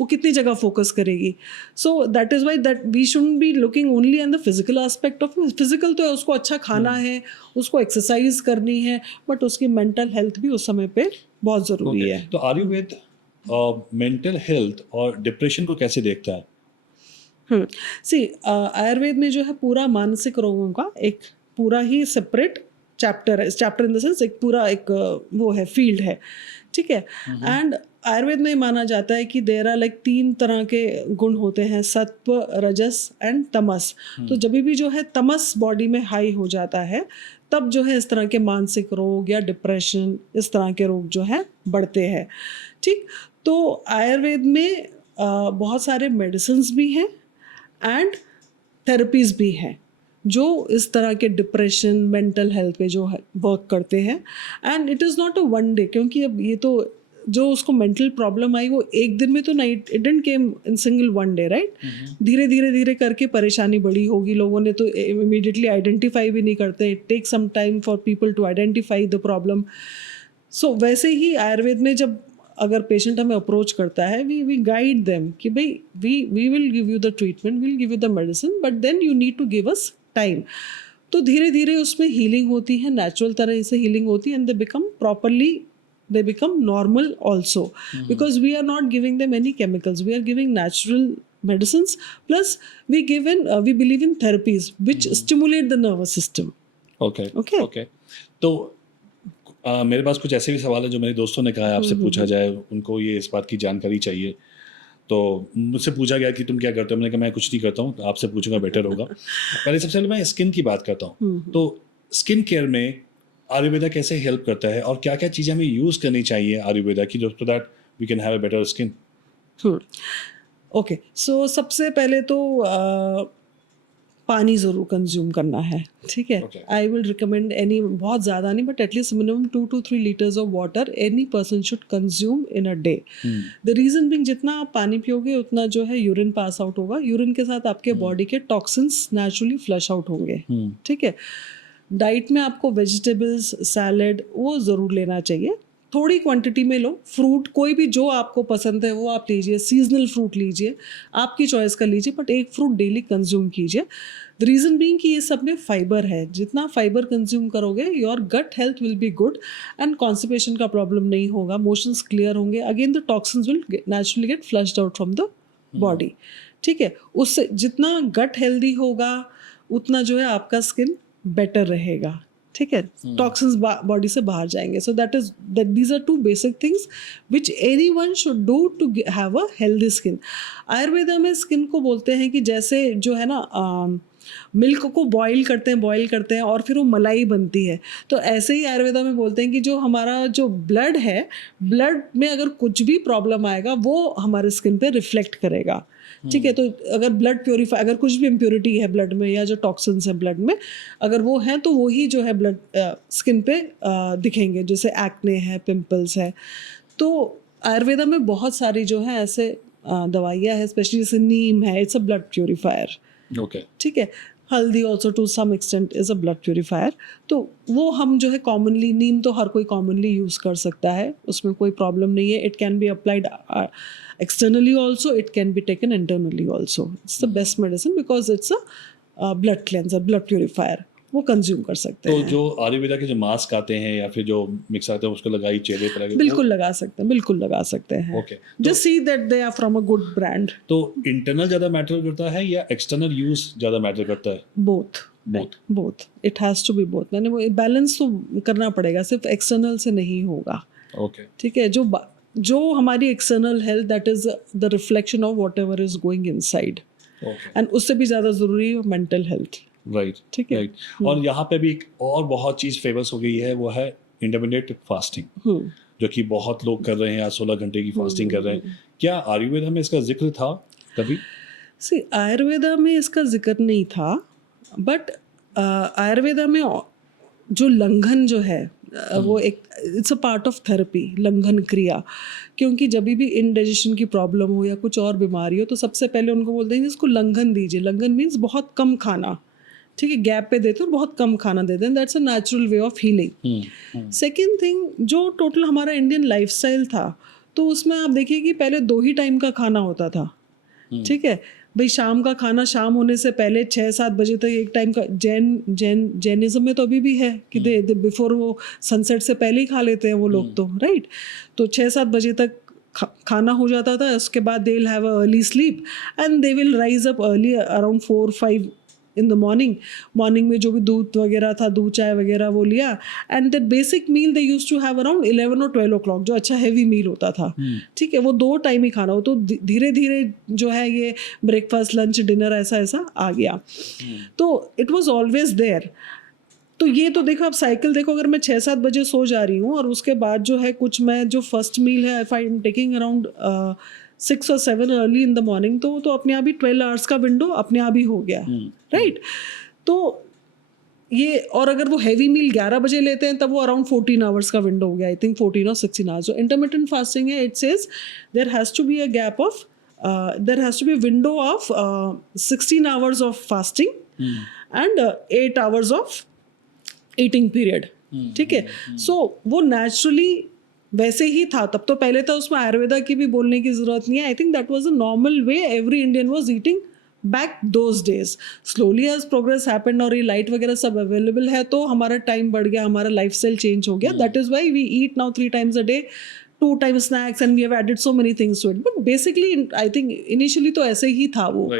वो कितनी जगह फोकस करेगी। So that is why that we shouldn't be looking only on the physical aspect of, physical तो है, उसको अच्छा खाना है, उसको एक्सरसाइज करनी है, बट उसकी मेंटल हेल्थ भी उस समय पे बहुत ज़रूरी है। तो आयुर्वेद मेंटल हेल्थ और डिप्रेशन को कैसे देखता है? सी आयुर्वेद में जो है पूरा मानसिक रोगों का एक पूरा ही सेपरेट चैप्टर है, चैप्टर इन द सेंस एक पूरा एक वो है, फील्ड है, ठीक है। एंड आयुर्वेद में माना जाता है कि देर आर लाइक 3 तरह के गुण होते हैं, सत्व, रजस एंड तमस। तो जब भी जो है तमस बॉडी में हाई हो जाता है तब जो है इस तरह के मानसिक रोग या डिप्रेशन, इस तरह के रोग जो है बढ़ते हैं, ठीक। तो आयुर्वेद में बहुत सारे मेडिसिन्स भी हैं एंड थेरेपीज़ भी हैं जो इस तरह के डिप्रेशन, मेंटल हेल्थ पे जो है वर्क करते हैं। And it is not a one day, क्योंकि अब ये तो जो उसको मेंटल प्रॉब्लम आई वो एक दिन में तो नहीं, it didn't came in single one day, right? धीरे धीरे धीरे करके परेशानी बड़ी होगी, लोगों ने तो इमीडिएटली आइडेंटिफाई भी नहीं करते, it take some time for people to identify the problem. So वैसे ही आयुर्वेद में जब अगर पेशेंट हमें अप्रोच करता है, वी गाइड देम कि भाई we will give you the treatment, will give you the medicine, but then you need to give us time. तो धीरे धीरे उसमें हीलिंग होती है, नेचुरल तरह से हीलिंग होती है, and they become normal also, because we are not giving them any chemicals, we are giving natural medicines, plus we believe in therapies which stimulate the nervous system. Okay. तो मेरे पास कुछ ऐसे भी सवाल है जो मेरे दोस्तों ने कहा है आपसे पूछा जाए, उनको ये इस बात की जानकारी चाहिए। तो मुझसे पूछा गया कि तुम क्या करते हो, मैंने कहा मैं कुछ नहीं करता हूँ, तो आपसे पूछूंगा बेटर होगा। पहले सबसे पहले मैं स्किन की बात करता हूँ। तो स्किन केयर में आयुर्वेदा कैसे हेल्प करता है, और क्या क्या चीज़ें हमें यूज़ करनी चाहिए आयुर्वेदा की, जो so that we can have a better skin? Okay, so सबसे पहले तो पानी ज़रूर कंज्यूम करना है, ठीक है? आई विल रिकमेंड एनी, बहुत ज़्यादा नहीं, but at least minimum 2 to 3 litres of water any person should consume in a day. The reason Bing, जितना आप पानी पियोगे उतना जो है यूरिन पास आउट होगा, यूरिन के साथ आपके बॉडी के टॉक्सिन्स नेचुरली फ्लश आउट होंगे, ठीक है? डाइट में आपको वेजिटेबल्स, सैलड वो ज़रूर लेना चाहिए, थोड़ी क्वांटिटी में लो। फ्रूट कोई भी जो आपको पसंद है वो आप लीजिए, सीजनल फ्रूट लीजिए, आपकी चॉइस का लीजिए, बट एक फ्रूट डेली कंज्यूम कीजिए। द रीज़न बीइंग कि ये सब में फाइबर है, जितना फाइबर कंज्यूम करोगे your gut health will be good, and constipation का प्रॉब्लम नहीं होगा, मोशंस क्लियर होंगे, again the toxins will naturally get flushed out from the body, ठीक है? उससे जितना गट हेल्दी होगा उतना जो है आपका स्किन बेटर रहेगा, ठीक है? टॉक्सिन्स बॉडी से बाहर जाएंगे। So these are 2 basic things which anyone should do to have a healthy skin. Ayurveda में स्किन को बोलते हैं कि जैसे जो है ना मिल्क को बॉईल करते हैं और फिर वो मलाई बनती है, तो ऐसे ही आयुर्वेदा में बोलते हैं कि जो हमारा जो ब्लड है, ब्लड में अगर कुछ भी प्रॉब्लम आएगा वो हमारे स्किन पे रिफ्लेक्ट करेगा, ठीक है? तो अगर ब्लड प्योरीफाई, अगर कुछ भी इम्प्योरिटी है ब्लड में या जो टॉक्सिन्स है ब्लड में, अगर वो हैं तो वही जो है ब्लड स्किन पे दिखेंगे, जैसे एक्ने है, पिंपल्स है। तो आयुर्वेदा में बहुत सारी जो है ऐसे दवाइयाँ हैं, स्पेशली जैसे नीम है, it's a blood purifier, okay, ठीक है? Haldi also to some extent is a blood purifier. तो वो हम जो है कॉमनली, नीम तो हर कोई कॉमनली यूज़ कर सकता है, उसमें कोई प्रॉब्लम नहीं है। It can be applied externally also, it can be taken internally also. It's the best medicine because it's a blood cleanser, blood purifier. वो कंज्यूम कर सकते हैं। तो जो आयुर्वेदा के जो मास्क आते हैं या फिर जो मिक्स आते हैं उसको लगाई चेहरे पर, बिल्कुल लगा सकते हैं, बिल्कुल लगा सकते हैं। Okay, just see that they are from a good brand. तो इंटरनल ज़्यादा मैटर करता है या एक्सटर्नल यूज ज़्यादा मैटर करता है? Both it has to be both. मैंने वो बैलेंस तो करना पड़ेगा, सिर्फ एक्सटर्नल से नहीं होगा, ओके, ठीक है? जो हमारी external health, that is the reflection of what ever is going inside, and उससे भी ज़्यादा ज़रूरी है मेंटल हेल्थ, राइट, ठीक है? और यहाँ पे भी एक और बहुत चीज़ फेमस हो गई है, वो है इंटरमिटेंट फास्टिंग, जो कि बहुत लोग कर रहे हैं, आज 16 घंटे की फास्टिंग कर रहे हैं। क्या आयुर्वेदा में इसका जिक्र था कभी? आयुर्वेदा में इसका जिक्र नहीं था, बट आयुर्वेदा में जो लंघन जो है वो एक it's a part of therapy, लंघन क्रिया। क्योंकि जब भी इनडाइजेशन की प्रॉब्लम हो या कुछ और बीमारी हो तो सबसे पहले उनको बोलते हैं इसको लंघन दीजिए। लंघन मीन्स बहुत कम खाना, ठीक है? गैप पे देते हो, बहुत कम खाना देते हैं, that's a natural way of healing. Second thing, जो टोटल हमारा इंडियन लाइफस्टाइल था, तो उसमें आप देखिए कि पहले 2 ही टाइम का खाना होता था, ठीक है? भाई शाम का खाना शाम होने से पहले 6-7 बजे तक एक टाइम का, जैनिज्म में तो अभी भी है कि दे बिफोर वो सनसेट से पहले ही खा लेते हैं वो लोग, तो राइट, तो 6-7 बजे तक खाना हो जाता था। उसके बाद they will have a early sleep and they will rise up early around 4-5 in the morning में जो भी दूध वगैरह था, दूध चाय वगैरह वो लिया, and that basic meal they used to have around 11 or 12 o'clock, जो अच्छा हैवी मील होता था, ठीक है? वो 2 टाइम ही खाना हो। तो धीरे धीरे जो है ये ब्रेकफास्ट, लंच, डिनर ऐसा आ गया, तो इट वॉज ऑलवेज देयर। तो ये तो देखो, आप साइकिल देखो, अगर मैं 6-7 बजे सो जा रही हूँ और उसके बाद जो है कुछ मैं जो फर्स्ट मील है, if I am taking around 6 or 7 early in the morning, तो अपने आप ही 12 आवर्स का विंडो अपने आप ही हो गया, राइट? तो ये, और अगर वो हैवी मील 11 बजे लेते हैं तब वो अराउंड 14 आवर्स का विंडो हो गया, आई थिंक 14 और 16 आवर्स. जो इंटरमिटेंट फास्टिंग है, it says there has to be a gap of there has to be a window of 16 hours of fasting and 8 hours of eating period. ठीक है. सो वो naturally वैसे ही था तब तो. पहले तो उसमें आयुर्वेदा की भी बोलने की जरूरत नहीं है. I think that was a normal way every Indian was eating back those days. Slowly as progress happened और ये लाइट वगैरह सब अवेलेबल है तो हमारा टाइम बढ़ गया, हमारा लाइफ स्टाइल चेंज हो गया. That is why we eat now 3 times a day, 2 times snacks, and we have added so many things to it. But basically I think initially तो ऐसे ही था वो.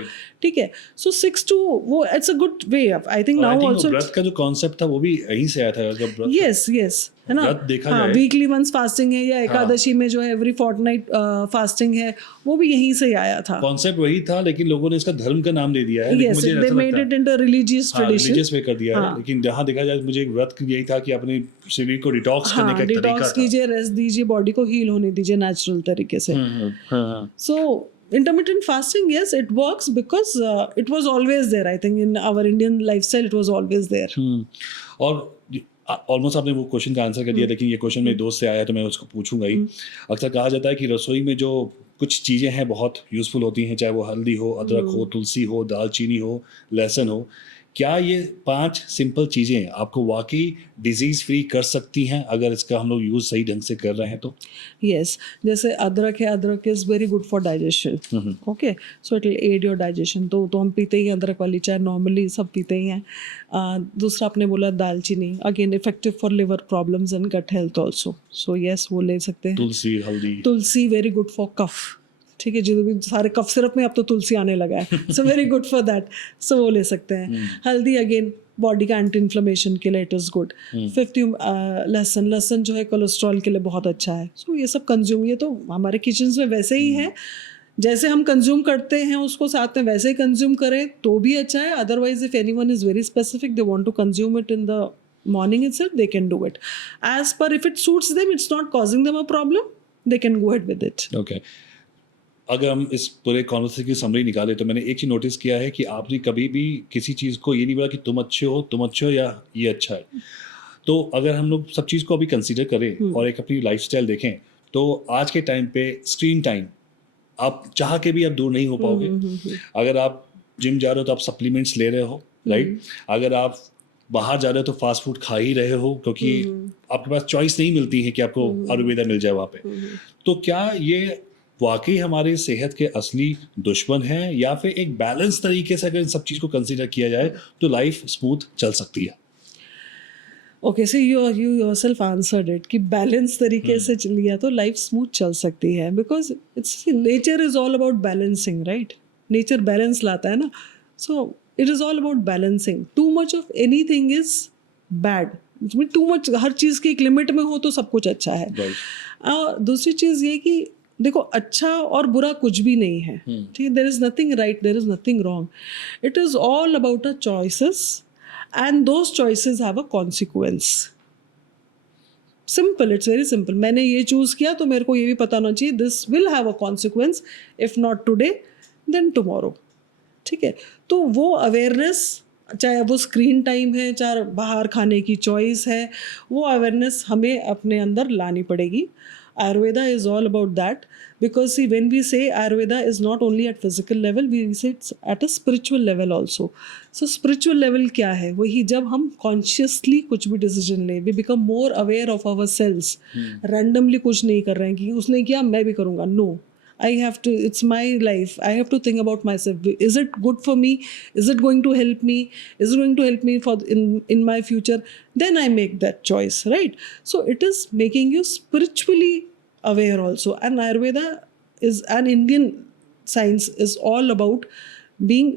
ठीक है. So 6 to वो it's a good way up. I think now also व्रत का जो कॉन्सेप्ट था वो भी यहीं से आया था. जब व्रत yes है ना. व्रत देखा जाए, वीकली वंस फास्टिंग है या एकादशी में जो है एवरी फोर्टनाइट फास्टिंग है, वो भी यहीं से आया था. कॉन्सेप्ट वही था लेकिन लोगों ने इसका धर्म का नाम दे दिया है. Yes, they made it into a religious tradition. Religious में कर दिया है. लेकिन जहाँ देखा जाए मुझे व्रत यही था कि अपने शरीर को डिटॉक्स करने का एक तरीका था. डिटॉक्स कीजिए, रेस्ट दीजिए, बॉडी को हील होने दीजिए नेचुरल तरीके से. सो intermittent fasting, yes, it works because it was always there. I think in our Indian lifestyle it was always there. और ऑलमोस्ट आपने वो क्वेश्चन का आंसर कर दिया. लेकिन ये क्वेश्चन मेरे दोस्त से आया तो मैं उसको पूछूंगा ही. अक्सर कहा जाता है कि रसोई में जो कुछ चीज़ें हैं बहुत यूज़फुल होती हैं, चाहे वो हल्दी हो, अदरक हो, तुलसी हो, दालचीनी हो, लहसुन हो. क्या ये 5 सिंपल चीज़ें आपको वाकई डिजीज़ फ्री कर सकती हैं अगर इसका हम लोग यूज़ सही ढंग से कर रहे हैं तो? Yes, जैसे अदरक है, adrak is very good for digestion. Okay, so it will aid your digestion. तो हम पीते ही अदरक वाली चाय, नॉर्मली सब पीते ही हैं. दूसरा आपने बोला दालचीनी, again effective for liver problems and gut health also. So yes, वो ले सकते हैं. तुलसी, हल्दी. Tulsi very good for cough. ठीक है, जो भी सारे कफ सिरप में अब तो तुलसी आने लगा है. So very good for that. So वो ले सकते हैं. हल्दी अगेन बॉडी का एंटी इन्फ्लेमेशन के लिए इट इज़ गुड. 5th लहसुन जो है कोलेस्ट्रॉल के लिए बहुत अच्छा है. सो ये सब कंज्यूम, ये तो हमारे किचन में वैसे ही है. जैसे हम कंज्यूम करते हैं उसको साथ में वैसे ही कंज्यूम करें तो भी अच्छा है. Otherwise if anyone is very specific, they want to consume it in the morning itself, they can do it. As per if it suits them, it's not causing them a problem, they can go ahead with it. Okay. अगर हम इस पूरे conversation की summary निकालें तो मैंने एक चीज़ notice किया है कि आपने कभी भी किसी चीज़ को ये नहीं बोला कि तुम अच्छे हो या ये अच्छा है. तो अगर हम लोग सब चीज़ को अभी कंसीडर करें और एक अपनी लाइफस्टाइल देखें तो आज के टाइम पे स्क्रीन टाइम आप चाह के भी आप दूर नहीं हो पाओगे. अगर आप जिम जा रहे हो तो आप सप्लीमेंट्स ले रहे हो, राइट. अगर आप बाहर जा रहे हो तो फास्ट फूड खा ही रहे हो क्योंकि आपके पास चॉइस नहीं मिलती है कि आपको आयुर्वेदा मिल जाए वहाँ पे. तो क्या ये वाकई हमारी सेहत के असली दुश्मन है या फिर एक बैलेंस तरीके से अगर इन सब चीज़ को कंसीडर किया जाए तो लाइफ स्मूथ चल सकती है? Okay, so you yourself answered it कि बैलेंस तरीके से लिया तो लाइफ स्मूथ चल सकती है. Because it's nature is all about balancing, right. Nature balance लाता है ना. So it is all about balancing. Too much of anything is bad. Too much, हर चीज़ की एक लिमिट में हो तो सब कुछ अच्छा है. दूसरी चीज़ ये कि देखो, अच्छा और बुरा कुछ भी नहीं है. ठीक है, there is nothing right, there is nothing wrong. It is all about a choices and those choices have a consequence. Simple, it's very simple. मैंने ये चूज किया तो मेरे को ये भी पता होना चाहिए this will have a consequence. If not today then tomorrow. ठीक है, तो वो अवेयरनेस, चाहे वो स्क्रीन टाइम है, चाहे बाहर खाने की चॉइस है, वो अवेयरनेस हमें अपने अंदर लानी पड़ेगी. Ayurveda is all about that because see, when we say Ayurveda is not only at physical level, we say it's at a spiritual level also. So spiritual level क्या है? वही जब हम consciously कुछ भी decision ले, we become more aware of ourselves. Randomly कुछ नहीं कर रहे हैं कि उसने किया मैं भी करूँगा. No, I have to, it's my life. I have to think about myself. Is it good for me? Is it going to help me? Is it going to help me for in my future? Then I make that choice, right? So it is making you spiritually aware also. And Ayurveda is an Indian science, is all about being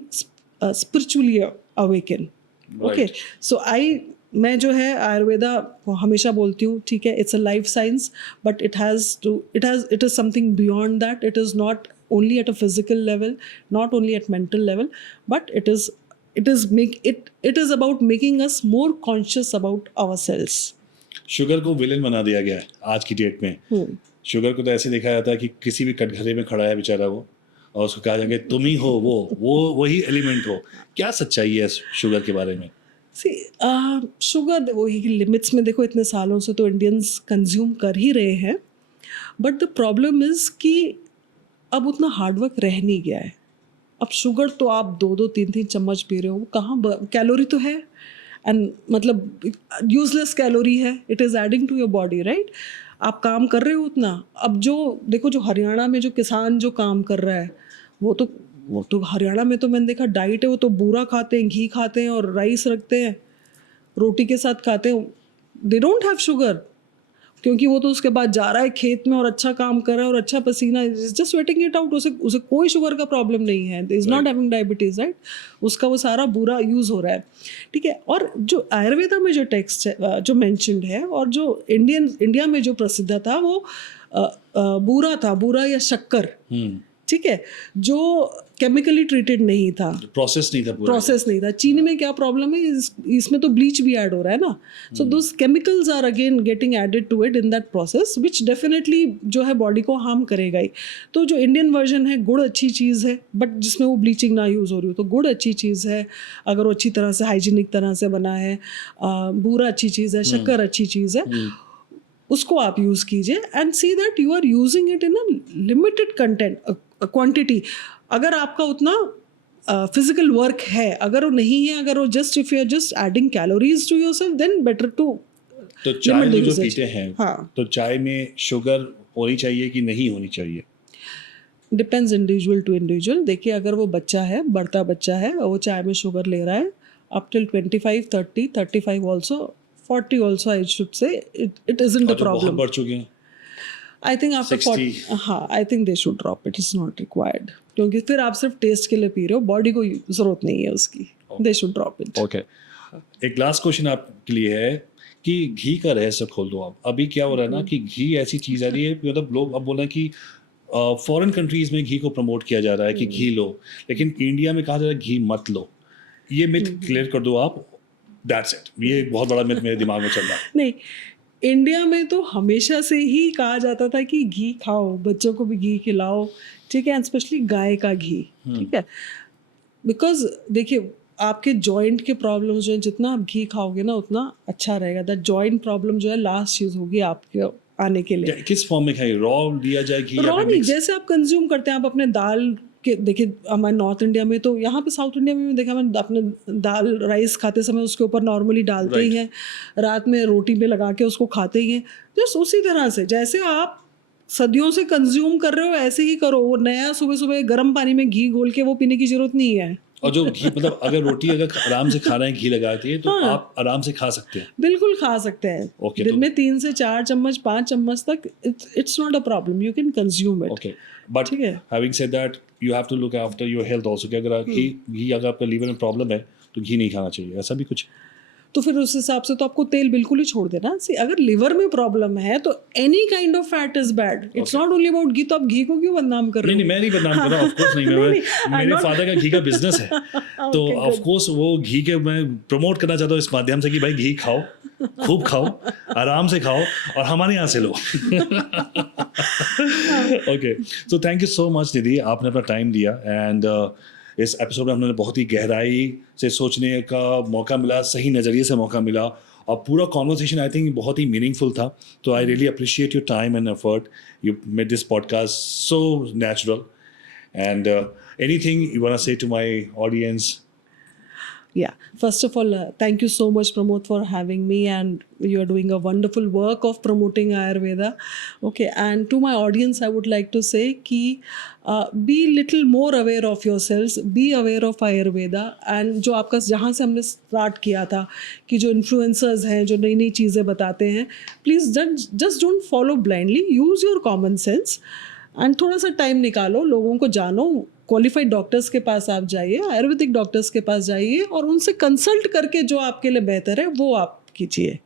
spiritually awakened. Right. Okay. So मैं जो है आयुर्वेदा हमेशा बोलती हूँ, ठीक है, it's a life science, but it is something beyond that. It is not only eight a physical level, not only at mental level, but it is about making us more conscious about ourselves. Sugar को villain बना दिया गया है आज की date में. Sugar को तो ऐसे देखा जाता है कि किसी भी कटघरे में खड़ा है बेचारा वो, और उसको कहा जाएगा तुम ही हो वो वही एलिमेंट हो. क्या सच्चाई है शुगर के बारे में? सी शुगर वही लिमिट्स में, देखो इतने सालों से तो इंडियंस कंज्यूम कर ही रहे हैं, बट द प्रॉब्लम इज़ कि अब उतना हार्डवर्क रह नहीं गया है. अब शुगर तो आप 2-3 चम्मच पी रहे हो, कहाँ कैलोरी तो है, एंड मतलब यूजलेस कैलोरी है, it is adding to your body, right. आप काम कर रहे हो उतना. अब जो देखो, जो हरियाणा में जो किसान जो काम कर रहा है, वो तो हरियाणा में तो मैंने देखा डाइट है, वो तो बूरा खाते हैं, घी खाते हैं और राइस रखते हैं, रोटी के साथ खाते हैं. दे डोंट हैव शुगर, क्योंकि वो तो उसके बाद जा रहा है खेत में और अच्छा काम कर रहा है और अच्छा पसीना, जस्ट स्वेटिंग इट आउट. उसे कोई शुगर का प्रॉब्लम नहीं है, is not having diabetes, right. उसका वो सारा बुरा यूज़ हो रहा है, ठीक है. और जो आयुर्वेदा में जो टेक्स्ट है, जो मेंशन्ड है, और जो इंडिया में जो प्रसिद्ध था, वो बूरा या शक्कर, ठीक है, जो केमिकली ट्रीटेड नहीं था, प्रोसेस नहीं था. चीनी में क्या प्रॉब्लम है, इसमें तो ब्लीच भी ऐड हो रहा है ना. So those chemicals are again getting added to it in that process, which definitely जो है बॉडी को हार्म करेगा ही. तो जो इंडियन वर्जन है, गुड़ अच्छी चीज़ है, बट जिसमें वो ब्लीचिंग ना यूज़ हो रही हो, तो गुड़ अच्छी चीज़ है अगर वो अच्छी तरह से हाइजीनिक तरह से बना है. बूरा अच्छी चीज़ है, शक्कर अच्छी चीज़ है, उसको आप यूज़ कीजिए and see that you are using it in a limited content quantity. अगर आपका उतना फिजिकल वर्क है, अगर वो नहीं है, अगर वो just if you are just adding calories to yourself, then better to. तो चाय में जो पीते हैं, हाँ, तो चाय में शुगर होनी चाहिए कि नहीं होनी चाहिए? Depends individual to individual. देखिए, अगर वो बच्चा है, बढ़ता बच्चा है, और वो चाय में शुगर ले रहा है up till 25, 30, 35 also, 40 also, I should say it isn't a problem. बहुत बढ़ चुके हैं, आई थिंक आफ्टर 40, हाँ, I think they should drop it. Is not required, क्योंकि फिर आप सिर्फ टेस्ट के लिए पी रहे हो, बॉडी को ज़रूरत नहीं है उसकी. They should drop it. Okay. एक लास्ट क्वेश्चन आपके लिए है कि घी का रहस्य खोल दो आप. अभी क्या हो रहा है ना कि घी ऐसी चीज़ आ रही है, मतलब लोग अब बोल रहे हैं कि फॉरेन कंट्रीज़ में घी को प्रमोट किया जा रहा है कि घी लो, लेकिन इंडिया में कहा जा रहा है घी मत लो. ये मिथ क्लियर कर दो आप. That's it. ये एक बहुत बड़ा मिथ मेरे दिमाग में चल रहा है. नहीं, इंडिया में तो हमेशा से ही कहा जाता था कि घी खाओ, बच्चों को भी घी खिलाओ, ठीक है, एंड स्पेशली गाय का घी, ठीक है. बिकॉज देखिए, आपके जॉइंट के प्रॉब्लम्स जो है, जितना आप घी खाओगे ना उतना अच्छा रहेगा. दैट जॉइंट प्रॉब्लम जो है लास्ट चीज़ होगी आपके आने के लिए. किस फॉर्म में खाइए? रॉ दिया जाए घी? रॉ नहीं, जैसे आप कंज्यूम करते हैं, आप अपने दाल के, देखिए हमारे नॉर्थ इंडिया में तो, यहाँ पे साउथ इंडिया में देखा मैंने, अपने दाल राइस खाते समय उसके ऊपर नॉर्मली डालते ही हैं, रात में रोटी पे लगा के उसको खाते ही हैं. जस्ट उसी तरह से जैसे आप सदियों से कंज्यूम कर रहे हो, ऐसे ही करो. वो नया सुबह सुबह गर्म पानी में घी घोल के वो पीने की जरूरत नहीं है. और जो घी, मतलब अगर रोटी अगर आराम से खा रहे हैं, घी लगाते हैं, तो हाँ, आप आराम से खा सकते हैं. बिल्कुल खा सकते हैं. Okay, दिन में 3 से 4 चम्मच, 5 चम्मच तक, it's not a problem, you can consume it. Okay, but having said that, you have to look after your health also. कि अगर घी अगर आपका लीवर में प्रॉब्लम है तो घी नहीं खाना चाहिए, ऐसा भी कुछ? तो फिर उस हिसाब से तो आपको तेल बिल्कुल ही छोड़ देना. सी, अगर लिवर में प्रॉब्लम है तो any kind of fat is bad. It's not only about ghee. तो आप घी को क्यों बदनाम कर रहे हो? नहीं, मैं नहीं बदनाम कर रहा हूं, ऑफ कोर्स नहीं. मेरे फादर का घी का बिजनेस है, तो ऑफ कोर्स वो घी के मैं प्रमोट करना चाहता हूँ इस माध्यम से कि भाई घी खाओ, खूब खाओ, आराम से खाओ, और हमारे यहाँ से लो. Okay, so thank you so much दीदी, आपने अपना टाइम दिया. एंड इस एपिसोड में हमने बहुत ही गहराई से सोचने का मौका मिला, सही नज़रिए से मौका मिला, और पूरा कॉन्वर्सेशन आई थिंक बहुत ही मीनिंगफुल था. तो I really appreciate your time and effort. You made this podcast so natural. And anything you want to say to my audience? Yeah, first of all, thank you so much, Pramod, for having me, and you are doing a wonderful work of promoting Ayurveda. Okay, and to my audience, I would like to say कि be little more aware of yourselves, be aware of Ayurveda, and जो आपका जहाँ से हमने start किया था कि जो influencers हैं, जो नई नई चीज़ें बताते हैं, please just don't follow blindly, use your common sense, and थोड़ा सा टाइम निकालो, लोगों को जानो. क्वालिफाइड डॉक्टर्स के पास आप जाइए, आयुर्वेदिक डॉक्टर्स के पास जाइए, और उनसे कंसल्ट करके जो आपके लिए बेहतर है वो आप कीजिए.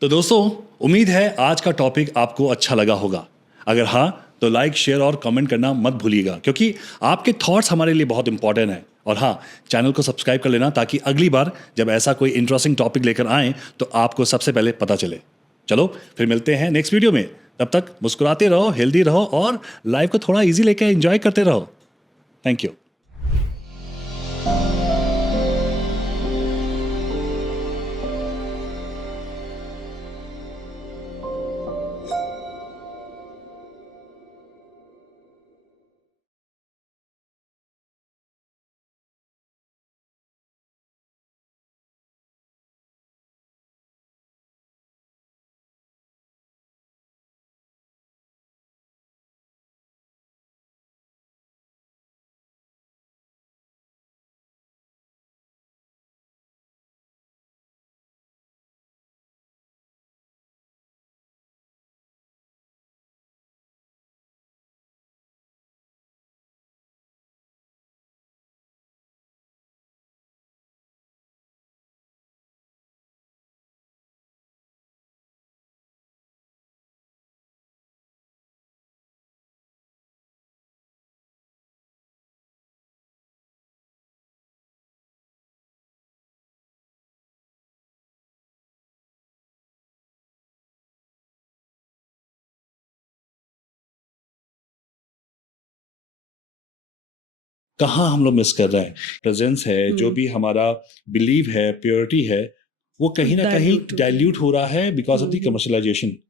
तो दोस्तों, उम्मीद है आज का टॉपिक आपको अच्छा लगा होगा. अगर हाँ, तो लाइक, शेयर और कमेंट करना मत भूलिएगा, क्योंकि आपके थॉट्स हमारे लिए बहुत इंपॉर्टेंट हैं. और हाँ, चैनल को सब्सक्राइब कर लेना, ताकि अगली बार जब ऐसा कोई इंटरेस्टिंग टॉपिक लेकर आएँ तो आपको सबसे पहले पता चले. चलो फिर मिलते हैं नेक्स्ट वीडियो में. तब तक मुस्कुराते रहो, हेल्दी रहो, और लाइफ को थोड़ा ईजी लेकर एंजॉय करते रहो. Thank you. कहाँ हम लोग मिस कर रहे हैं? प्रेजेंस है, जो भी हमारा बिलीव है, प्योरिटी है, वो कहीं ना कहीं Dilute हो रही है। डाइल्यूट हो रहा है बिकॉज ऑफ द कमर्शलाइजेशन.